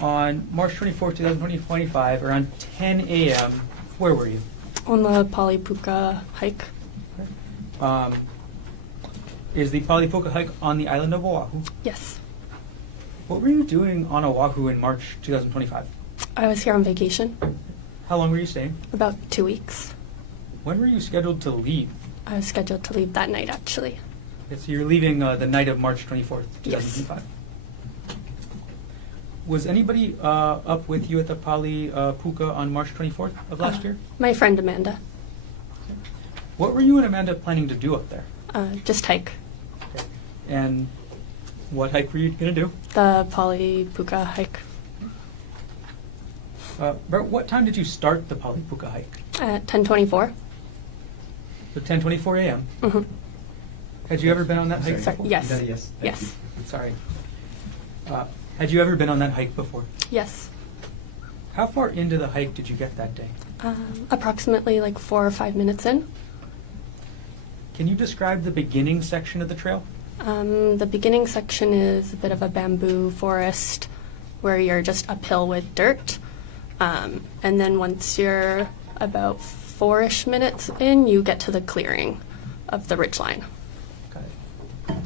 On March 24, 2025, around 10 a.m., where were you? On the Palipuka hike. Is the Palipuka hike on the island of Oahu? Yes. What were you doing on Oahu in March 2025? I was here on vacation. How long were you staying? About 2 weeks. When were you scheduled to leave? I was scheduled to leave that night, actually. Okay, so you're leaving the night of March 24th, 2025. Was anybody up with you at the Palipuka on March 24th of last year? My friend Amanda. What were you and Amanda planning to do up there? Just hike. Okay. And what hike were you going to do? The Palipuka hike. About what time did you start the Palipuka hike? At 10:24. So 10:24 a.m. Mm-hmm. Had you ever been on that hike Sorry, before? yes. Is that a yes? Thank Yes. you. Sorry. Had you ever been on that hike before? Yes. How far into the hike did you get that day? Approximately like 4 or 5 minutes in. Can you describe the beginning section of the trail? The beginning section is a bit of a bamboo forest where you're just uphill with dirt. And then once you're about 4-ish minutes in, you get to the clearing of the ridgeline. Got it.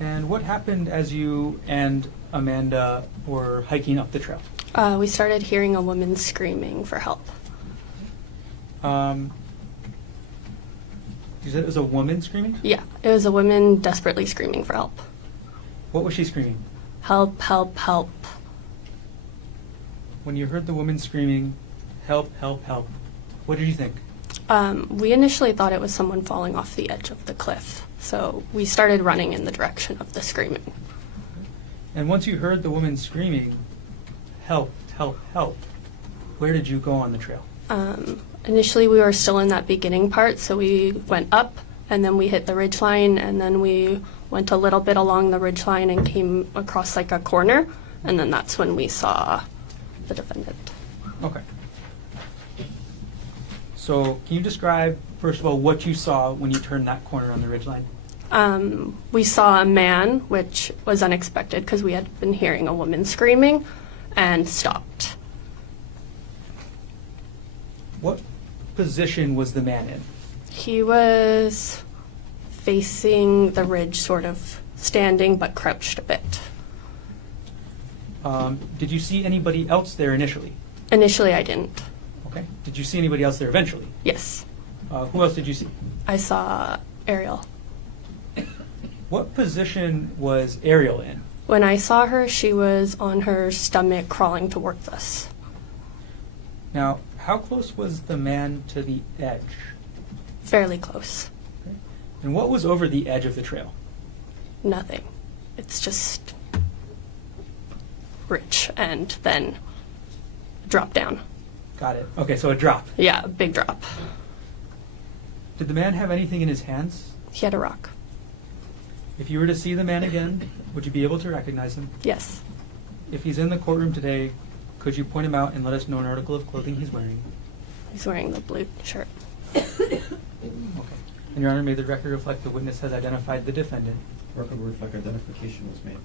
And what happened as you and Amanda were hiking up the trail? We started hearing a woman screaming for help. You said it was a woman screaming? Yeah, it was a woman desperately screaming for help. What was she screaming? Help, help, help. When you heard the woman screaming, help, help, help, what did you think? We initially thought it was someone falling off the edge of the cliff, so we started running in the direction of the screaming. And once you heard the woman screaming, help, help, help, where did you go on the trail? Initially, we were still in that beginning part, so we went up, and then we hit the ridgeline, and then we went a little bit along the ridgeline and came across like a corner, and then that's when we saw the defendant. Okay. So can you describe, first of all, what you saw when you turned that corner on the ridgeline? We saw a man, which was unexpected because we had been hearing a woman screaming, and stopped. What position was the man in? He was facing the ridge, sort of standing but crouched a bit. Did you see anybody else there initially? Initially, I didn't. Okay. Did you see anybody else there eventually? Yes, Who else did you see? I saw Ariel. What position was Ariel in? When I saw her, she was on her stomach crawling towards us. Now, how close was the man to the edge? Fairly close. And what was over the edge of the trail? nothing. It's just rich and then drop down. Got it. Okay, so a drop. Yeah, a big drop. Did the man have anything in his hands? He had a rock. If you were to see the man again, would you be able to recognize him? Yes. If he's in the courtroom today, could you point him out and let us know an article of clothing he's wearing? He's wearing the blue shirt. Okay. And Your Honor, may the record reflect the witness has identified the defendant. Record will reflect identification was made.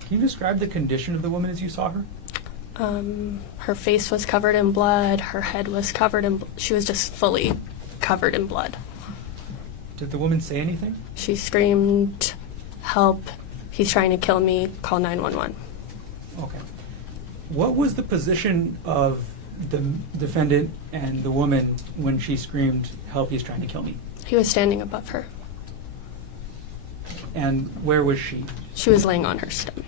Can you describe the condition of the woman as you saw her? Her face was covered in blood. Her head was covered in. She was just fully covered in blood. Did the woman say anything? She screamed, "Help! He's trying to kill me! Call 911." Okay. What was the position of the defendant and the woman when she screamed, "Help! He's trying to kill me"? He was standing above her. And where was she? She was laying on her stomach.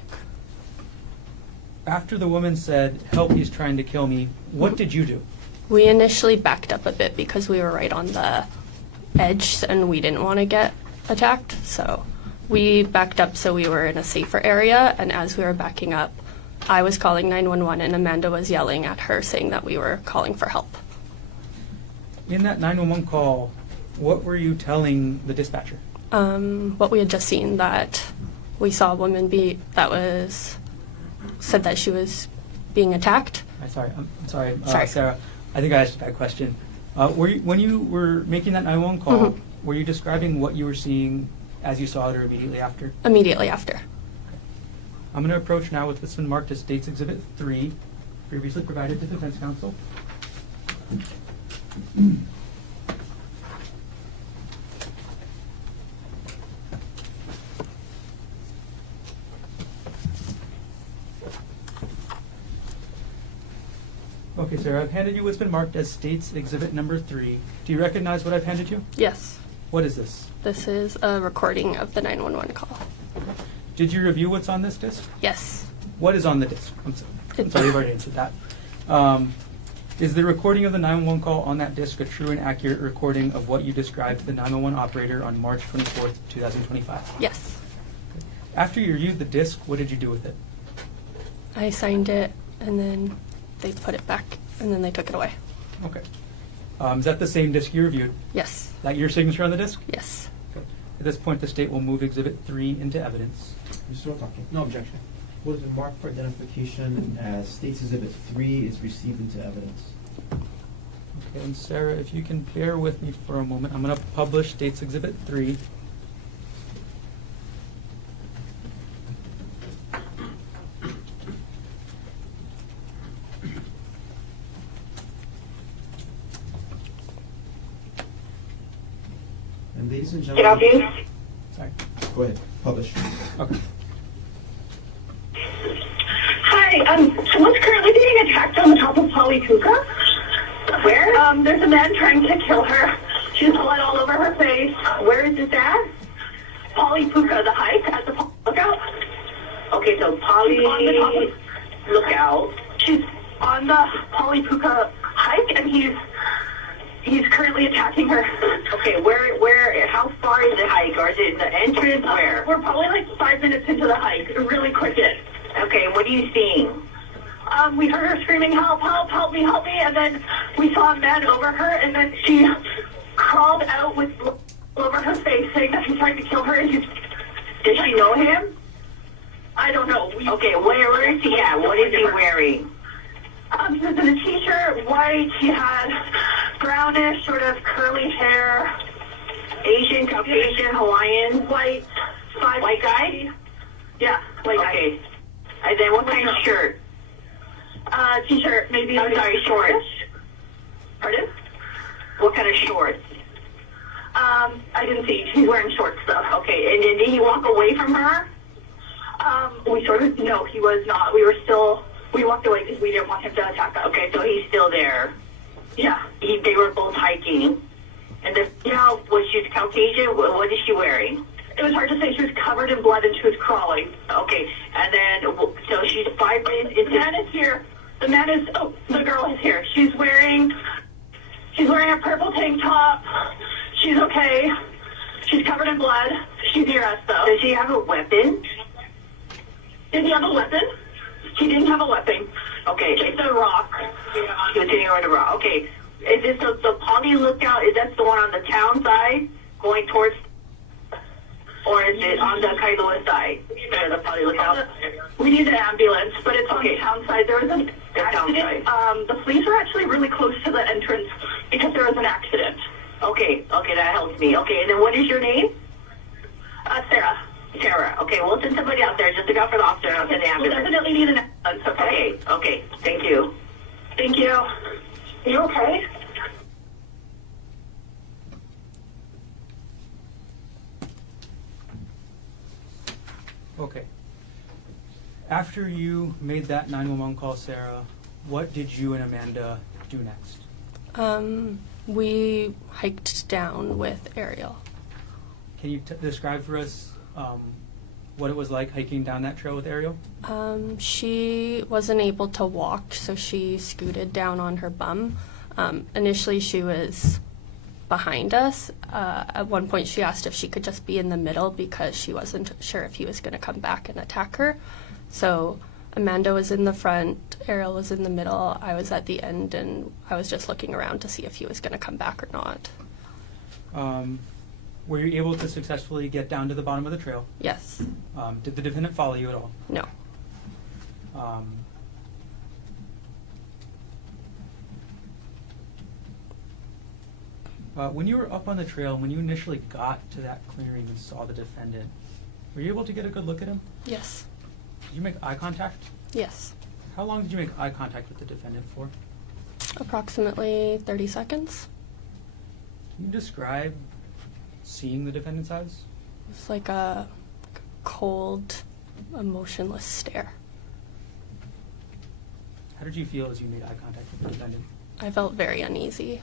After the woman said, "Help! He's trying to kill me," what did you do? We initially backed up a bit because we were right on the edge and we didn't want to get attacked. So we backed up so we were in a safer area. And as we were backing up, I was calling 911 and Amanda was yelling at her saying that we were calling for help. In that 911 call, what were you telling the dispatcher? What we had just seen, that we saw a woman said that she was being attacked. I'm sorry, Sorry. Sarah. I think I asked that question. When you were making that 911 call, were you describing what you were seeing as you saw it or immediately after? Immediately after. I'm going to approach now with what's been marked as State's Exhibit 3, previously provided to defense counsel. Okay, Sarah, I've handed you what's been marked as State's Exhibit number 3. Do you recognize what I've handed you? Yes. What is this? This is a recording of the 911 call. Did you review what's on this disc? Yes. What is on the disc? I'm sorry, you've already answered that. Is the recording of the 911 call on that disc a true and accurate recording of what you described to the 911 operator on March 24th, 2025? Yes. After you reviewed the disc, what did you do with it? I signed it and then they put it back and then they took it away. Okay. Is that the same disc you reviewed? Yes. That your signature on the disc? Yes. Okay. At this point, the state will move Exhibit 3 into evidence. Mr. Otake. No objection. What has been marked for identification as State's Exhibit 3 is received into evidence. Okay, and Sarah, if you can bear with me for a moment, I'm going to publish State's Exhibit 3. And ladies and Get off gentlemen, you. Sorry. go ahead, publish. Okay. Hi, someone's currently being attacked on the top of Polly Puka. Where? There's a man trying to kill her. She has blood all over her face. Where is this at? Polly Puka, the hike at the lookout. Okay, so Polly on the top of lookout. She's on the Polly Puka hike, and he's currently attacking her. Okay, where, how far is the hike? Or is it in the entrance? Where? We're probably like 5 minutes into the hike. Really quick in. Okay, what are you seeing? We heard her screaming, "Help, help, help me," and then we saw a man over her, and then she crawled out with blood over her face, saying that he's trying to kill her. And does she know him? I don't know. Okay, where is he at? What is he wearing? He was in a t-shirt, white. He had brownish, sort of curly hair. Asian, Caucasian, Hawaiian, white. White guy? Yeah, white guy. Okay. And then what kind of shirt? T-shirt, maybe. I'm sorry, shorts. Pardon? What kind of shorts? I didn't see. He's wearing shorts, though. Okay, and did he walk away from her? No, he was not. We walked away because we didn't want him to attack us. Okay, so he's still there. Yeah. They were both hiking. And was she Caucasian? What is she wearing? It was hard to say. She was covered in blood and she was crawling. Okay, and then, so she's 5 minutes into... The man is here. The girl is here. She's wearing a purple tank top. She's okay. She's covered in blood. She's near us, though. Does she have a weapon? Did he have a weapon? He didn't have a weapon. Okay. Just a rock. He was hitting her with a rock. Okay. Is this the Poly Lookout? Is that the one on the town side going towards, or is it on the Kailua side? The Poly Lookout. We need an ambulance, but it's on Okay. the town side. There was an The town accident. side. The police are actually really close to the entrance because there was an accident. Okay. Okay, that helps me. Okay, and then what is your name? Sarah. Sarah. Okay, we'll send somebody out there. Just look out for the officer and I'll send the We ambulance. definitely need an ambulance, okay? Okay. Okay. Thank you. Thank you. Are you okay? Okay. After you made that 911 call, Sarah, what did you and Amanda do next? We hiked down with Ariel. Can you describe for us what it was like hiking down that trail with Ariel? She wasn't able to walk, so she scooted down on her bum. Initially, she was behind us. At one point, she asked if she could just be in the middle because she wasn't sure if he was going to come back and attack her. So Amanda was in the front, Ariel was in the middle, I was at the end, and I was just looking around to see if he was going to come back or not. Were you able to successfully get down to the bottom of the trail? Yes. Did the defendant follow you at all? No. When you were up on the trail, when you initially got to that clearing and saw the defendant, were you able to get a good look at him? Yes. Did you make eye contact? Yes. How long did you make eye contact with the defendant for? Approximately 30 seconds. Can you describe seeing the defendant's eyes? It's like a cold, emotionless stare. How did you feel as you made eye contact with the defendant? I felt very uneasy.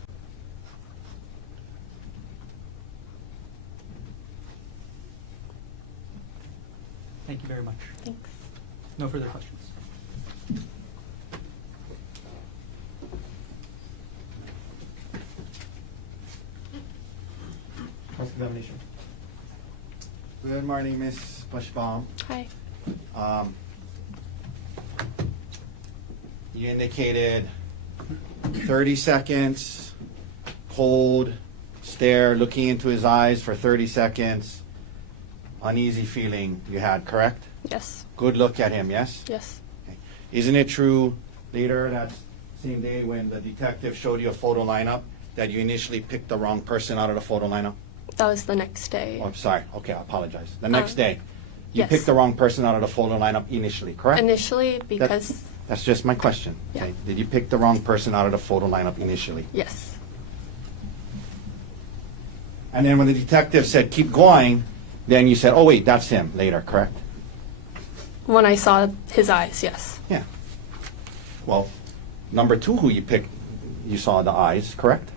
Thank you very much. Thanks. No further questions. Cross-examination. Good morning, Ms. Bushbaum. Hi. You indicated 30 seconds, cold stare, looking into his eyes for 30 seconds, uneasy feeling you had, correct? Yes. Good look at him, yes? Yes. Okay. Isn't it true later that same day when the detective showed you a photo lineup that you initially picked the wrong person out of the photo lineup? That was the next day. Oh, I'm sorry. Okay, I apologize. The next day, you yes. picked the wrong person out of the photo lineup initially, correct? Initially, because That's just my question. Yeah. Okay. Did you pick the wrong person out of the photo lineup initially? yes. And then when the detective said, keep going, then you said, oh, wait, that's him later, correct? When I saw his eyes, yes. Yeah. Well, number two who you picked, you saw the eyes, correct?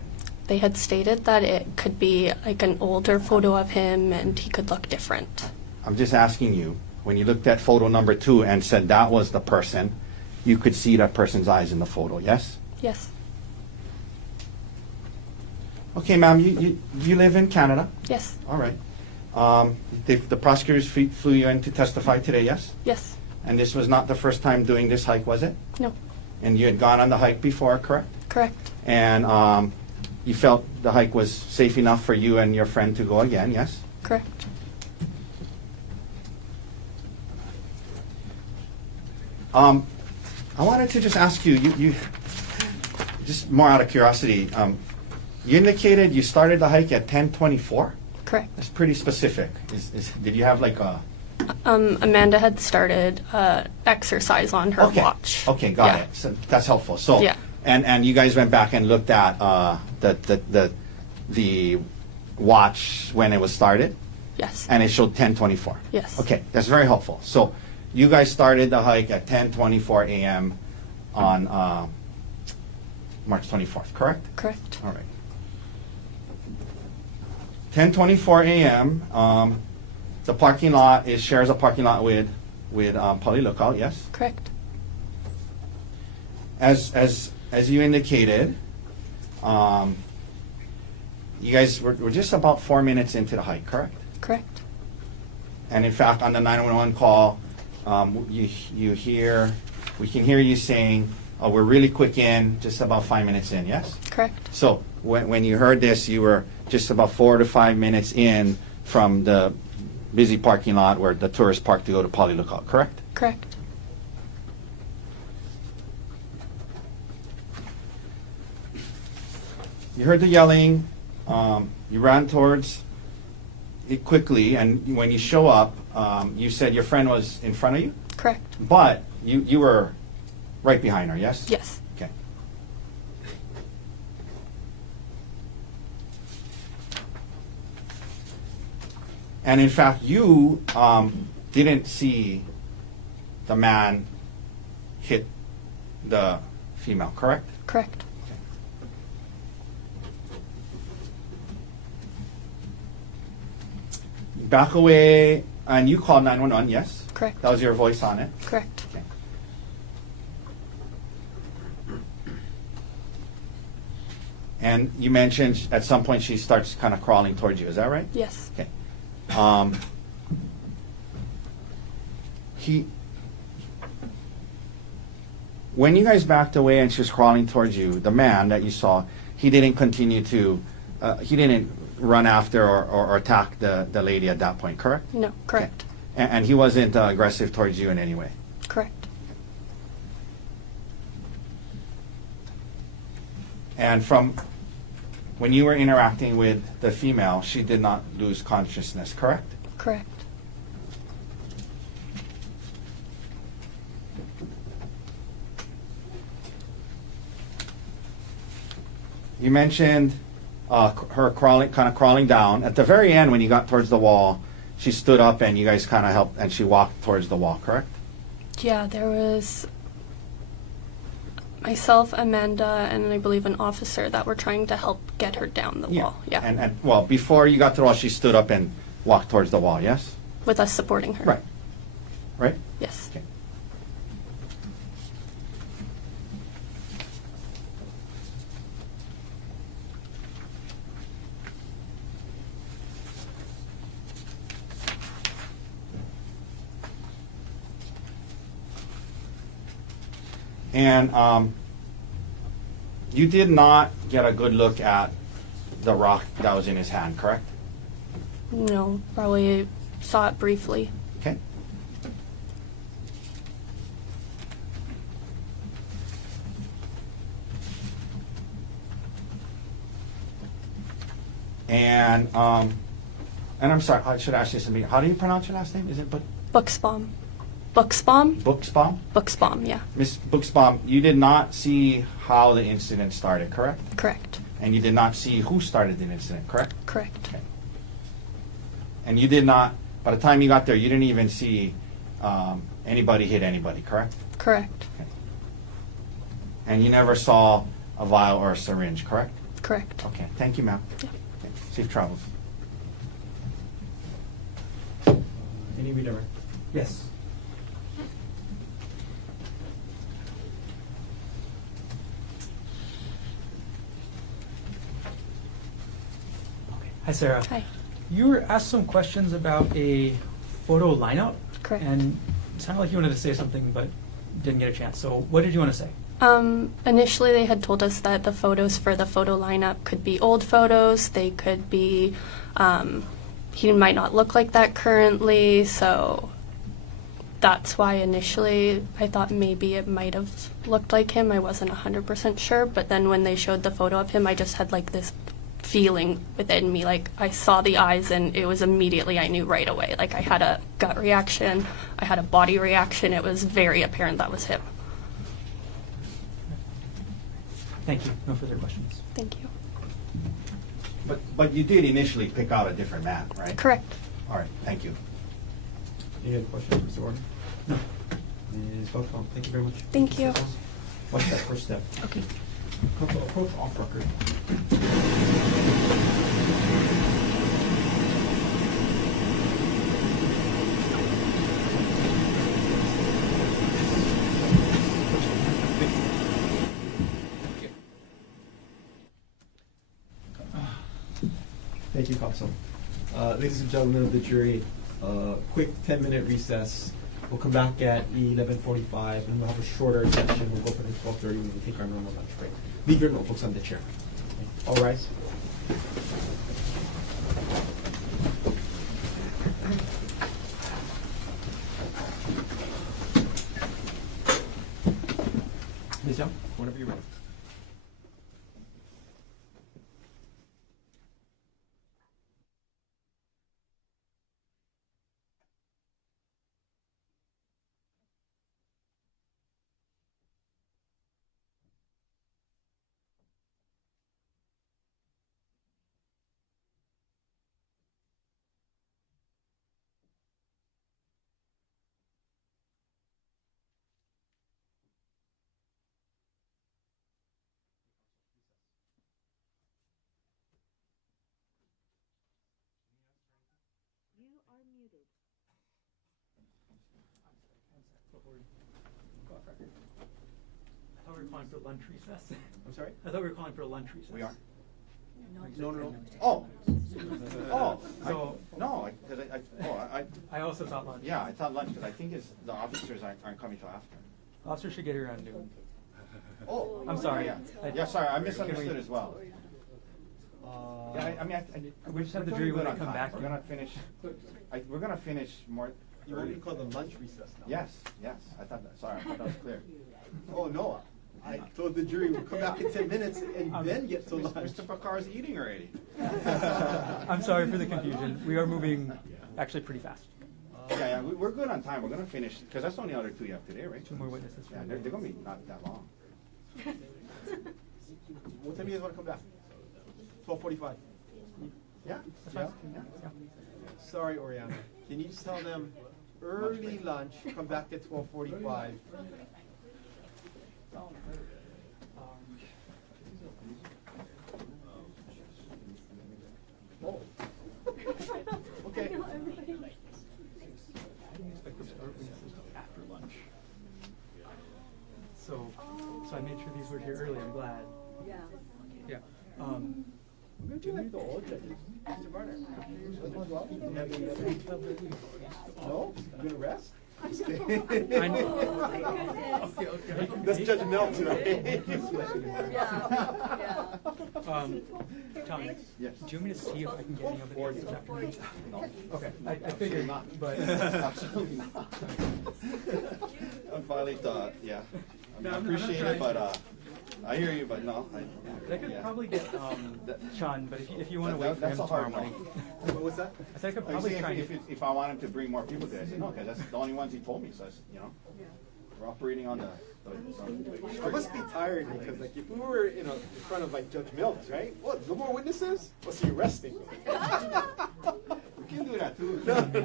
They had stated that it could be like an older photo of him and he could look different. I'm just asking you, when you looked at photo number two and said that was the person, you could see that person's eyes in the photo, yes? Yes. Okay, ma'am, you live in Canada? Yes. All right. The prosecutors flew you in to testify today, yes? Yes. And this was not the first time doing this hike, was it? No. And you had gone on the hike before, correct? Correct. And you felt the hike was safe enough for you and your friend to go again, yes? Correct. I wanted to just ask you, you just more out of curiosity, you indicated you started the hike at 10:24? Correct. That's pretty specific. Did you have like a... Amanda had started exercise on her Okay. watch. Okay, got it. So that's helpful. So, Yeah. and you guys went back and looked at the watch when it was started, Yes. and it showed 10:24. Yes. Okay, that's very helpful. So, you guys started the hike at 10:24 a.m. on March 24th, correct? Correct. All right. 10:24 a.m. The parking lot shares a parking lot with Poly Lookout, yes? Correct. As you indicated, you guys were just about 4 minutes into the hike, correct? Correct. And in fact, on the 911 call, we can hear you saying, oh, we're really quick in, just about 5 minutes in, yes? Correct. So when you heard this, you were just about 4 to 5 minutes in from the busy parking lot where the tourists park to go to Poly Lookout, correct? Correct. You heard the yelling, you ran towards it quickly, and when you show up, you said your friend was in front of you, Correct. but you were right behind her, yes? Yes. Okay. And in fact, you didn't see the man hit the female, correct? Correct. Back away, and you called 911, yes? Correct. That was your voice on it? Correct. Okay. And you mentioned at some point she starts kind of crawling towards you, is that right? Yes. Okay. When you guys backed away and she was crawling towards you, the man that you saw, he didn't continue to, he didn't run after or attack the lady at that point, correct? No. Correct. And he wasn't aggressive towards you in any way? Correct. And from when you were interacting with the female, she did not lose consciousness, correct? Correct. You mentioned her crawling down. At the very end, when you got towards the wall, she stood up and you guys kind of helped, and she walked towards the wall, correct? Yeah, there was myself, Amanda, and I believe an officer that were trying to help get her down the wall. Yeah. And well, before you got to the wall, she stood up and walked towards the wall, yes? With us supporting her. Right. Right? Yes. Okay. And you did not get a good look at the rock that was in his hand, correct? No, probably saw it briefly. Okay. And I'm sorry, I should ask you something. How do you pronounce your last name? Is it Buxbaum. Buxbaum? Buxbaum? Buxbaum, yeah. Miss Buxbaum, you did not see how the incident started, correct? Correct. And you did not see who started the incident, correct? Correct. Okay. And you did not, by the time you got there, you didn't even see anybody hit anybody, correct? Correct. Okay. And you never saw a vial or a syringe, correct? Correct. Okay, thank you, ma'am. Yeah. Okay. Safe travels. Any redirect? Yes. Hi, Sarah. Hi. You were asked some questions about a photo lineup. Correct. And it sounded like you wanted to say something, but didn't get a chance. So what did you want to say? Initially, they had told us that the photos for the photo lineup could be old photos. They could be, he might not look like that currently, so that's why initially I thought maybe it might have looked like him. I wasn't 100% sure, but then when they showed the photo of him, I just had like this feeling within me, like I saw the eyes and it was immediately, I knew right away. Like I had a gut reaction, I had a body reaction. It was very apparent that was him. Thank you. No further questions. Thank you. But you did initially pick out a different man, right? Correct. All right, thank you. Any other questions, Mr. Warden? No. Ms. Buckbaum, thank you very much. Thank you. What's that first step? Okay. Approach off record. Thank you, Counsel. Ladies and gentlemen of the jury, quick 10-minute recess. We'll come back at 11:45, and we'll have a shorter session. We'll open at 12:30. We will take our normal lunch break. Leave your notebooks on the chair. All rise. Ms. Young, whenever you're ready. You are muted. Before we go off record. I thought we were calling for lunch recess. I'm sorry? I thought we were calling for a lunch recess. We are? No. No. Oh. Oh. So No, because I also thought lunch. yeah, I thought lunch, because I think the officers aren't coming till after. Officer should get here around noon. Oh. I'm sorry. Yeah, sorry, I misunderstood as well. Yeah, I mean, we just have the we're jury doing when good they on come time. back. We're gonna finish, we're gonna finish more. You want me to call the lunch recess now? Yes, I thought that, sorry, I thought that was clear. Oh, no, I told the jury we'll come back in 10 minutes and then get to lunch. Mr. Pacar's eating already. I'm sorry for the confusion. We are moving actually pretty fast. Yeah, we're good on time, we're gonna finish, because that's the only other two you have today, right? 2 more witnesses. Yeah, they're gonna be not that long. What time do you guys want to come back? 12:45. Yeah? That's fine. Yeah. Sorry, Oriana. Can you just tell them early lunch, come back at 12:45? Oh. Okay. After lunch. So I made sure these were here early. I'm glad. Yeah. Yeah. We're going to do like the old judges. Mr. Barner. No? You gonna rest? I know. Okay. Let's Judge Mel tonight. Tommy, Yes. do you want me to see if I can get any of the answers after lunch? No. Okay, I figured not, but. Absolutely not. I thought, yeah. I mean, I appreciate it, but, I hear you, but no. I could probably get, Sean, but if you wanna wait for him That's a tomorrow hard no. morning. What's that? I said I could Like, probably see, try and if I want him to bring more people today, I said, no, because that's the only ones he told me, so, we're operating on the I must be tired because, like, if we were in front of like Judge Mills, right? What? No more witnesses? What's he arresting? We can do that too. You got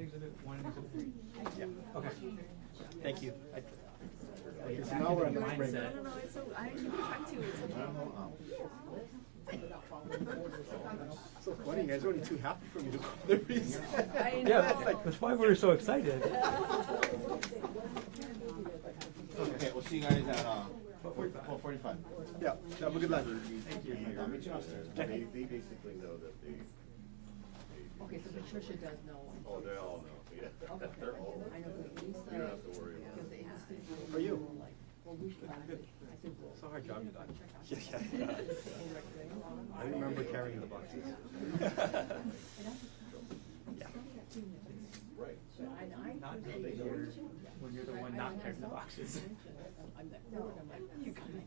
exhibit 1 and exhibit 3? Yeah. Okay. Thank you. So now we're on the break. I don't know, it's so, I can talk to you, it's So funny, you guys are only too happy for me to call the reason. I know. Yeah, that's why we were so excited. Okay, we'll see you guys at, 12:45. Yeah, have a good lunch. Thank you. I'll meet you upstairs. They basically know that they. Okay, so Patricia does know. Oh, they all know, yeah. Okay. They're all. I know, but Lisa. You don't have to worry about Because it. they asked if How are you? well, we should. Good. I said, well. It's a hard job you done. Yeah. I remember carrying the boxes. Right. Not when you're the one not carrying the boxes. I'm that forward, I'm like, you guys.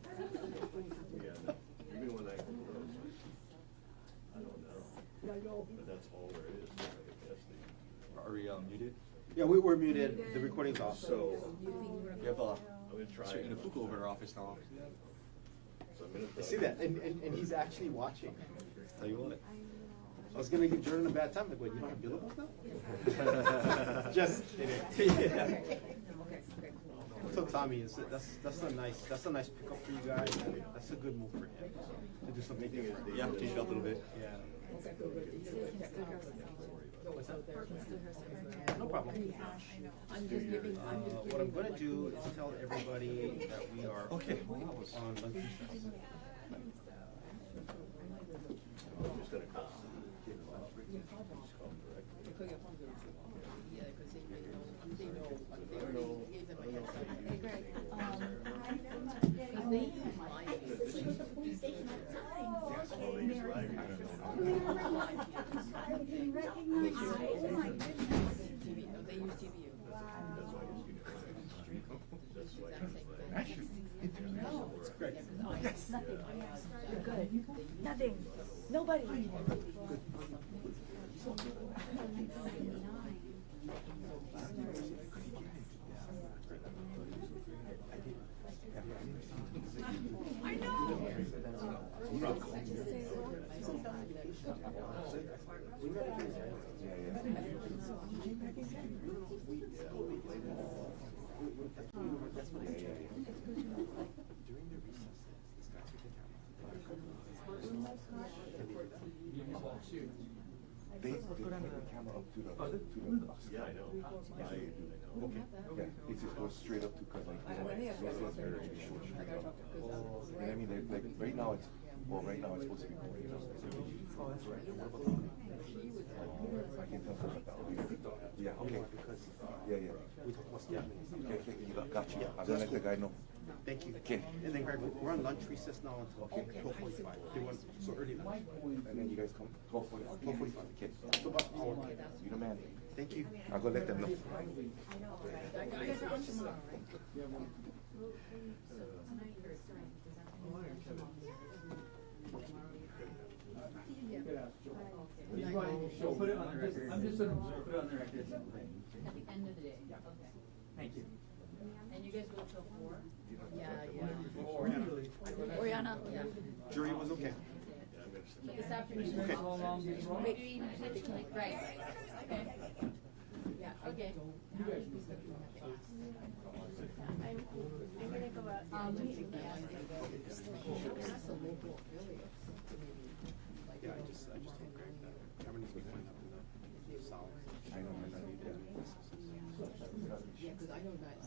Yeah. Even when I close, I don't know. But that's all there is. Are we muted? Yeah, we're muted. The recording's off. So we have I'm gonna try. Inafuku over our office now. So I'm gonna I see that, and he's actually watching. Tell you what. I was gonna give Jordan a bad time. Like, what? You don't have billables now? Just kidding. Yeah. So Tommy, that's a nice pickup for you guys. And that's a good move for him to do something different. Yeah, change it up a little bit. Yeah. What's that? No problem. What I'm gonna do is tell everybody that we are on lunch recess. You're good. Nothing. Nobody. I know. They put the camera up to the yeah, I know. Okay. Yeah, it just goes straight up to because like very short straight up. And I mean, like right now it's supposed to be going. Oh, that's right. I can tell from that. Yeah. Okay. Yeah. We talked about stuff. Okay. You got you. I'm gonna let the guy know. Thank you. Okay. And then, Greg, we're on lunch recess now until 12:45. They want so early lunch. And then you guys come 12:45. 12:45. Okay. So about an hour. You the man. Thank you. I'll go let them know. Put it on the record. I'm just gonna put it on the record. At the end of the day. Okay. Thank you. And you guys go till 4? Yeah. Oriana. Yeah. Jury was okay. But this afternoon. Okay. Wait, right. Okay. Yeah, okay. You guys. I'm gonna go out. Yeah, I just told Greg that Cameron needs to be going up in the south. I know. Yeah, because I know that.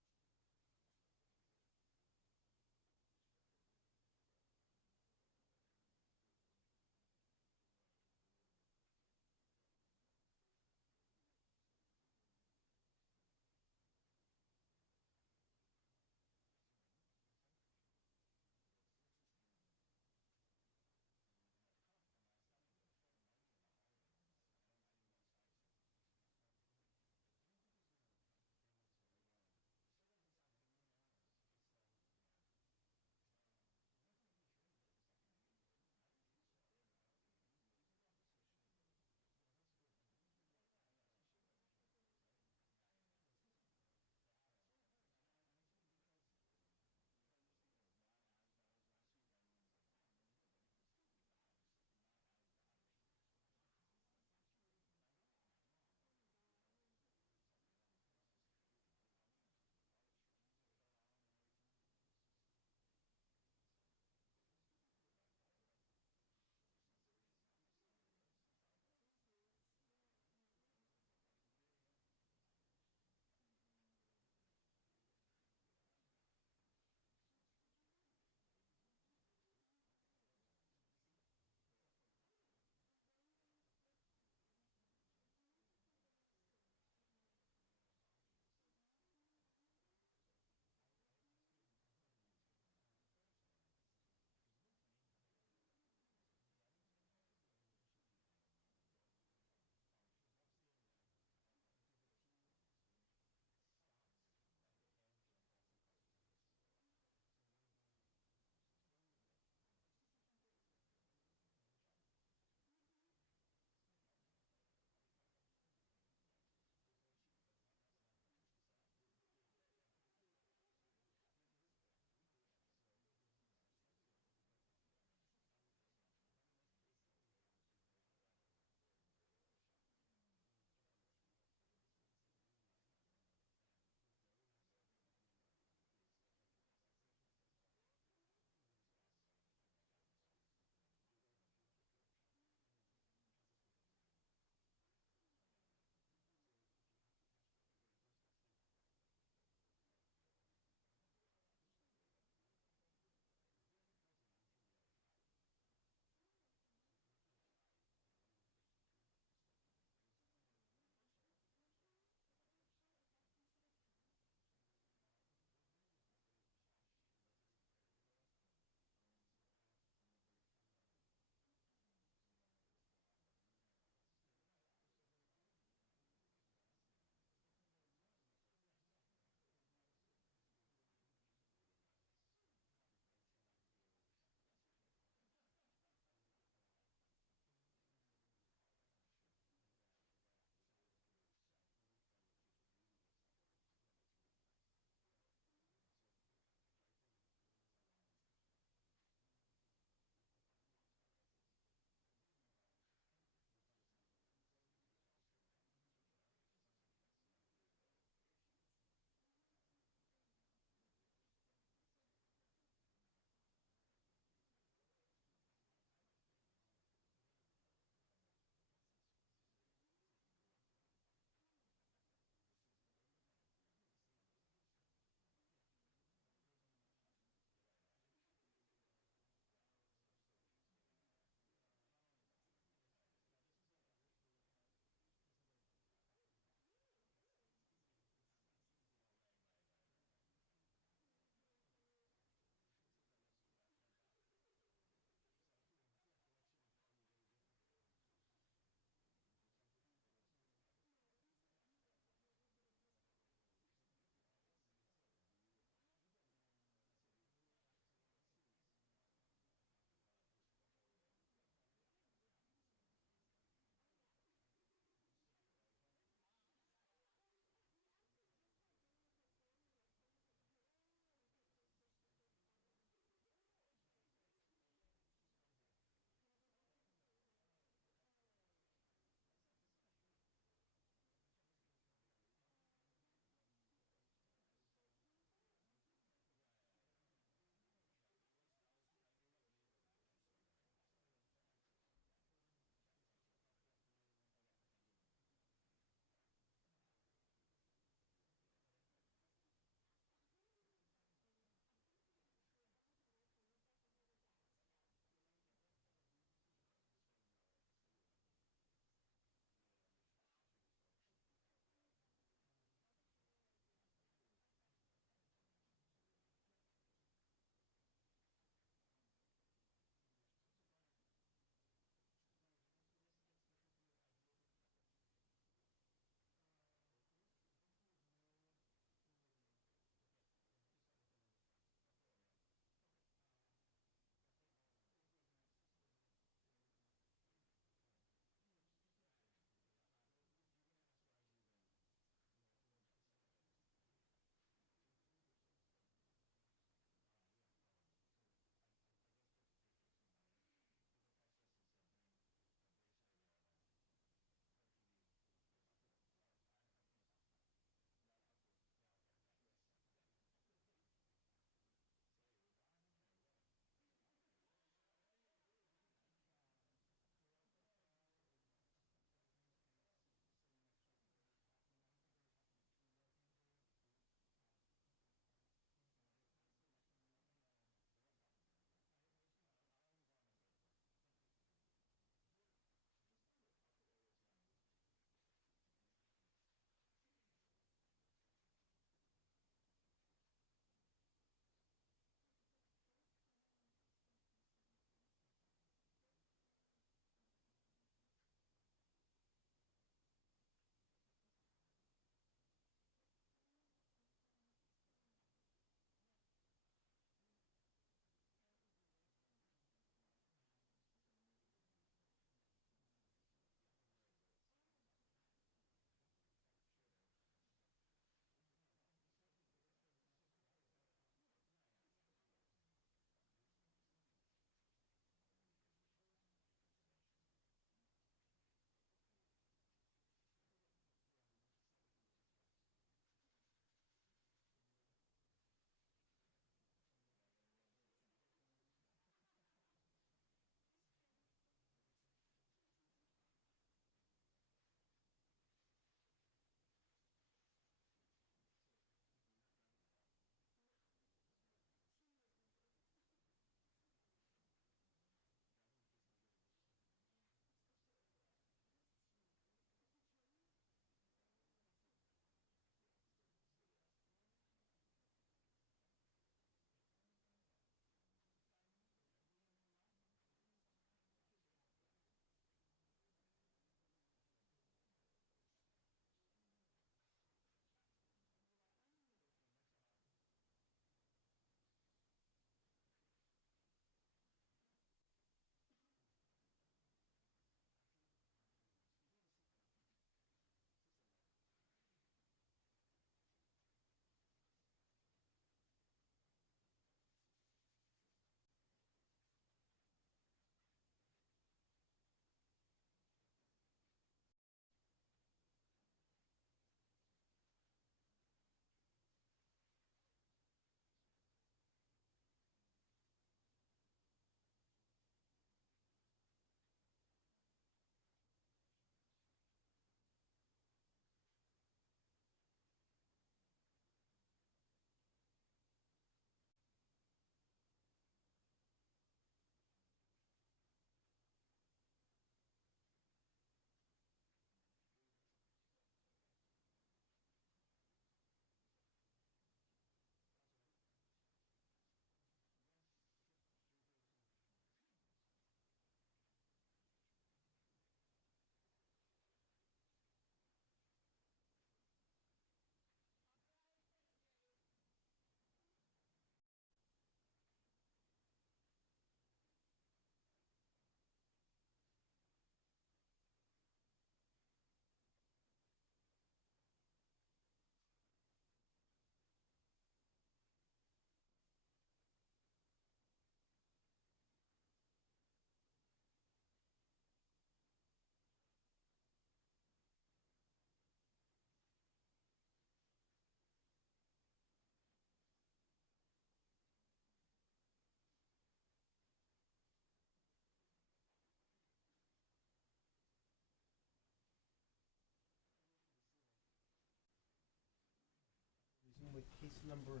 Case number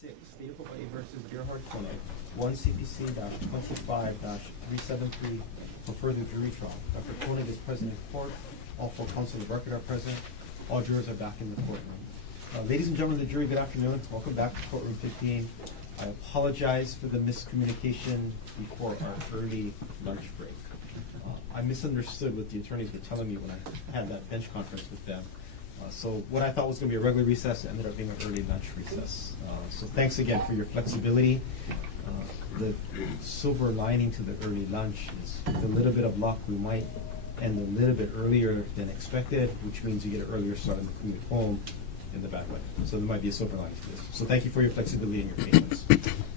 6, State of Hawaii versus Gerhardt Konig, 1 CPC-25-373 for further jury trial. Dr. Konig is present in court. All 4 counsel of the record are present. All jurors are back in the courtroom. Ladies and gentlemen of the jury, good afternoon. Welcome back to courtroom 15. I apologize for the miscommunication before our early lunch break. I misunderstood what the attorneys were telling me when I had that bench conference with them. So what I thought was going to be a regular recess ended up being an early lunch recess. So thanks again for your flexibility. The silver lining to the early lunch is with a little bit of luck, we might end a little bit earlier than expected, which means you get an earlier start on the commute home in the back way. So there might be a silver lining to this. So thank you for your flexibility and your patience.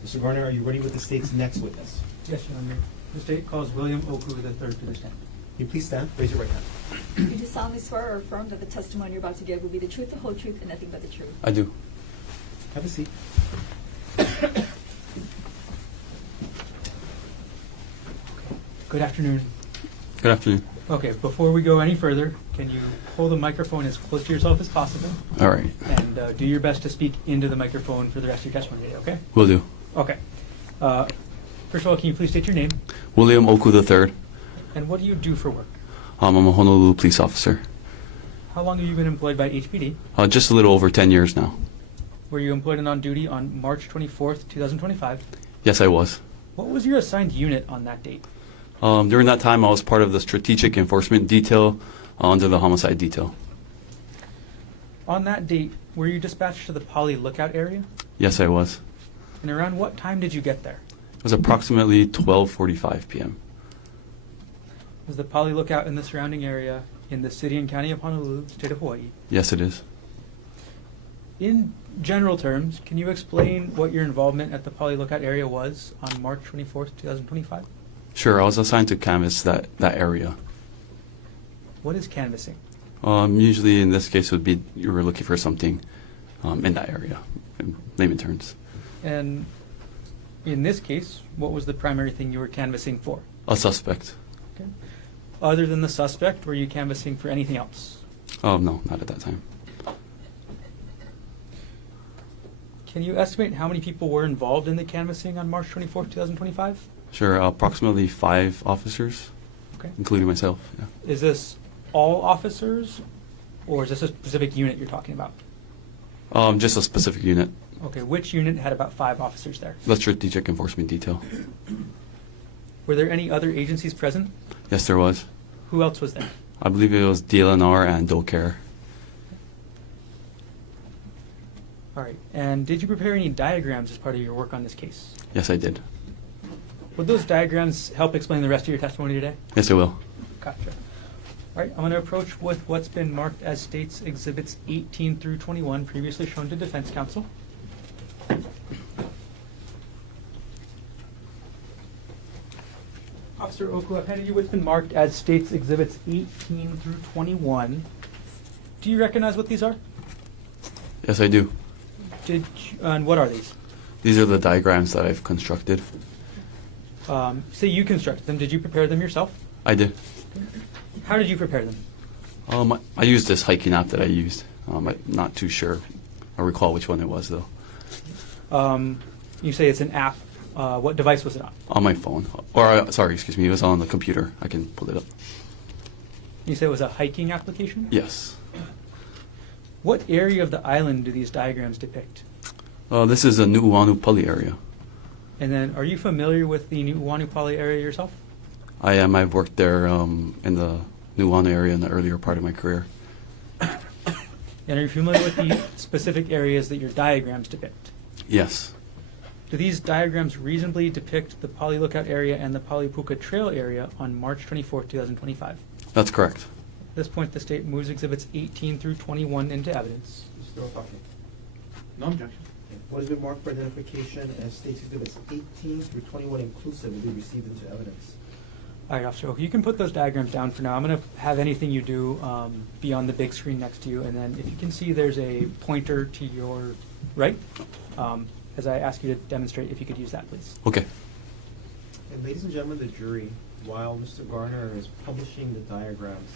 Mr. Garner, are you ready with the state's next witness? Yes, Your Honor. The state calls William Oku III to the stand. Can you please stand? Raise your right hand. You do solemnly swear or affirm that the testimony you're about to give will be the truth, the whole truth, and nothing but the truth? I do. Have a seat. Good afternoon. Good afternoon. Okay, before we go any further, can you hold the microphone as close to yourself as possible? All right. And do your best to speak into the microphone for the rest of your testimony today, okay? Will do. Okay. First of all, can you please state your name? William Oku III. And what do you do for work? I'm a Honolulu police officer. How long have you been employed by HPD? Just a little over 10 years now. Were you employed and on duty on March 24th, 2025? Yes, I was. What was your assigned unit on that date? During that time, I was part of the strategic enforcement detail under the homicide detail. On that date, were you dispatched to the Poly Lookout area? Yes, I was. And around what time did you get there? It was approximately 12:45 p.m. Was the Poly Lookout in the surrounding area in the city and county of Honolulu, state of Hawaii? Yes, it is. In general terms, can you explain what your involvement at the Poly Lookout area was on March 24th, 2025? Sure, I was assigned to canvass that area. What is canvassing? Usually, in this case, it would be you were looking for something in that area, in layman terms. And in this case, what was the primary thing you were canvassing for? A suspect. Okay. Other than the suspect, were you canvassing for anything else? Oh, no, not at that time. Can you estimate how many people were involved in the canvassing on March 24th, 2025? Sure, approximately 5 officers, Okay. including myself. Yeah. Is this all officers, or is this a specific unit you're talking about? Just a specific unit, Okay, which unit had about 5 officers there? the strategic enforcement detail. Were there any other agencies present? Yes, there was. Who else was there? I believe it was DLNR and DoCare. All right, and did you prepare any diagrams as part of your work on this case? Yes, I did. Would those diagrams help explain the rest of your testimony today? Yes, it will. Gotcha. All right, I'm going to approach with what's been marked as States Exhibits 18 through 21, previously shown to defense counsel. Officer Oku, I've handed you what's been marked as States Exhibits 18 through 21. Do you recognize what these are? Yes, I do. And what are these? These are the diagrams that I've constructed. Say you constructed them. Did you prepare them yourself? I did. How did you prepare them? I used this hiking app that I used. I'm not too sure. I recall which one it was, though. You say it's an app. What device was it on? On my phone. Or, sorry, excuse me, it was on the computer. I can pull it up. You say it was a hiking application? Yes. What area of the island do these diagrams depict? This is a Nu'uanu Pali area. And then, are you familiar with the Nu'uanu Pali area yourself? I am. I've worked there in the Nu'uanu area in the earlier part of my career. And are you familiar with the specific areas that your diagrams depict? Yes. Do these diagrams reasonably depict the Pali Lookout area and the Palipuka Trail area on March 24, 2025? That's correct. At this point, the state moves Exhibits 18 through 21 into evidence. Still talking. No objection. What has been marked for identification as States Exhibits 18 through 21 inclusive will be received into evidence. All right, Officer Oku, you can put those diagrams down for now. I'm going to have anything you do be on the big screen next to you, and then if you can see there's a pointer to your right, as I ask you to demonstrate, if you could use that, please. Okay. And ladies and gentlemen of the jury, while Mr. Garner is publishing the diagrams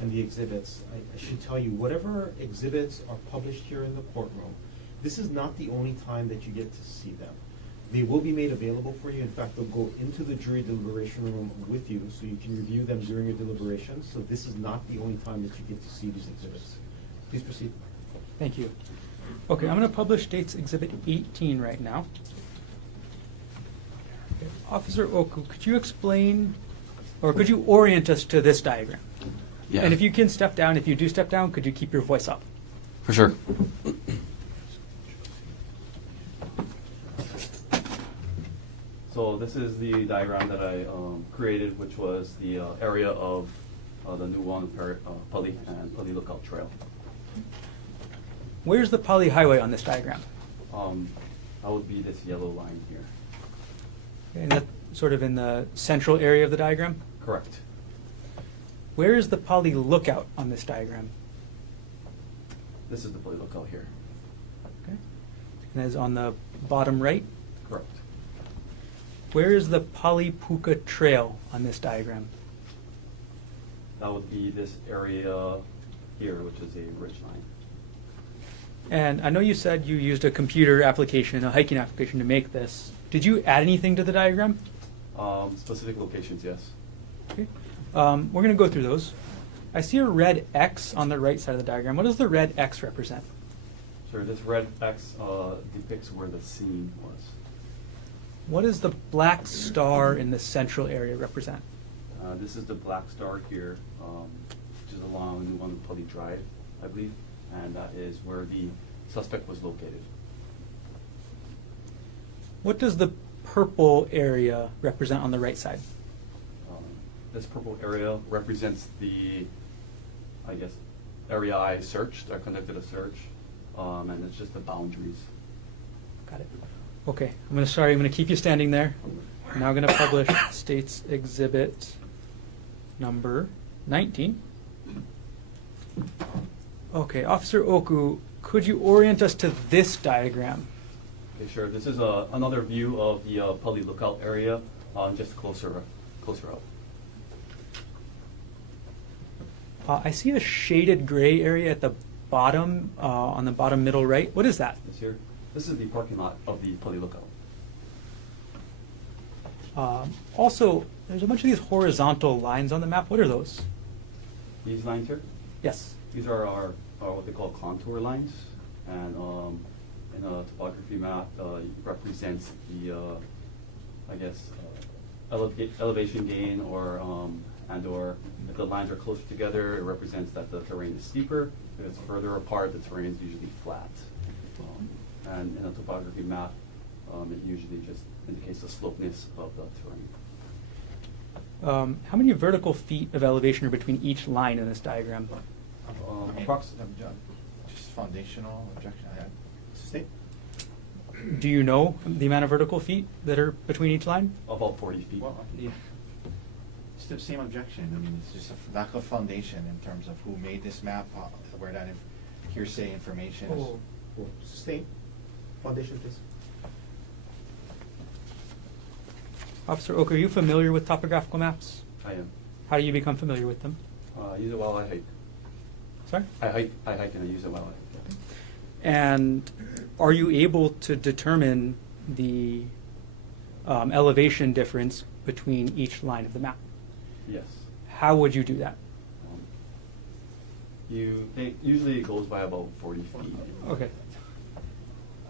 and the exhibits, I should tell you, whatever exhibits are published here in the courtroom, this is not the only time that you get to see them. They will be made available for you. In fact, they'll go into the jury deliberation room with you, so you can review them during your deliberations. So this is not the only time that you get to see these exhibits. Please proceed. Thank you. Okay, I'm going to publish State's Exhibit 18 right now. Okay. Officer Oku, could you explain, or could you orient us to this diagram? Yeah. And if you can step down, if you do step down, could you keep your voice up? For sure. So this is the diagram that I created, which was the area of the New Pali and Pali Lookout Trail. Where's the Pali Highway on this diagram? That would be this yellow line here. And that sort of in the central area of the diagram? Correct. Where is the Pali Lookout on this diagram? This is the Pali Lookout here. Okay. And that is on the bottom right? Correct. Where is the Pali Puka Trail on this diagram? That would be this area here, which is a ridge line. And I know you said you used a computer application, a hiking application to make this. Did you add anything to the diagram? Specific locations, yes. Okay. We're going to go through those. I see a red X on the right side of the diagram. What does the red X represent? Sure, this red X depicts where the scene was. What does the black star in the central area represent? This is the black star here, which is along New Pali Drive, I believe, and that is where the suspect was located. What does the purple area represent on the right side? This purple area represents the, I guess, area I searched. I conducted a search, and it's just the boundaries. Got it. Okay, I'm going to keep you standing there. I'm now going to publish State's Exhibit number 19. Okay, Officer Oku, could you orient us to this diagram? Okay, sure. This is another view of the Pali Lookout area, just closer up. I see a shaded gray area at the bottom, on the bottom middle right. What is that? This is the parking lot of the Pali Lookout. Also, there's a bunch of these horizontal lines on the map. What are those? These lines here? Yes. These are our what they call contour lines, and in a topography map, it represents the, I guess, elevation gain, or if the lines are closer together, it represents that the terrain is steeper. If it's further apart, the terrain is usually flat. And in a topography map, it usually just indicates the slopeness of the terrain. How many vertical feet of elevation are between each line in this diagram? Just foundational objection. State? Do you know the amount of vertical feet that are between each line? About 40 feet. Well, yeah. It's the same objection. I mean, it's just a lack of foundation in terms of who made this map, where that hearsay information is. Sustain. Foundation, please. Officer Oak, are you familiar with topographical maps? I am. How do you become familiar with them? I use it while I hike. Sorry? I hike and I use it while I hike. And are you able to determine the elevation difference between each line of the map? Yes. How would you do that? Usually it goes by about 40 feet. Okay.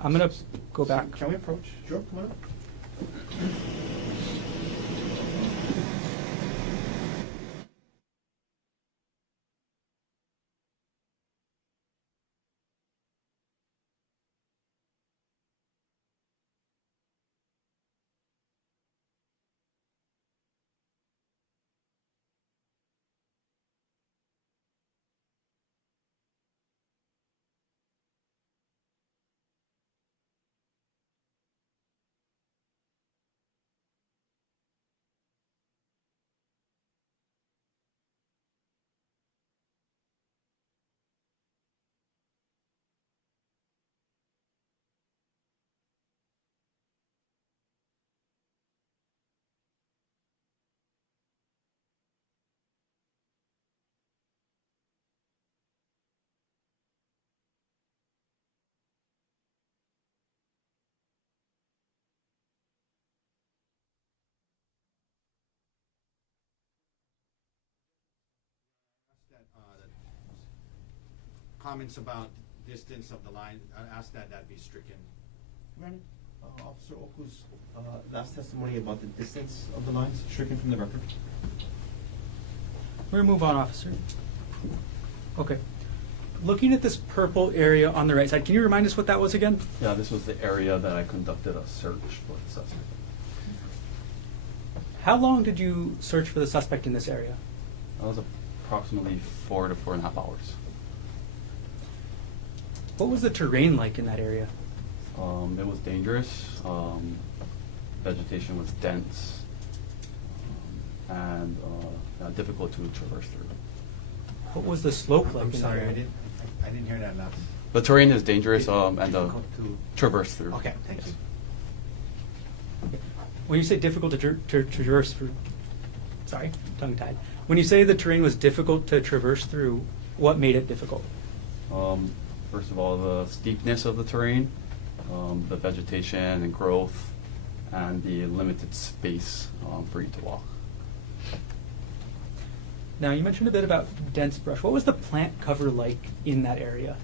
I'm going to go back. Can we approach? Sure, come on up. comments about distance of the line, I ask that be stricken. Granted. Officer Oku's last testimony about the distance of the lines stricken from the record. We're going to move on, officer. Okay. Looking at this purple area on the right side, can you remind us what that was again? Yeah, this was the area that I conducted a search for the suspect. How long did you search for the suspect in this area? That was approximately 4 to 4.5 hours. What was the terrain like in that area? It was dangerous. Vegetation was dense and difficult to traverse through. What was the slope like I'm in sorry, that area? I didn't hear that last. The terrain is dangerous and Difficult to- traverse through. Okay, thank you. When you say difficult to traverse through, sorry, tongue-tied. When you say the terrain was difficult to traverse through, what made it difficult? First of all, the steepness of the terrain, the vegetation and growth, and the limited space for you to walk. Now, you mentioned a bit about dense brush. What was the plant cover like in that area?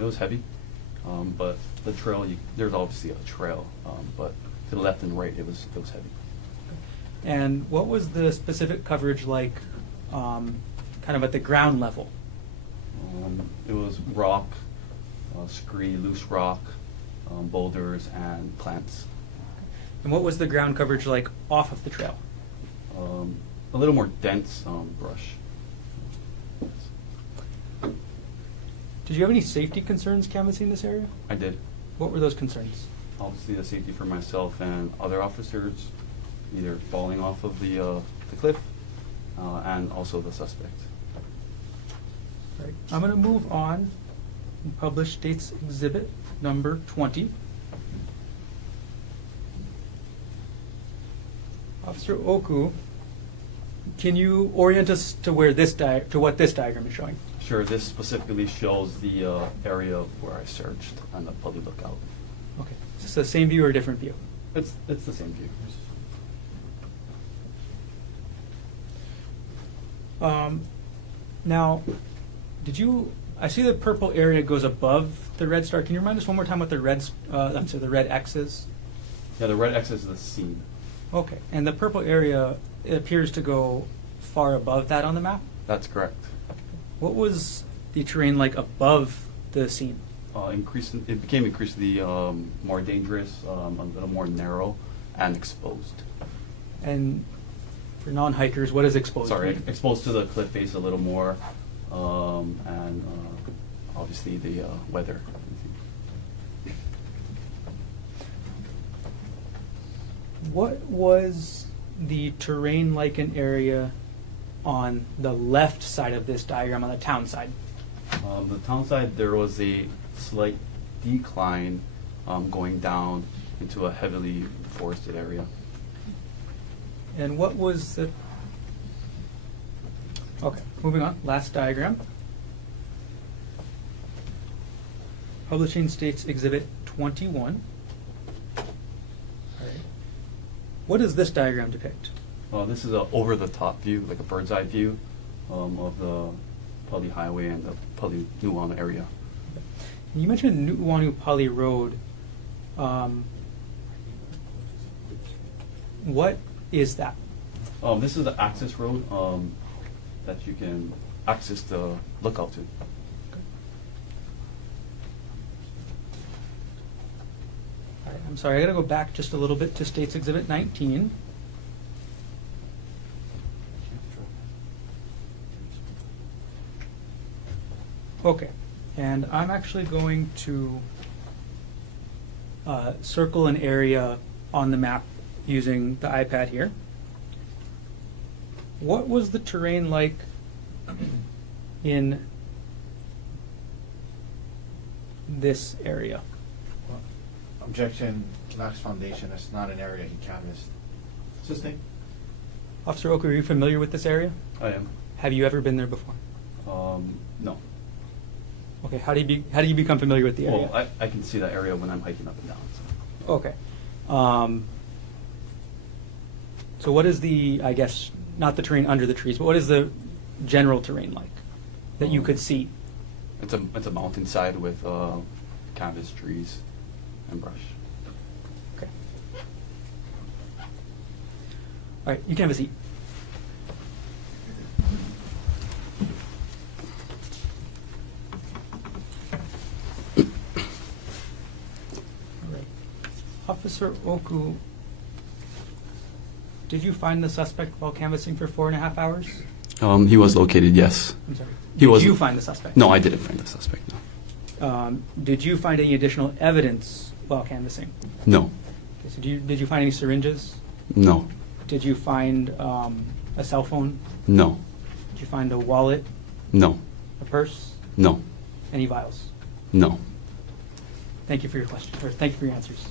It was heavy, but the trail, there's obviously a trail, but to the left and right, it was heavy. And what was the specific coverage like kind of at the ground level? It was rock, scree, loose rock, boulders, and plants. And what was the ground coverage like off of the trail? A little more dense brush. Did you have any safety concerns canvassing this area? I did. What were those concerns? Obviously, the safety for myself and other officers, either falling off of the cliff, and also the suspect. Right. I'm going to move on and publish State's Exhibit number 20. Officer Oku, can you orient us to where this to what this diagram is showing? Sure, this specifically shows the area where I searched on the public lookout. Okay. Is this the same view or a different view? It's the same view. Now, I see the purple area goes above the red star. Can you remind us one more time what the the red X is? Yeah, the red X is the scene. Okay. And the purple area, it appears to go far above that on the map? That's correct. What was the terrain like above the scene? It became increasingly more dangerous, a little more narrow, and exposed. And for non-hikers, what is exposed? Sorry, mean? exposed to the cliff face a little more, and obviously the weather. What was the terrain like an area on the left side of this diagram, on the town side? The town side, there was a slight decline going down into a heavily forested area. And what was the... Okay, moving on. Last diagram. Publishing States Exhibit 21. All right. What does this diagram depict? This is an over-the-top view, like a bird's eye view of the Pali Highway and the Pali Nuuanu area. And you mentioned Nuuanu Pali Road. What is that? This is the access road that you can access the lookout to. All right, I'm sorry, I got to go back just a little bit to States Exhibit 19. Okay, and I'm actually going to circle an area on the map using the iPad here. What was the terrain like in this area? Objection, lacks foundation. It's not an area he canvassed. Sustained. Officer Oku, are you familiar with this area? I am. Have you ever been there before? No. Okay, how do you become familiar with the area? Well, I can see that area when I'm hiking up and down. So. Okay. So what is the, I guess, not the terrain under the trees, but what is the general terrain like that you could see? It's a mountainside with canvas trees and brush. Okay. All right, you can have a seat. All right. Officer Oku, did you find the suspect while canvassing for 4.5 hours? He was located, yes. I'm sorry. He Did was. you find the suspect? No, I didn't find the suspect, no. Did you find any additional evidence while canvassing? No. Okay, so did you find any syringes? No. Did you find a cell phone? No. Did you find a wallet, No. a purse, No. any vials? No. Thank you for your question, or thank you for your answers.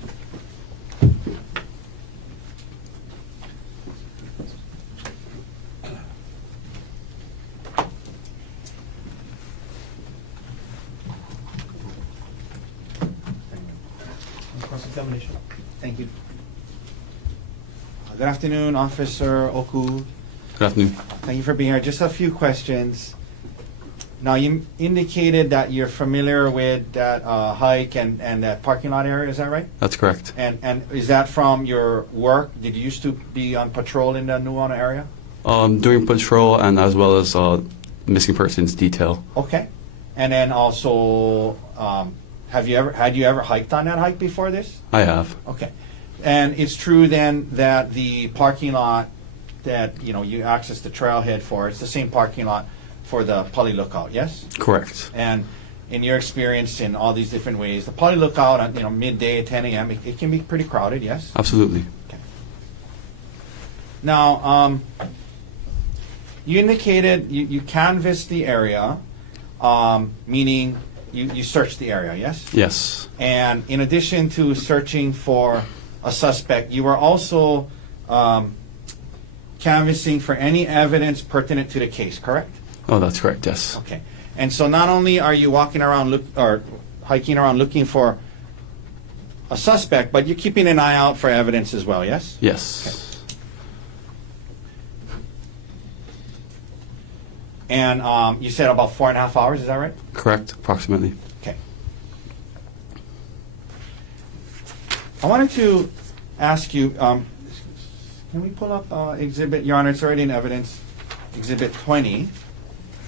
Cross-examination. Thank you. Good afternoon, Officer Oku. Good afternoon. Thank you for being here. Just a few questions. Now, you indicated that you're familiar with that hike and that parking lot area, is that right? That's correct. And is that from your work? Did you used to be on patrol in the Nuuanu area? During patrol and as well as missing persons detail. Okay. And then also, had you ever hiked on that hike before this? I have. Okay. And it's true then that the parking lot that you access the trailhead for, it's the same parking lot for the Poly Lookout, yes? Correct. And in your experience in all these different ways, the Poly Lookout at midday, 10 a.m., it can be pretty crowded, yes? Absolutely. Okay. Now, you indicated you canvassed the area, meaning you searched the area, yes? Yes. And in addition to searching for a suspect, you were also canvassing for any evidence pertinent to the case, correct? Oh, that's correct, yes. Okay. And so not only are you walking around or hiking around looking for a suspect, but you're keeping an eye out for evidence as well, yes? Yes. Okay. And you said about 4.5 hours, is that right? Correct, approximately. Okay. I wanted to ask you, can we pull up exhibit, Your Honor, it's already in evidence, exhibit 20.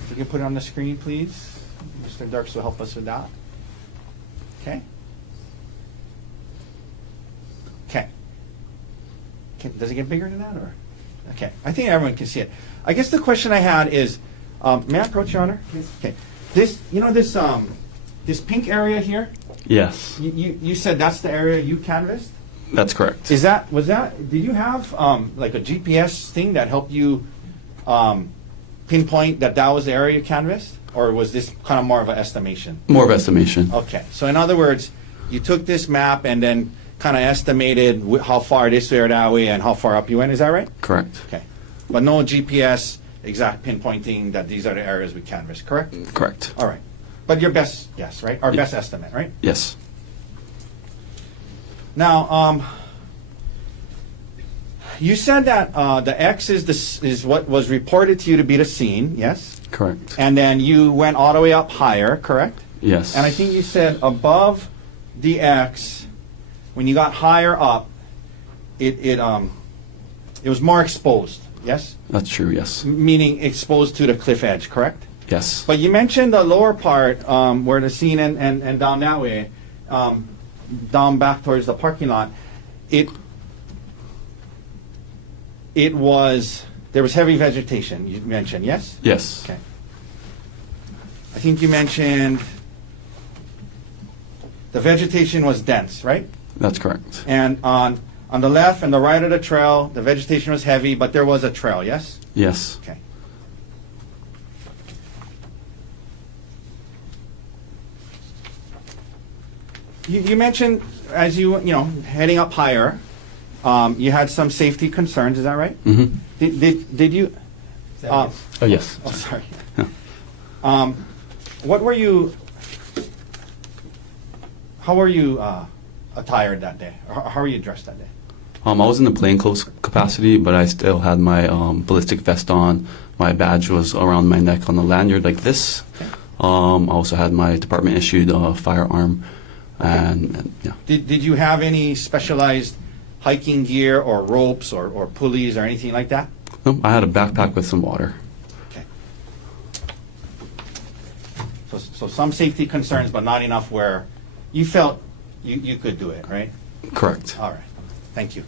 If you can put it on the screen, please. Mr. Dirks will help us with that. Okay. Okay. Does it get bigger than that, or? Okay. I think everyone can see it. I guess the question I had is, may I approach, Your Honor? Please. Okay. This, this pink area here. Yes. You said that's the area you canvassed? That's correct. Did you have like a GPS thing that helped you pinpoint that was the area you canvassed? Or was this kind of more of an estimation? More of estimation. Okay. So in other words, you took this map and then kind of estimated how far this way or that way and how far up you went. Is that right? Correct. Okay. But no GPS exact pinpointing that these are the areas we canvassed, correct? Correct. All right. But your best guess, right? Our best estimate, right? Yes. Now, you said that the X is what was reported to you to be the scene, yes? Correct. And then you went all the way up higher, correct? Yes. And I think you said above the X, when you got higher up, it was more exposed, yes? That's true, yes. Meaning exposed to the cliff edge, correct? Yes. But you mentioned the lower part where the scene and down that way, down back towards the parking lot, there was heavy vegetation, you mentioned, yes? Yes. Okay. I think you mentioned the vegetation was dense, right? That's correct. And on the left and the right of the trail, the vegetation was heavy, but there was a trail, yes? Yes. Okay. You mentioned as you heading up higher, you had some safety concerns. Is that right? Mm-hmm. Did you? Oh yes. Oh, sorry. Yeah. What were you? How were you attired that day? Or how were you dressed that day? I was in the plainclothes capacity, but I still had my ballistic vest on. My badge was around my neck on the lanyard like this. Okay. I also had my department issued firearm, and yeah. Did you have any specialized hiking gear or ropes or pulleys or anything like that? No, I had a backpack with some water. Okay. So some safety concerns, but not enough where you felt you could do it, right? Correct. All right. Thank you.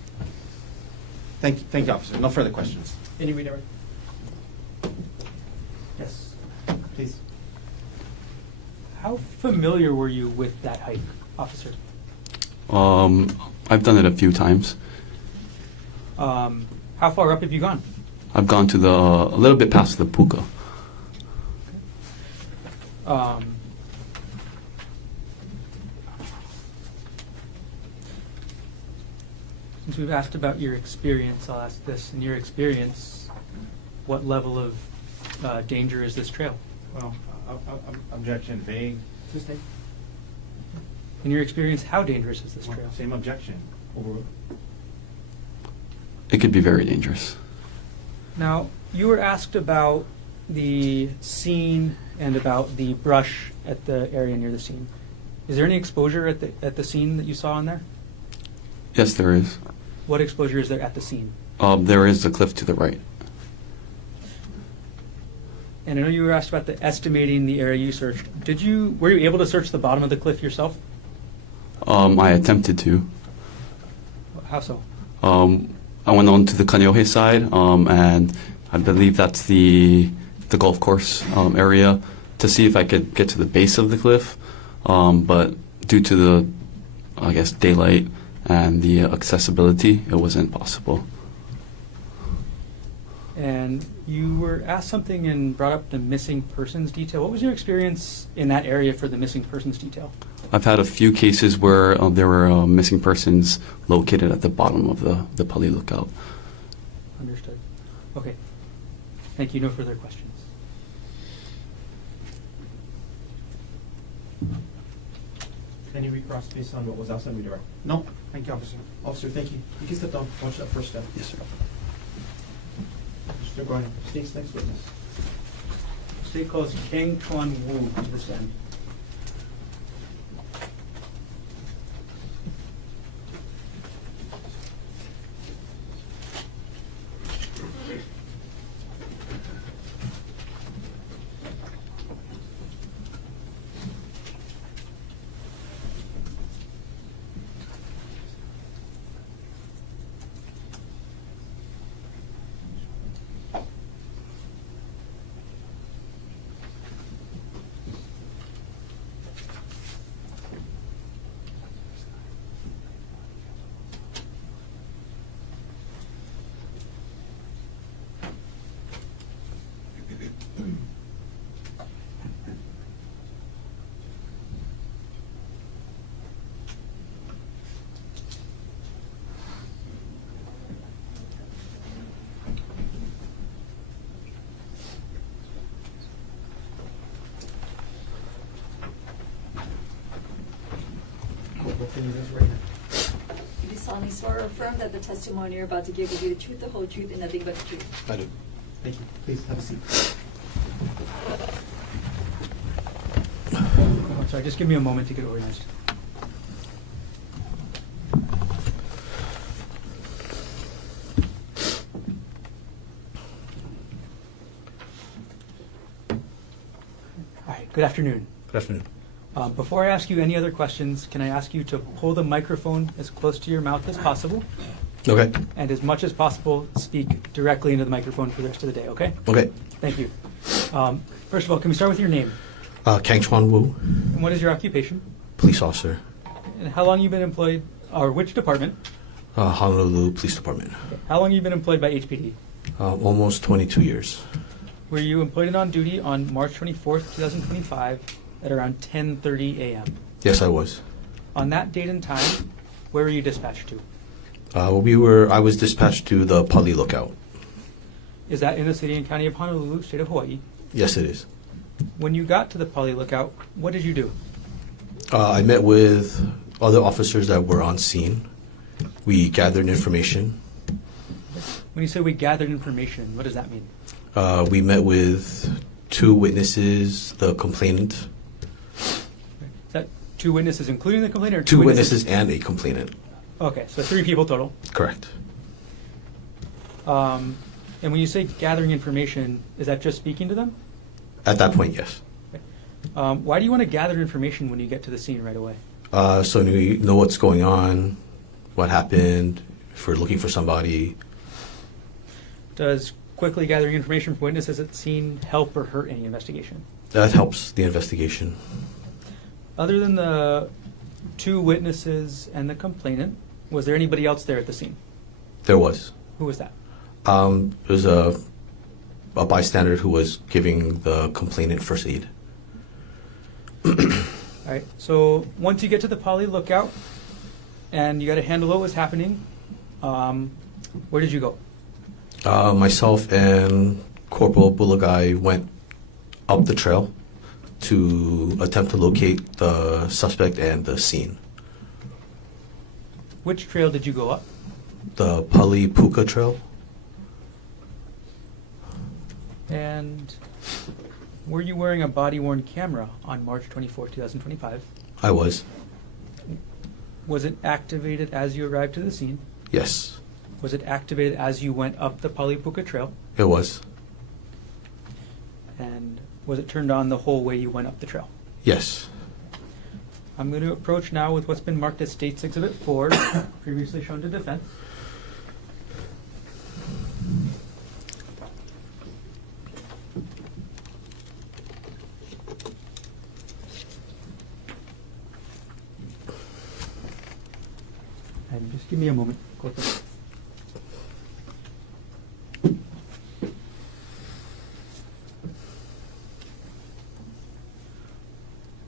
Thank you, officer. No further questions. Any redirect? Yes, please. How familiar were you with that hike, officer? I've done it a few times. How far up have you gone? I've gone to a little bit past the puka. Since we've asked about your experience, I'll ask this. In your experience, what level of danger is this trail? Well, objection vague. In your experience, how dangerous is this trail? Same objection. It could be very dangerous. Now, you were asked about the scene and about the brush at the area near the scene. Is there any exposure at the scene that you saw in there? Yes, there is. What exposure is there at the scene? There is the cliff to the right. And I know you were asked about the estimating the area you searched. Were you able to search the bottom of the cliff yourself? I attempted to. How so? I went on to the Kaneohe side, and I believe that's the golf course area, to see if I could get to the base of the cliff. But due to the, I guess, daylight and the accessibility, it wasn't possible. And you were asked something and brought up the missing persons detail. What was your experience in that area for the missing persons detail? I've had a few cases where there were missing persons located at the bottom of the Pali Lookout. Understood. Okay. Thank you. No further questions. Any recross based on what was asked on redirect? No. Thank you, officer. Officer, thank you. You can step down. Watch that first step. Yes, sir. Mr. O'Brien, state's next witness. State calls Kang Chuan Wu to the stand. You do solemnly swear or affirm that the testimony you're about to give will be the truth, the whole truth, and nothing but the truth. I do. Thank you. Please have a seat. Oh, sorry, just give me a moment to get organized. All right, good afternoon. Good afternoon. Before I ask you any other questions, can I ask you to pull the microphone as close to your mouth as possible? Okay. And as much as possible, speak directly into the microphone for the rest of the day, okay? Okay. Thank you. First of all, can we start with your name? Kang Chuan Wu, And what is your occupation? police officer, And how long have you been employed, or which department? Honolulu Police Department. How long have you been employed by HPD? Almost 22 years. Were you employed and on duty on March 24th, 2025 at around 10:30 a.m.? Yes, I was. On that date and time, where were you dispatched to? I was dispatched to the Pali Lookout. Is that in the city and county of Honolulu, state of Hawaii? Yes, it is. When you got to the Pali Lookout, what did you do? I met with other officers that were on scene. We gathered information. When you say we gathered information, what does that mean? We met with 2 witnesses, the complainant. Is that 2 witnesses including the complainant, or 2 witnesses and a complainant. Okay, so 3 people total. Correct. And when you say gathering information, is that just speaking to them? At that point, yes. Why do you want to gather information when you get to the scene right away? So we know what's going on, what happened, if we're looking for somebody. Does quickly gathering information from witnesses at the scene help or hurt any investigation? That helps the investigation. Other than the 2 witnesses and the complainant, was there anybody else there at the scene? There was. Who was that? There was a bystander who was giving the complainant first aid. All right, so once you get to the poly lookout and you got to handle what was happening, where did you go? Myself and Corporal Bulagai went up the trail to attempt to locate the suspect and the scene. Which trail did you go up? The Palipuka Trail. And were you wearing a body-worn camera on March 24, 2025? I was. Was it activated as you arrived to the scene? Yes, Was it activated as you went up the Palipuka Trail? it was. And was it turned on the whole way you went up the trail? Yes. I'm going to approach now with what's been marked as State's Exhibit 4, previously shown to defense. And just give me a moment. Corporal.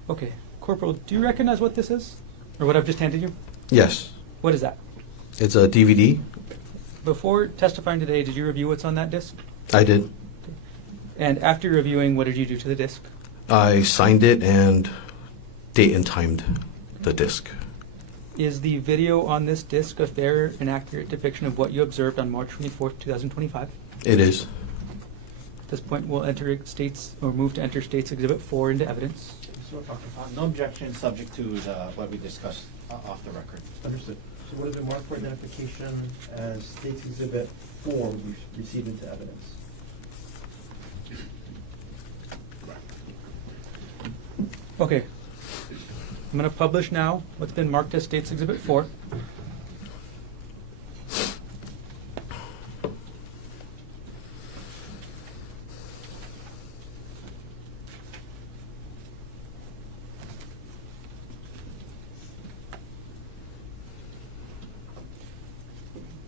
Okay, Corporal, do you recognize what this is? Or what I've just handed you? Yes. What is that? It's a DVD. Before testifying today, did you review what's on that disc? I did. And after reviewing, what did you do to the disc? I signed it and date and timed the disc. Is the video on this disc a fair and accurate depiction of what you observed on March 24th, 2025? It is. At this point, we'll enter States, or move to enter States Exhibit 4 into evidence. So, no objection, subject to what we discussed off the record. Understood. So what has been marked for identification as State's Exhibit 4 we received into evidence? Okay. I'm going to publish now what's been marked as State's Exhibit 4.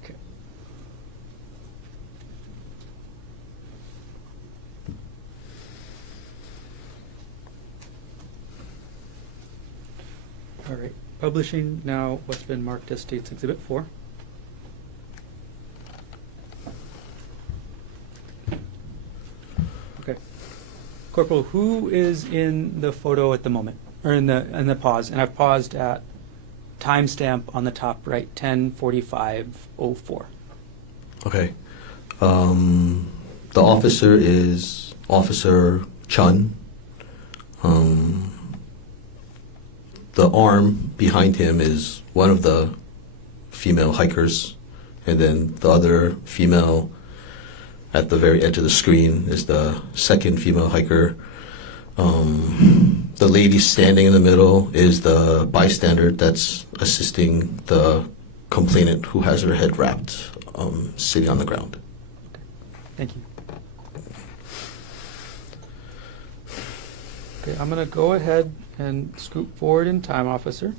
Okay. All right, publishing now what's been marked as State's Exhibit 4. Okay. Corporal, who is in the photo at the moment, or in the pause? And I've paused at timestamp on the top right, 10:45:04. Okay. The officer is Officer Chun. The arm behind him is one of the female hikers, and then the other female at the very edge of the screen is the second female hiker. The lady standing in the middle is the bystander that's assisting the complainant who has her head wrapped, sitting on the ground. Thank you. Okay, I'm going to go ahead and scoot forward in time, officer.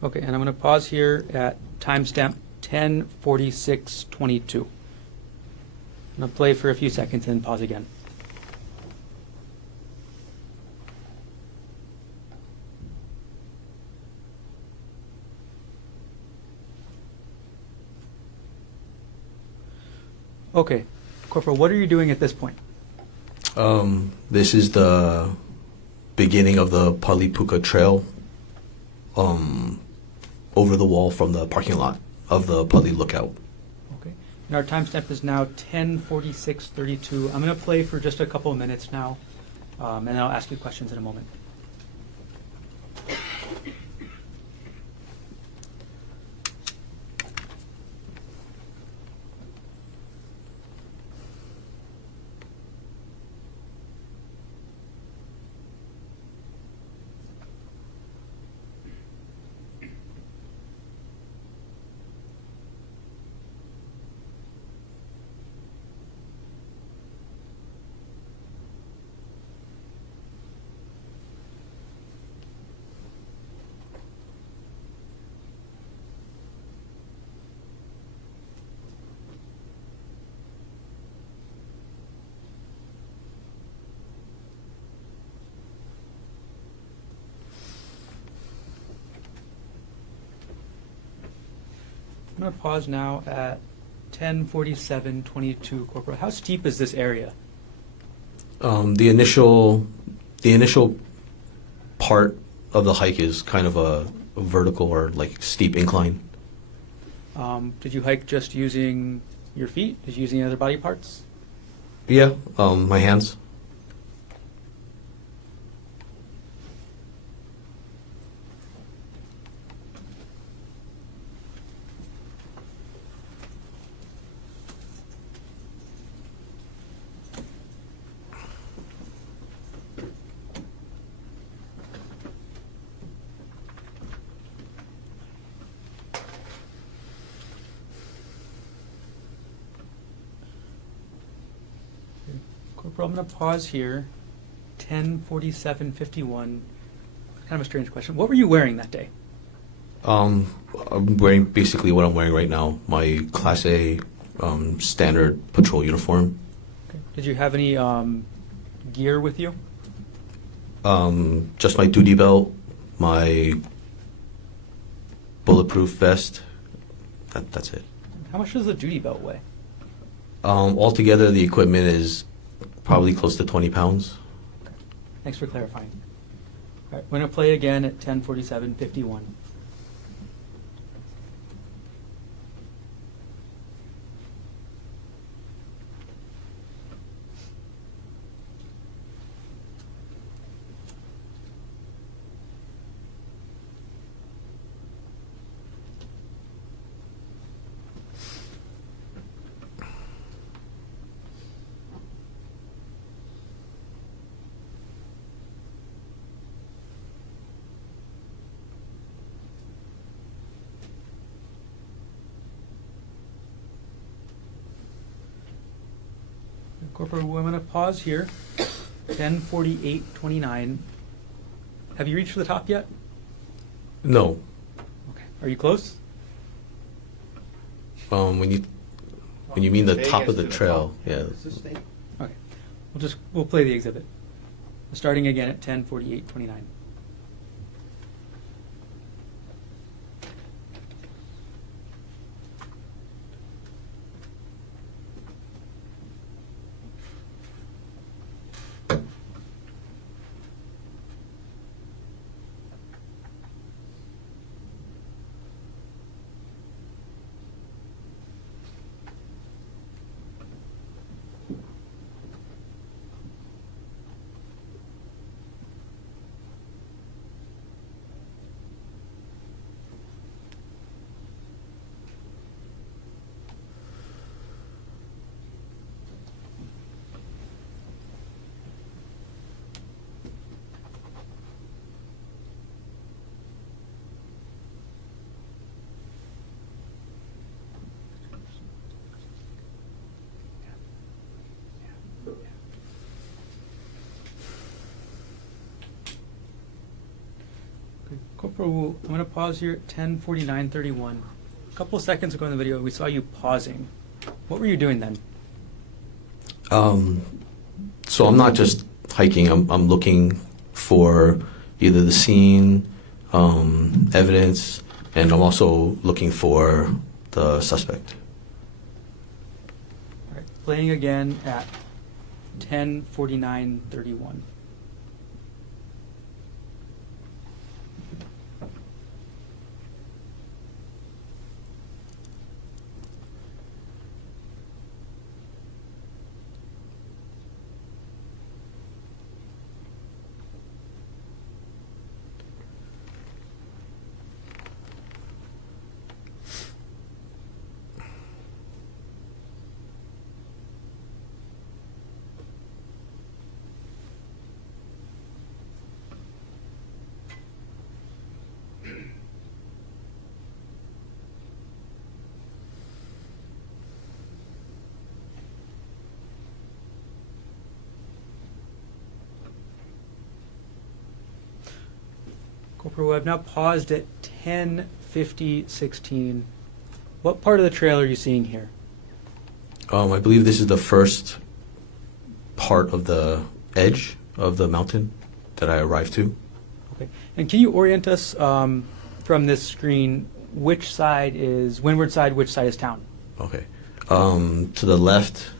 Okay, and I'm going to pause here at timestamp 10:46:22. I'm going to play for a few seconds and pause again. Okay, Corporal, what are you doing at this point? This is the beginning of the Palipuka Trail, over the wall from the parking lot of the Pali Lookout. Okay. And our timestamp is now 10:46:32. I'm going to play for just a couple of minutes now, and then I'll ask you questions in a moment. I'm going to pause now at 10:47:22, Corporal. How steep is this area? The initial part of the hike is kind of a vertical or like steep incline. Did you hike just using your feet? Did you use any other body parts? Yeah, my hands. Corporal, I'm going to pause here. 10:47:51. Kind of a strange question. What were you wearing that day? I'm wearing basically what I'm wearing right now, my Class A standard patrol uniform. Okay. Did you have any gear with you? Just my duty belt, my bulletproof vest. That's it. How much does the duty belt weigh? Altogether, the equipment is probably close to 20 pounds. Thanks for clarifying. All right, we're going to play again at 10:47:51. Corporal, I'm going to pause here. 10:48:29. Have you reached the top yet? No. Okay. Are you close? When you mean the top of the Vegas to trail, the yeah. Is this thing? Okay. We'll play the exhibit. Starting again at 10:48:29. Corporal, I'm going to pause here at 10:49:31. A couple of seconds ago in the video, we saw you pausing. What were you doing then? So I'm not just hiking. I'm looking for either the scene, evidence, and I'm also looking for the suspect. All right. Playing again at 10:49:31. Corporal, I've now paused at 10:50:16. What part of the trail are you seeing here? I believe this is the first part of the edge of the mountain that I arrived to. Okay. And can you orient us from this screen, which side is windward side, which side is town? Okay. To the left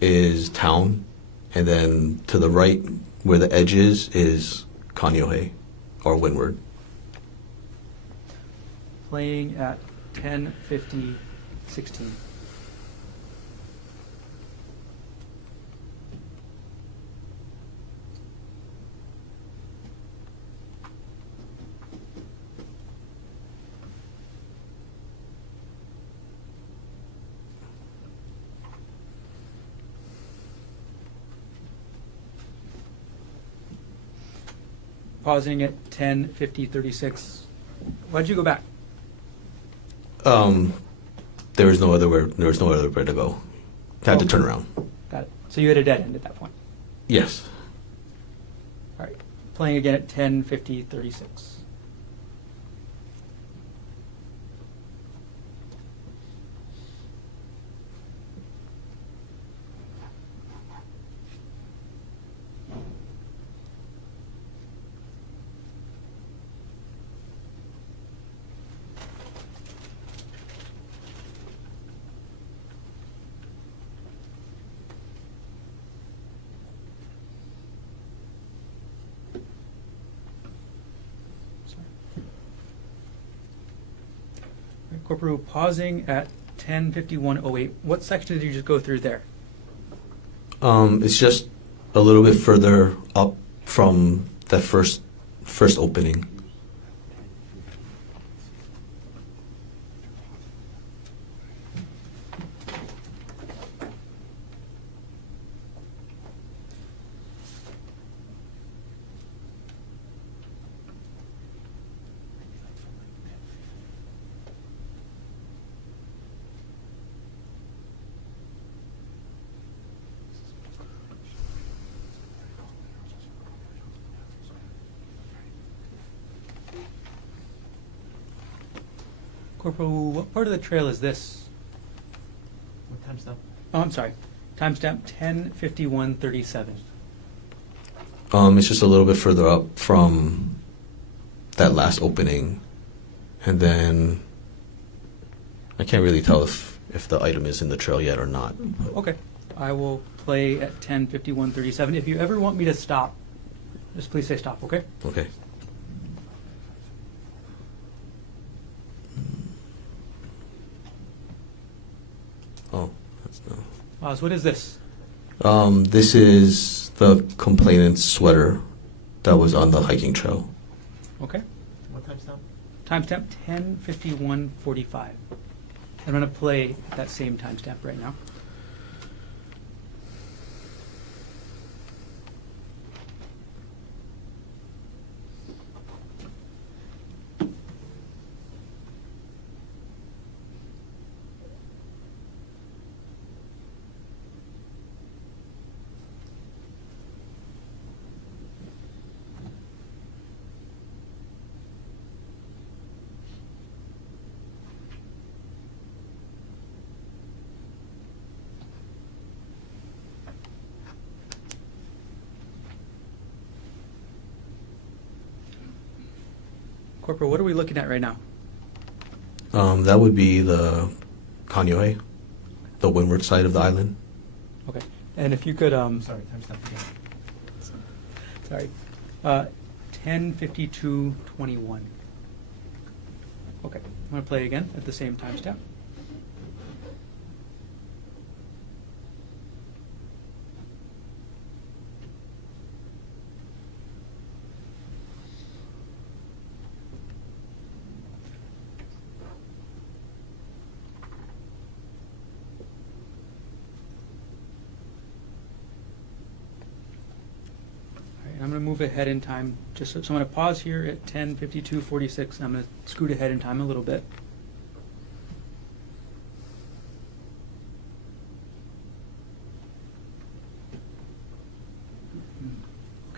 is town, and then to the right, where the edge is Kaneohe, or windward. Playing at 10:50:16. Pausing at 10:50:36. Why'd you go back? There was no other way to go. Had to turn around. Got it. So you had a dead end at that point. Yes. All right. Playing again at 10:50:36. Corporal, pausing at 10:51:08. What section did you just go through there? It's just a little bit further up from that first opening. Corporal, what part of the trail is this? What time's that? Oh, I'm sorry. Timestamp 10:51:37. It's just a little bit further up from that last opening, and then I can't really tell if the item is in the trail yet or not. Okay. I will play at 10:51:37. If you ever want me to stop, just please say stop, okay? Okay. Oh, that's no. Oz, what is this? This is the complainant's sweater that was on the hiking trail. Okay. What time's that? Timestamp 10:51:45. I'm going to play at that same timestamp right now. Corporal, what are we looking at right now? That would be the Kaneohe, the windward side of the island. Okay. And if you could, Sorry, time's not again. sorry, 10:52:21. Okay. I'm going to play again at the same timestamp. I'm going to move ahead in time. So I'm going to pause here at 10:52:46. I'm going to scoot ahead in time a little bit.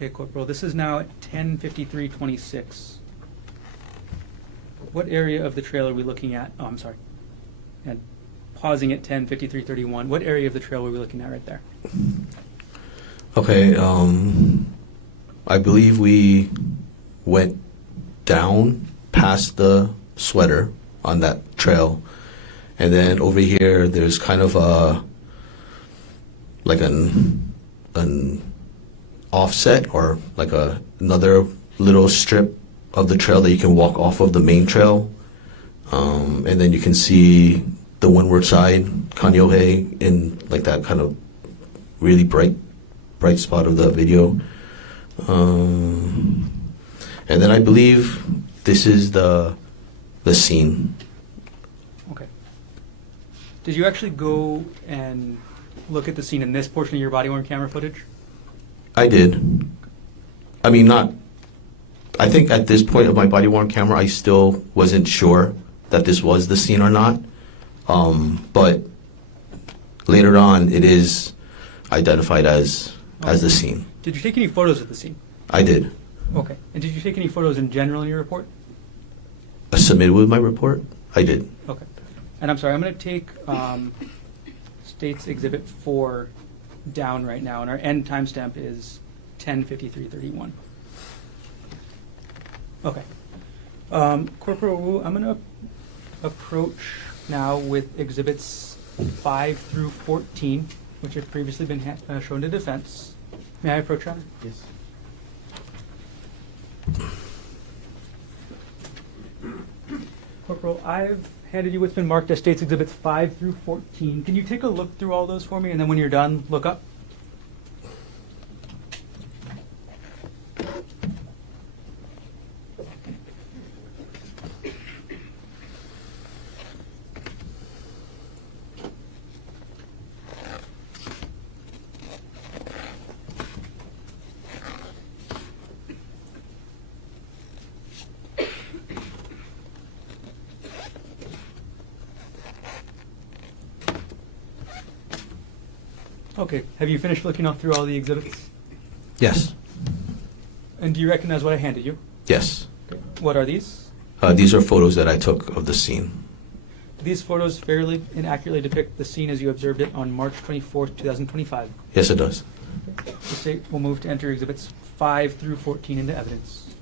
Okay, Corporal, this is now at 10:53:26. What area of the trail are we looking at? Oh, I'm sorry. And pausing at 10:53:31. What area of the trail were we looking at right there? Okay, I believe we went down past the sweater on that trail, and then over here there's kind of a like an offset or like another little strip of the trail that you can walk off of the main trail, and then you can see the windward side, Kaneohe, in like that kind of really bright spot of the video. And then I believe this is the scene. Okay. Did you actually go and look at the scene in this portion of your body-worn camera footage? I did. I mean, not. I think at this point of my body-worn camera, I still wasn't sure that this was the scene or not. But later on, it is identified as the scene. Did you take any photos of the scene? I did. Okay. And did you take any photos in general in your report? Submitted with my report? I did. Okay. And I'm sorry, I'm going to take State's Exhibit 4 down right now, and our end timestamp is 10:53:31. Okay. Corporal Wu, I'm going to approach now with Exhibits 5 through 14, which have previously been shown to defense. May I approach, Your Honor? Yes. Corporal, I've handed you what's been marked as State's Exhibits 5 through 14. Can you take a look through all those for me, and then when you're done, look up? Okay, have you finished looking through all the exhibits? Yes. And do you recognize what I handed you? Yes. Okay. What are these? These are photos that I took of the scene. These photos fairly and accurately depict the scene as you observed it on March 24th, 2025. Yes, it does. Okay. The State will move to enter Exhibits 5 through 14 into evidence.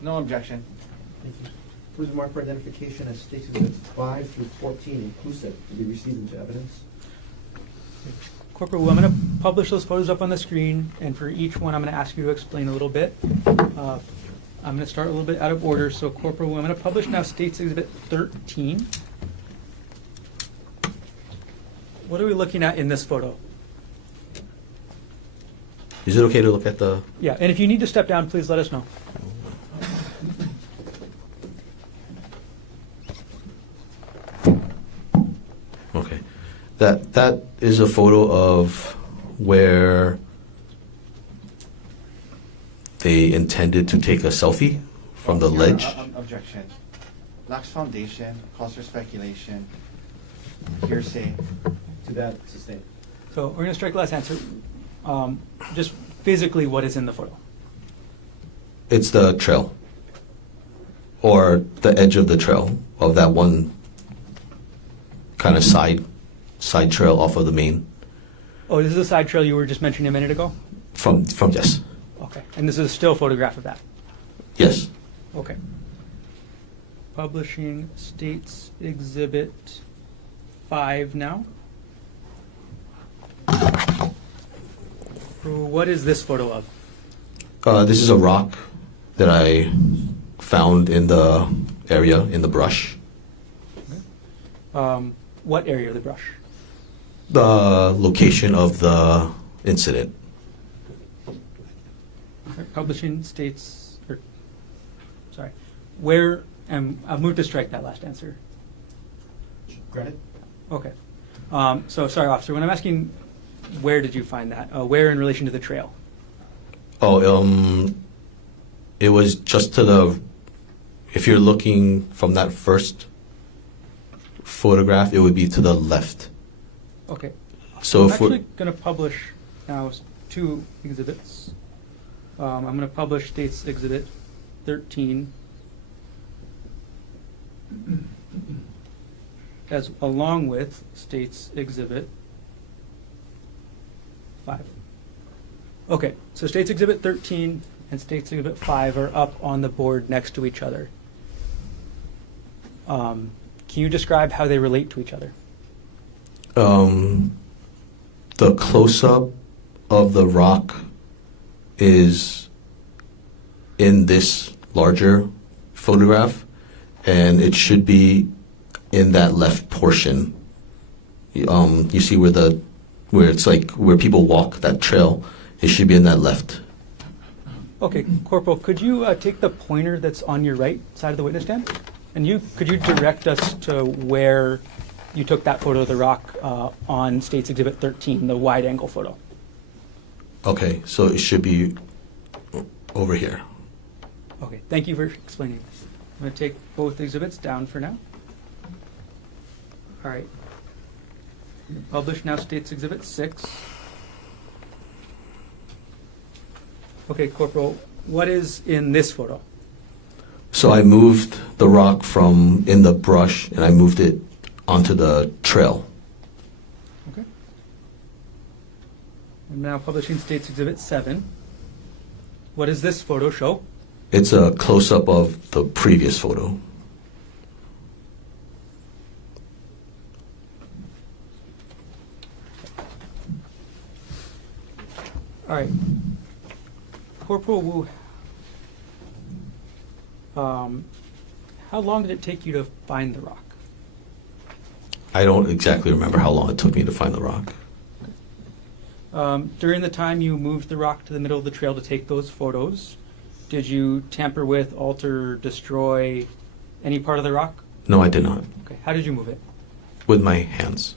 No objection. Thank you. Please mark for identification as State's Exhibits 5 through 14 inclusive to be received into evidence. Corporal Wu, I'm going to publish those photos up on the screen, and for each one I'm going to ask you to explain a little bit. I'm going to start a little bit out of order. So Corporal Wu, I'm going to publish now State's Exhibit 13. What are we looking at in this photo? Is it okay to look at the... Yeah, and if you need to step down, please let us know. Okay. That is a photo of where they intended to take a selfie from the ledge. Objection. Lacks foundation, calls for speculation, hearsay. To that, sustain. So we're going to strike last answer. Just physically, what is in the photo? It's the trail, or the edge of the trail of that one kind of side trail off of the main. Oh, this is a side trail you were just mentioning a minute ago? From yes. Okay. And this is a still photograph of that? Yes. Okay. Publishing State's Exhibit 5 now. What is this photo of? This is a rock that I found in the area, in the brush. Okay. What area of the brush? The location of the incident. Okay. Publishing State's, sorry, where, I've moved to strike that last answer. Granted. Okay. So, sorry, officer, when I'm asking where did you find that? Where in relation to the trail? Oh, it was just to the, if you're looking from that first photograph, it would be to the left. Okay. So I'm if we're actually going to publish now 2 exhibits. I'm going to publish State's Exhibit 13 along with State's Exhibit 5. Okay, so State's Exhibit 13 and State's Exhibit 5 are up on the board next to each other. Can you describe how they relate to each other? The close-up of the rock is in this larger photograph, and it should be in that left portion. You see where it's like where people walk, that trail, it should be in that left. Okay, Corporal, could you take the pointer that's on your right side of the witness stand? And could you direct us to where you took that photo of the rock on State's Exhibit 13, the wide-angle photo? Okay, so it should be over here. Okay, thank you for explaining. I'm going to take both exhibits down for now. All right. Publish now State's Exhibit 6. Okay, Corporal, what is in this photo? So I moved the rock from in the brush and I moved it onto the trail. Okay. I'm now publishing State's Exhibit 7. What does this photo show? It's a close-up of the previous photo. All right. Corporal Wu, how long did it take you to find the rock? I don't exactly remember how long it took me to find the rock. During the time you moved the rock to the middle of the trail to take those photos, did you tamper with, alter, destroy any part of the rock? No, I did not. Okay. How did you move it? With my hands.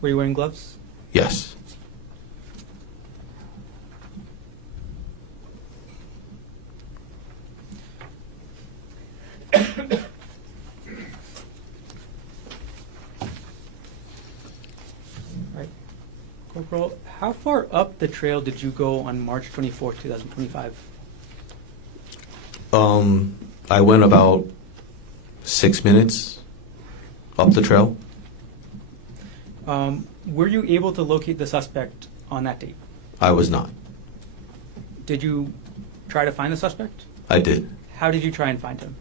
Were you wearing gloves? Yes. Right. Corporal, how far up the trail did you go on March 24th, 2025? I went about 6 minutes up the trail. Were you able to locate the suspect on that date? I was not. Did you try to find the suspect? I did. How did you try and find him?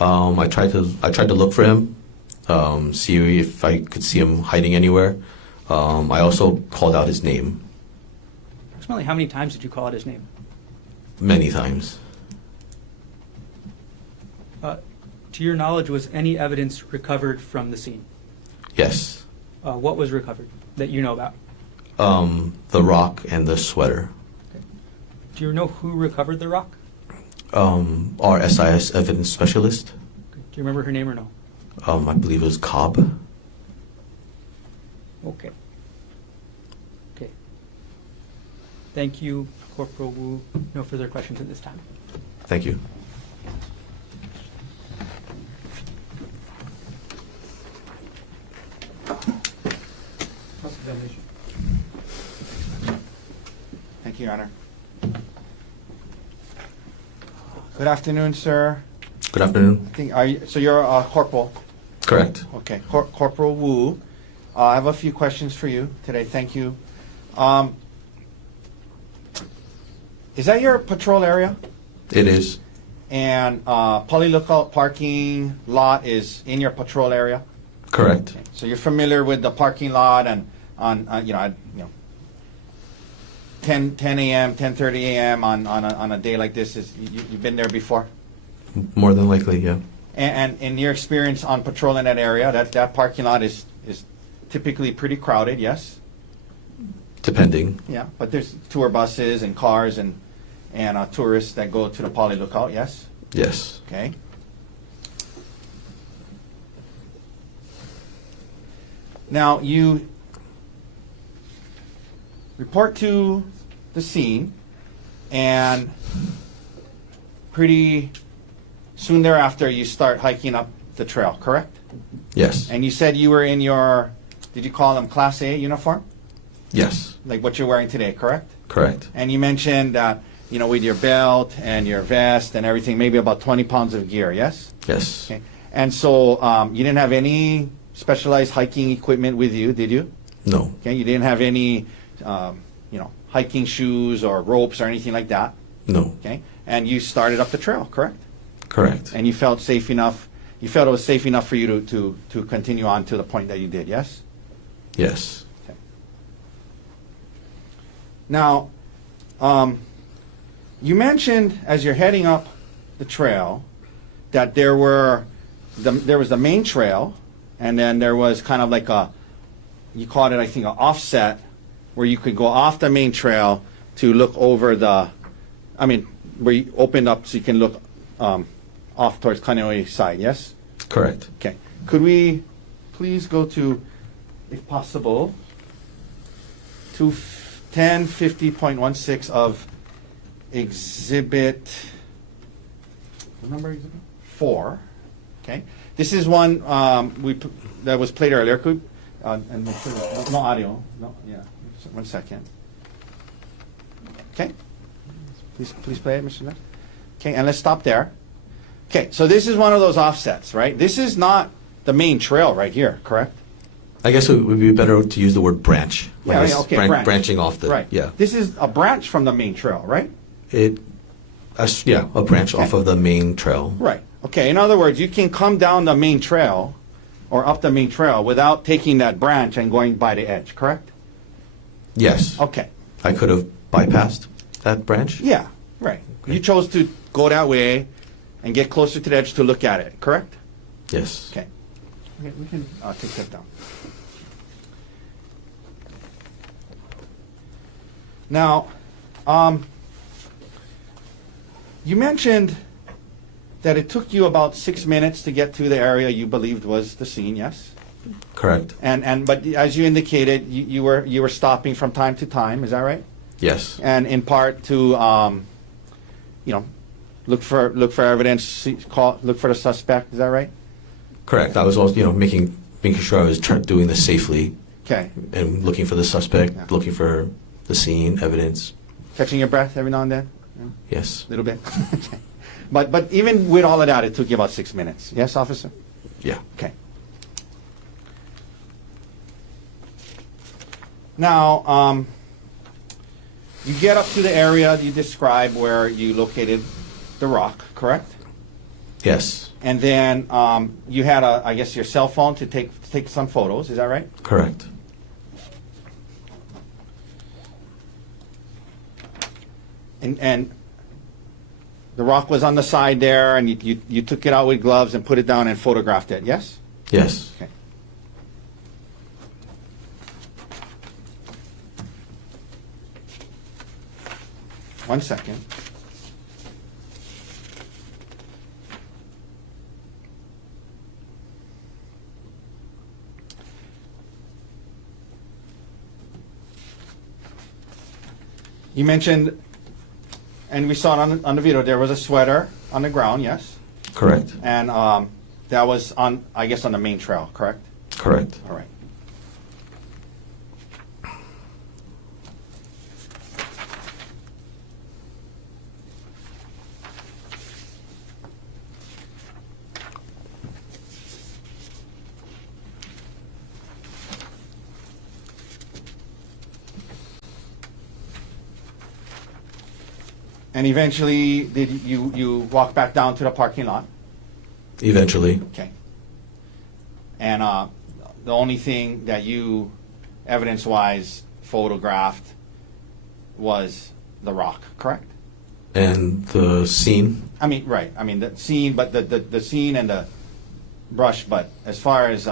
I tried to look for him, see if I could see him hiding anywhere. I also called out his name. Approximately how many times did you call out his name? Many times. To your knowledge, was any evidence recovered from the scene? Yes. What was recovered that you know about? The rock and the sweater. Okay. Do you know who recovered the rock? Our SIS evidence specialist. Okay. Do you remember her name or no? I believe it was Cobb. Okay. Okay. Thank you, Corporal Wu. No further questions at this time. Thank you. Thank you, Your Honor. Good afternoon, sir. Good afternoon. So you're a corporal? Correct. Okay, Corporal Wu. I have a few questions for you today. Thank you. Is that your patrol area? It is. And Poly Lookout parking lot is in your patrol area? Correct. Okay. So you're familiar with the parking lot and 10 a.m., 10:30 a.m. on a day like this, you've been there before? More than likely, yeah. And in your experience on patrol in that area, that parking lot is typically pretty crowded, yes? Depending. Yeah, but there's tour buses and cars and tourists that go to the Poly Lookout, yes? Yes. Okay. Now, you report to the scene, and pretty soon thereafter, you start hiking up the trail, correct? Yes. And you said you were in your, did you call them Class A uniform? Yes. Like what you're wearing today, correct? Correct. And you mentioned that, you know, with your belt and your vest and everything, maybe about 20 pounds of gear, yes? Yes. Okay. And so you didn't have any specialized hiking equipment with you, did you? No. Okay. You didn't have any, you know, hiking shoes or ropes or anything like that? No. Okay. And you started up the trail, correct? Correct. And you felt safe enough, you felt it was safe enough for you to continue on to the point that you did, yes? Yes. Okay. Now, you mentioned as you're heading up the trail that there was the main trail, and then there was kind of like you called it, I think, an offset, where you could go off the main trail to look over where you opened up so you can look off towards Kaneohe side, yes? Correct. Okay. Could we please go to, if possible, to 1050.16 of exhibit, what number exhibit? 4. Okay. This is one that was played earlier. Could and make sure no audio. No, yeah. 1 second. Okay. Please play it, Mr. Ness. Okay, and let's stop there. Okay, so this is one of those offsets, right? This is not the main trail right here, correct? I guess it would be better to use the word branch. Yeah, Like yeah, okay, branch. Branching off the, Right. yeah. This is a branch from the main trail, right? A branch off of the main trail. Right. Okay, in other words, you can come down the main trail or up the main trail without taking that branch and going by the edge, correct? Yes. Okay. I could have bypassed that branch. Yeah, right. You chose to go that way and get closer to the edge to look at it, correct? Yes. Okay. Okay, we can take that down. Now, you mentioned that it took you about 6 minutes to get to the area you believed was the scene, yes? Correct. But as you indicated, you were stopping from time to time, is that right? Yes. And in part to look for evidence, look for the suspect, is that right? Correct. I was also, making sure I was doing this safely. Okay. And looking for the suspect, Yeah. looking for the scene, evidence. Catching your breath every now and then? Yes. A little bit? Okay. But even with all of that, it took you about 6 minutes. Yes, officer? Yeah. Okay. Now, you get up to the area you described where you located the rock, correct? Yes. And then you had, I guess, your cell phone to take some photos. Is that right? Correct. And the rock was on the side there, and you took it out with gloves and put it down and photographed it. Yes? Yes. Okay. One second. You mentioned, and we saw it on the video, there was a sweater on the ground, yes? Correct. And that was on, I guess, on the main trail, correct? Correct. All right. And eventually, did you walk back down to the parking lot? Eventually. Okay. And the only thing that you, evidence-wise, photographed was the rock, correct? And the scene. I mean, right. I mean, the scene, but the scene and the brush. But as far as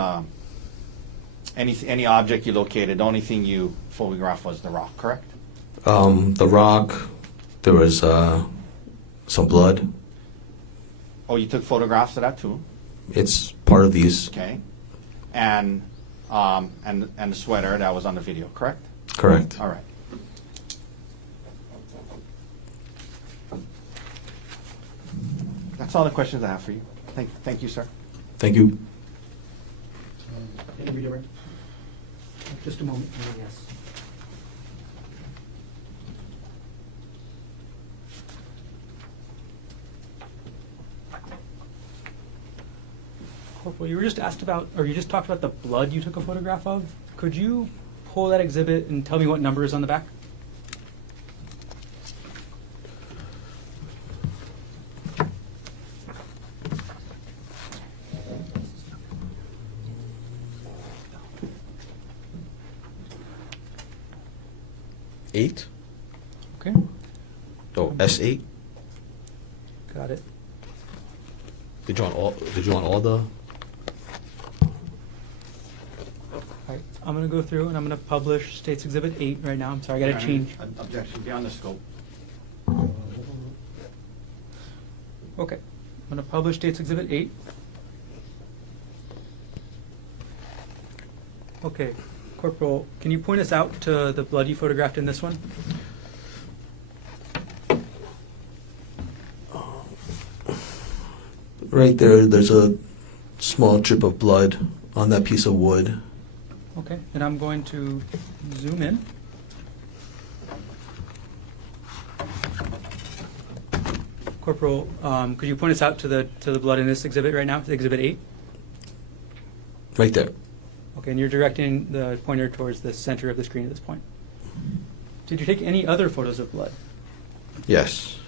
any object you located, the only thing you photographed was the rock, correct? The rock. There was some blood. Oh, you took photographs of that too? It's part of these. Okay. And the sweater that was on the video, correct? Correct. All right. That's all the questions I have for you. Thank you, sir. Thank you. Just a moment, yes. Corporal, you were just asked about, or you just talked about the blood you took a photograph of. Could you pull that exhibit and tell me what number is on the back? Eight? Okay, Oh, S8? got it. Did you want all the? All right, I'm going to go through and I'm going to publish State's Exhibit 8 right now. I'm sorry, I got to change. Objection, beyond the scope. Okay, I'm going to publish State's Exhibit 8. Okay, Corporal, can you point us out to the blood you photographed in this one? Right there, there's a small drip of blood on that piece of wood. Okay, and I'm going to zoom in. Corporal, could you point us out to the blood in this exhibit right now, to Exhibit 8? Right there. Okay, and you're directing the pointer towards the center of the screen at this point. Did you take any other photos of blood? Yes.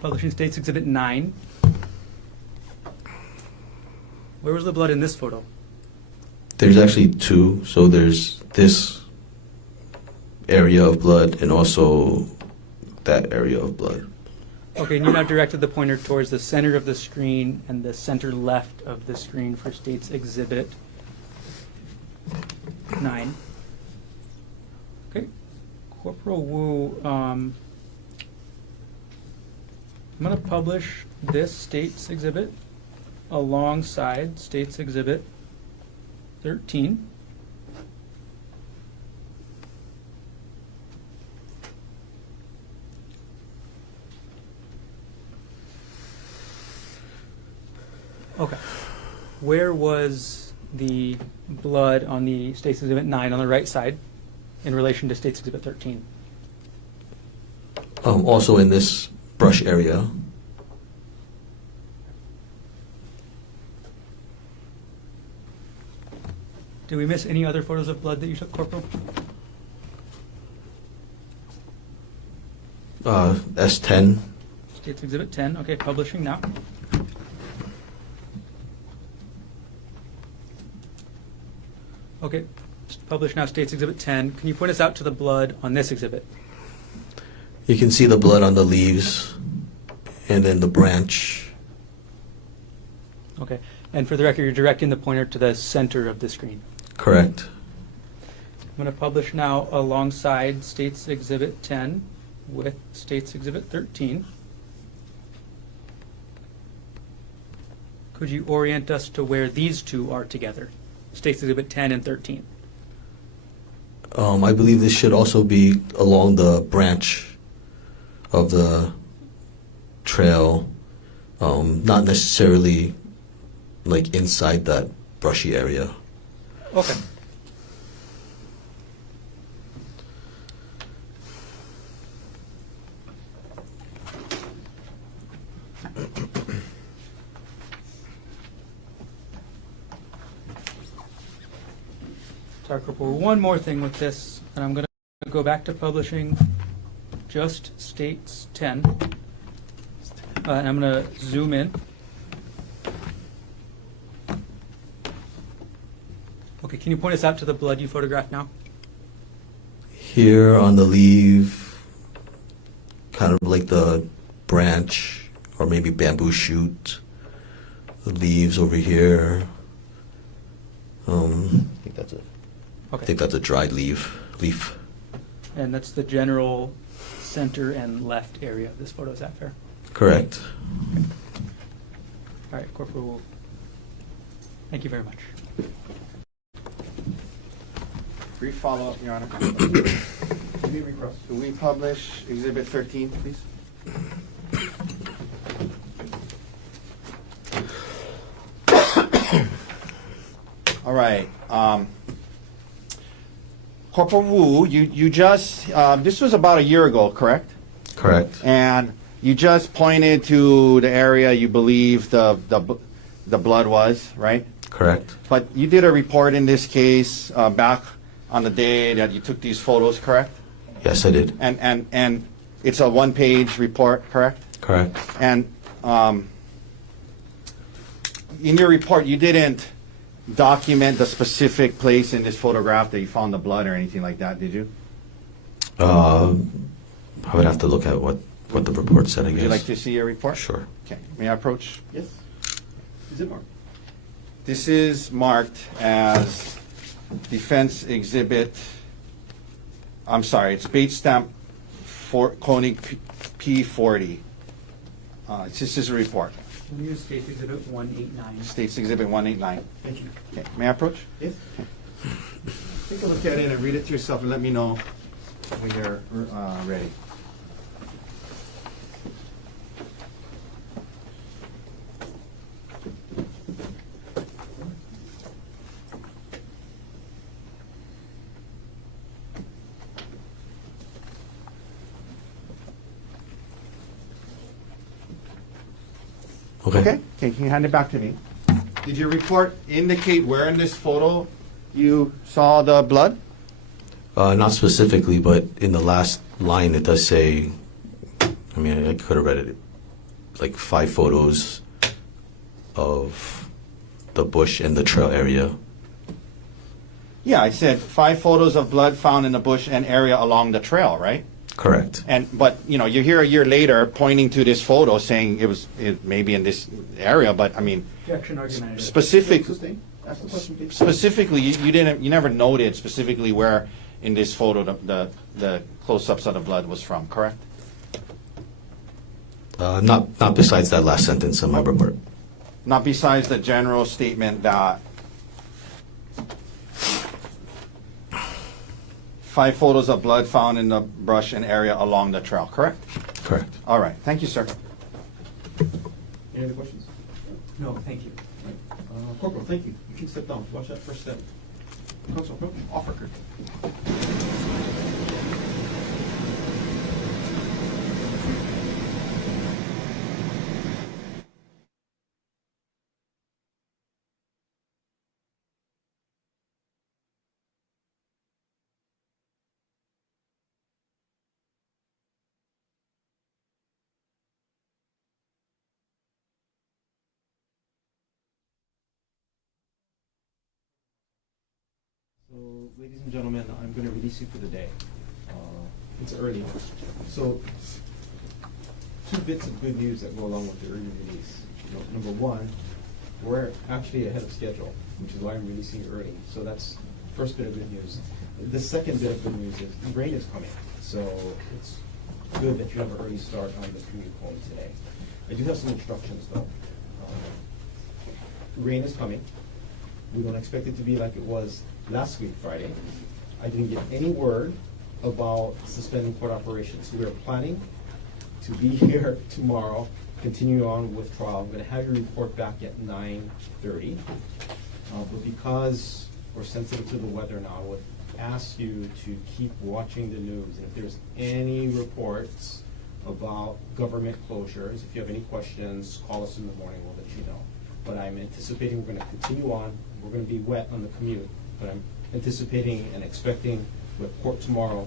Publishing State's Exhibit 9. Where was the blood in this photo? There's actually two. So there's this area of blood and also that area of blood. Okay, and you now directed the pointer towards the center of the screen and the center left of the screen for State's Exhibit 9. Okay, Corporal Wu, I'm going to publish this State's Exhibit alongside State's Exhibit 13. Okay. Where was the blood on the State's Exhibit 9 on the right side in relation to State's Exhibit 13? Also in this brush area. Did we miss any other photos of blood that you took, Corporal? S10. State's Exhibit 10. Okay, publishing now. Okay, publish now State's Exhibit 10. Can you point us out to the blood on this exhibit? You can see the blood on the leaves and then the branch. Okay, and for the record, you're directing the pointer to the center of the screen. Correct. I'm going to publish now alongside State's Exhibit 10 with State's Exhibit 13. Could you orient us to where these two are together? State's Exhibit 10 and 13. I believe this should also be along the branch of the trail, not necessarily like inside that brushy area. Okay. Sorry, Corporal. One more thing with this, and I'm going to go back to publishing just States 10. And I'm going to zoom in. Okay, can you point us out to the blood you photographed now? Here on the leaf, kind of like the branch or maybe bamboo shoot, the leaves over here. I think that's it. Okay. I think that's a dried leaf. And that's the general center and left area of this photo. Is that fair? Correct. Okay. All right, Corporal. Thank you very much. Brief follow-up, Your Honor. Can we publish Exhibit 13, please? All right. Corporal Wu, you just, this was about a year ago, correct? Correct. And you just pointed to the area you believe the the blood was, right? Correct. But you did a report in this case back on the day that you took these photos, correct? Yes, I did. And it's a one-page report, correct? Correct. And in your report, you didn't document the specific place in this photograph that you found the blood or anything like that, did you? I would have to look at what the report said, I guess. Would you like to see your report? Sure. Okay. May I approach? Yes. Is it marked? This is marked as defense exhibit. I'm sorry, it's Bates stamp Konig P40. This is a report. Can you use State Exhibit 189? States Exhibit 189. Thank you. Okay. May I approach? Yes. Take a look at it and read it to yourself and let me know when you're ready. Okay, can you hand it back to me? Did your report indicate where in this photo you saw the blood? Not specifically, but in the last line it does say, I mean, I could have read it, like 5 photos of the bush and the trail area. Yeah, I said 5 photos of blood found in the bush and area along the trail, right? Correct. But you're here a year later pointing to this photo saying it maybe in this area, but I mean, Objection argumentative. specifically, you never noted specifically where in this photo the close-ups of the blood was from, correct? Not besides that last sentence in my report. Not besides the general statement that 5 photos of blood found in the brush and area along the trail, correct? Correct. All right, thank you, sir. Any other questions? No, thank you. Corporal, thank you. You can step down. Watch that first step. Counsel, offer. So, ladies and gentlemen, I'm going to release you for the day. It's early. So, 2 bits of good news that go along with the early release. Number 1, we're actually ahead of schedule, which is why I'm releasing you early. So that's first bit of good news. The second bit of good news is the rain is coming. So it's good that you have an early start on the commute home today. I do have some instructions though. Rain is coming. We don't expect it to be like it was last week, Friday. I didn't get any word about suspending court operations. We are planning to be here tomorrow, continue on with trial. I'm going to have your report back at 9:30. But because we're sensitive to the weather now, I would ask you to keep watching the news. And if there's any reports about government closures, if you have any questions, call us in the morning. We'll let you know. But I'm anticipating we're going to continue on. We're going to be wet on the commute, but I'm anticipating and expecting with court tomorrow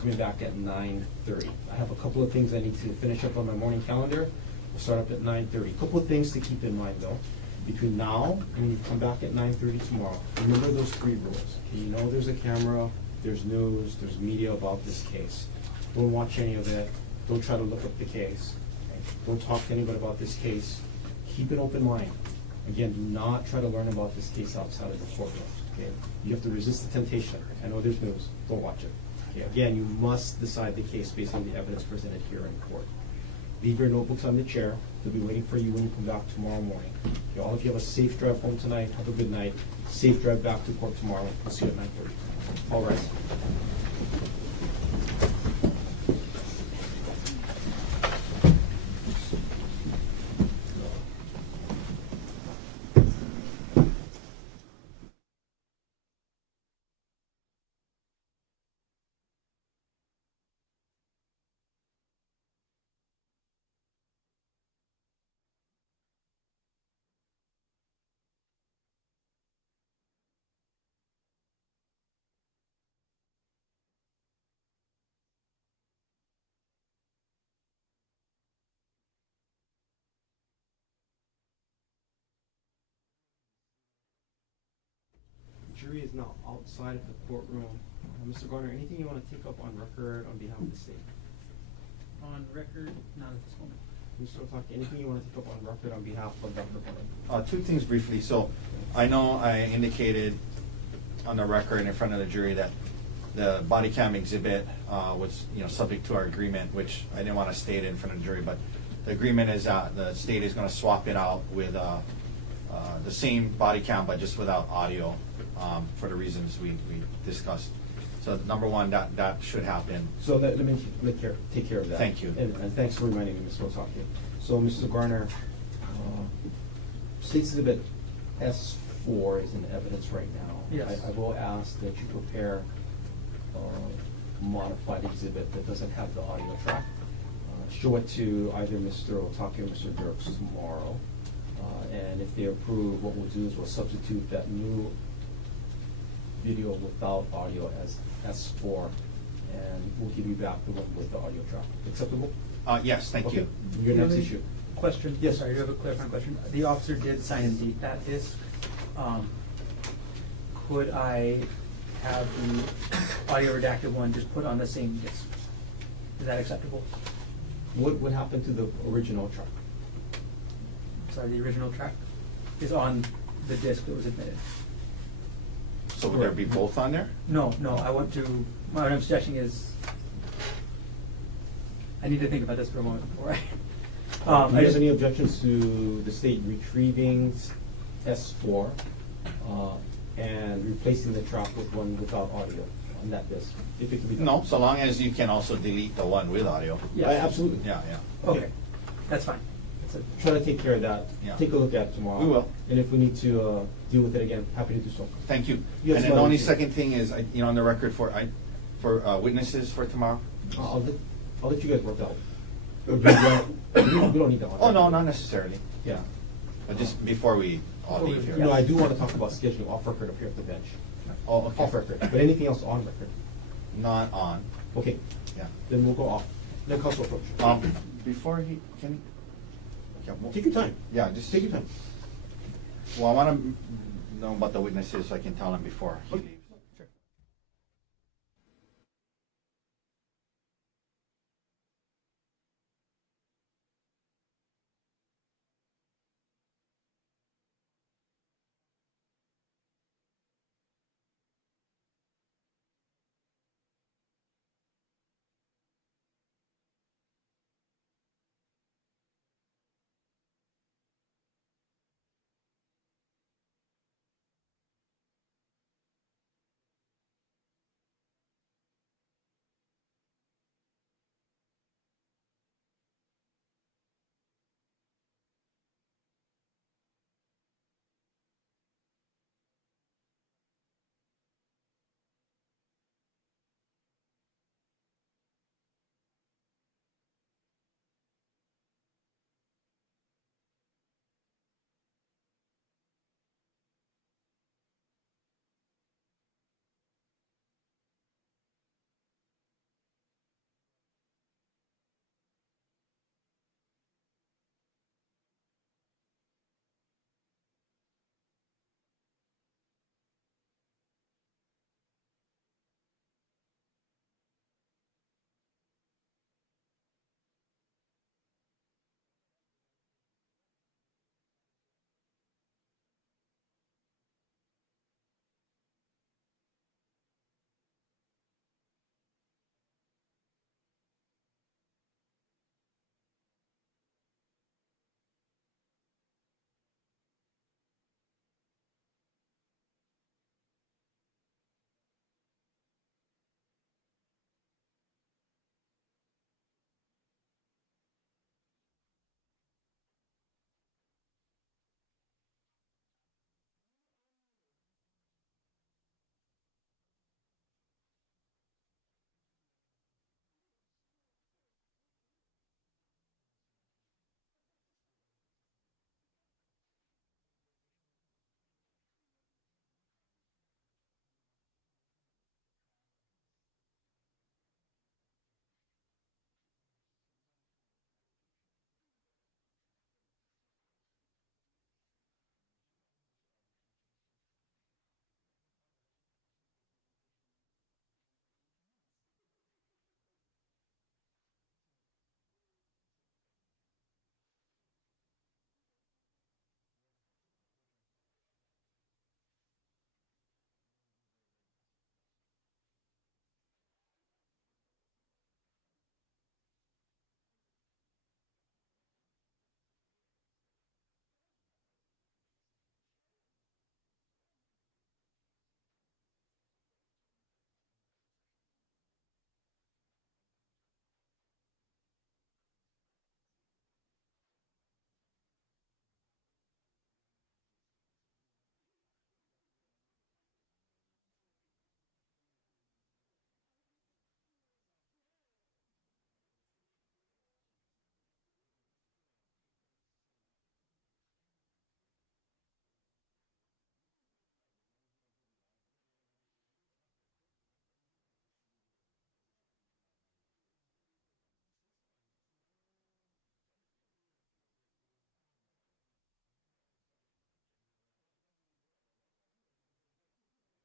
coming back at 9:30. I have a couple of things I need to finish up on my morning calendar. We'll start up at 9:30. A couple of things to keep in mind though. Between now and when you come back at 9:30 tomorrow, remember those 3 rules. Okay, you know there's a camera, there's news, there's media about this case. Don't watch any of it. Don't try to look up the case. Okay? Don't talk to anybody about this case. Keep an open mind. Again, do not try to learn about this case outside of the courtroom. Okay? You have to resist the temptation. I know there's news. Don't watch it. Okay? Again, you must decide the case based on the evidence presented here in court. Leave your notebooks on the chair. They'll be waiting for you when you come back tomorrow morning. Okay, all of you have a safe drive home tonight. Have a good night. Safe drive back to court tomorrow. I'll see you at 9:30. All right. jury is now outside of the courtroom. Mr. Garner, anything you want to take up on record on behalf of the state? On record, not at this moment. Mr. Otake, anything you want to take up on record on behalf of Dr. Konig? Two things briefly. So I know I indicated on the record in front of the jury that the body cam exhibit was, subject to our agreement, which I didn't want to state in front of the jury, but the agreement is the state is going to swap it out with the same body cam, but just without audio, for the reasons we discussed. So number one, that should happen. So let me take care of that. Thank you. And thanks for reminding me, Mr. Otake. So, Mr. Garner, State Exhibit S4 is in evidence right now. Yes. I will ask that you prepare a modified exhibit that doesn't have the audio track. Show it to either Mr. Otake or Mr. Dirks tomorrow. And if they approve, what we'll do is we'll substitute that new video without audio as S4, and we'll give you back the one with the audio track. Acceptable? Yes, thank you. Your Do you next have any issue. Question? Yes. Sorry, I do have a clarifying question. The officer did sign and date that disc. Could I have the audio redacted one just put on the same disc? Is that acceptable? What would happen to the original track? Sorry, the original track is on the disc that was admitted. So would there be both on there? No, what I'm suggesting is, I need to think about this for a moment before I. Do you have any objections to the state retrieving S4 and replacing the track with one without audio on that disc? If it can be done? No, so long as you can also delete the one with audio. Yeah. Absolutely. Yeah. Okay, that's fine. Try to take care of that. Yeah. Take a look at it tomorrow. We will. And if we need to deal with it again, happy to do so. Thank you. Yes, And then the Madam only Chair. second thing is, on the record for witnesses for tomorrow. I'll let you guys work out. We don't need that one. Oh, no, not necessarily. Yeah. But just before we all leave here. No, I do want to talk about scheduling off record up here at the bench. Oh, okay. Off record. But anything else on record? Not on. Okay. Yeah. Then we'll go off. Then council approach. Before he, can he? Okay, well, Take your time. Yeah, just Take your time. Well, I want to know about the witnesses so I can tell them before he leaves.